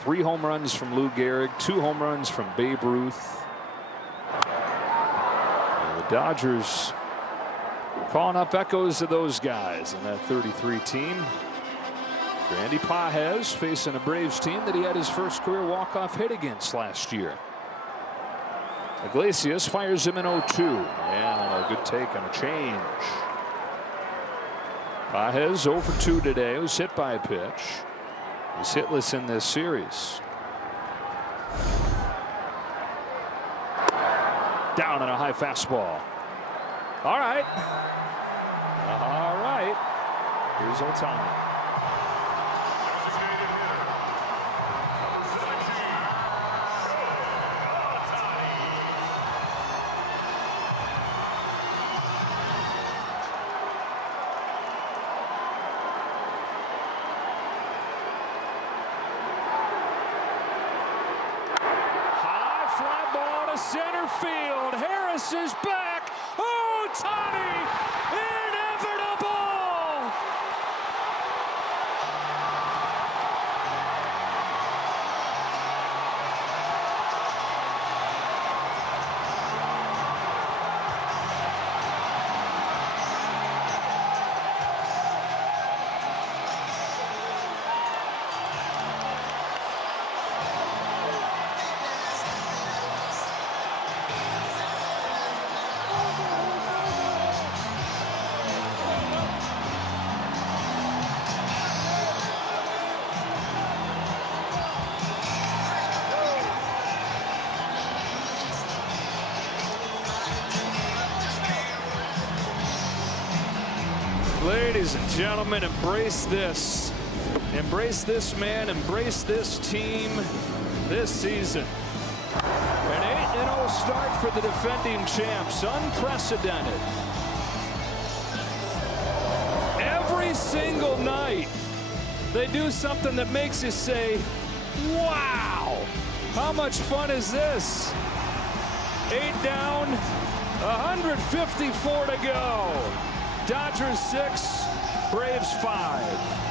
3 home runs from Lou Gehrig, 2 home runs from Babe Ruth. And the Dodgers calling up echoes of those guys in that 33 team. For Andy Pages facing a Braves team that he had his first career walk-off hit against last year. Iglesias fires him in 0-2. And a good take on a change. Pages 0 for 2 today. Was hit by a pitch. He's hitless in this series. Down on a high fastball. All right. All right. Here's Ohtani. Center field. Harris is back. Ohtani, inevitable. Ladies and gentlemen, embrace this. Embrace this man, embrace this team this season. An 8-0 start for the defending champs, unprecedented. Every single night, they do something that makes you say, wow, how much fun is this? 8 down, 154 to go. Dodgers 6, Braves 5.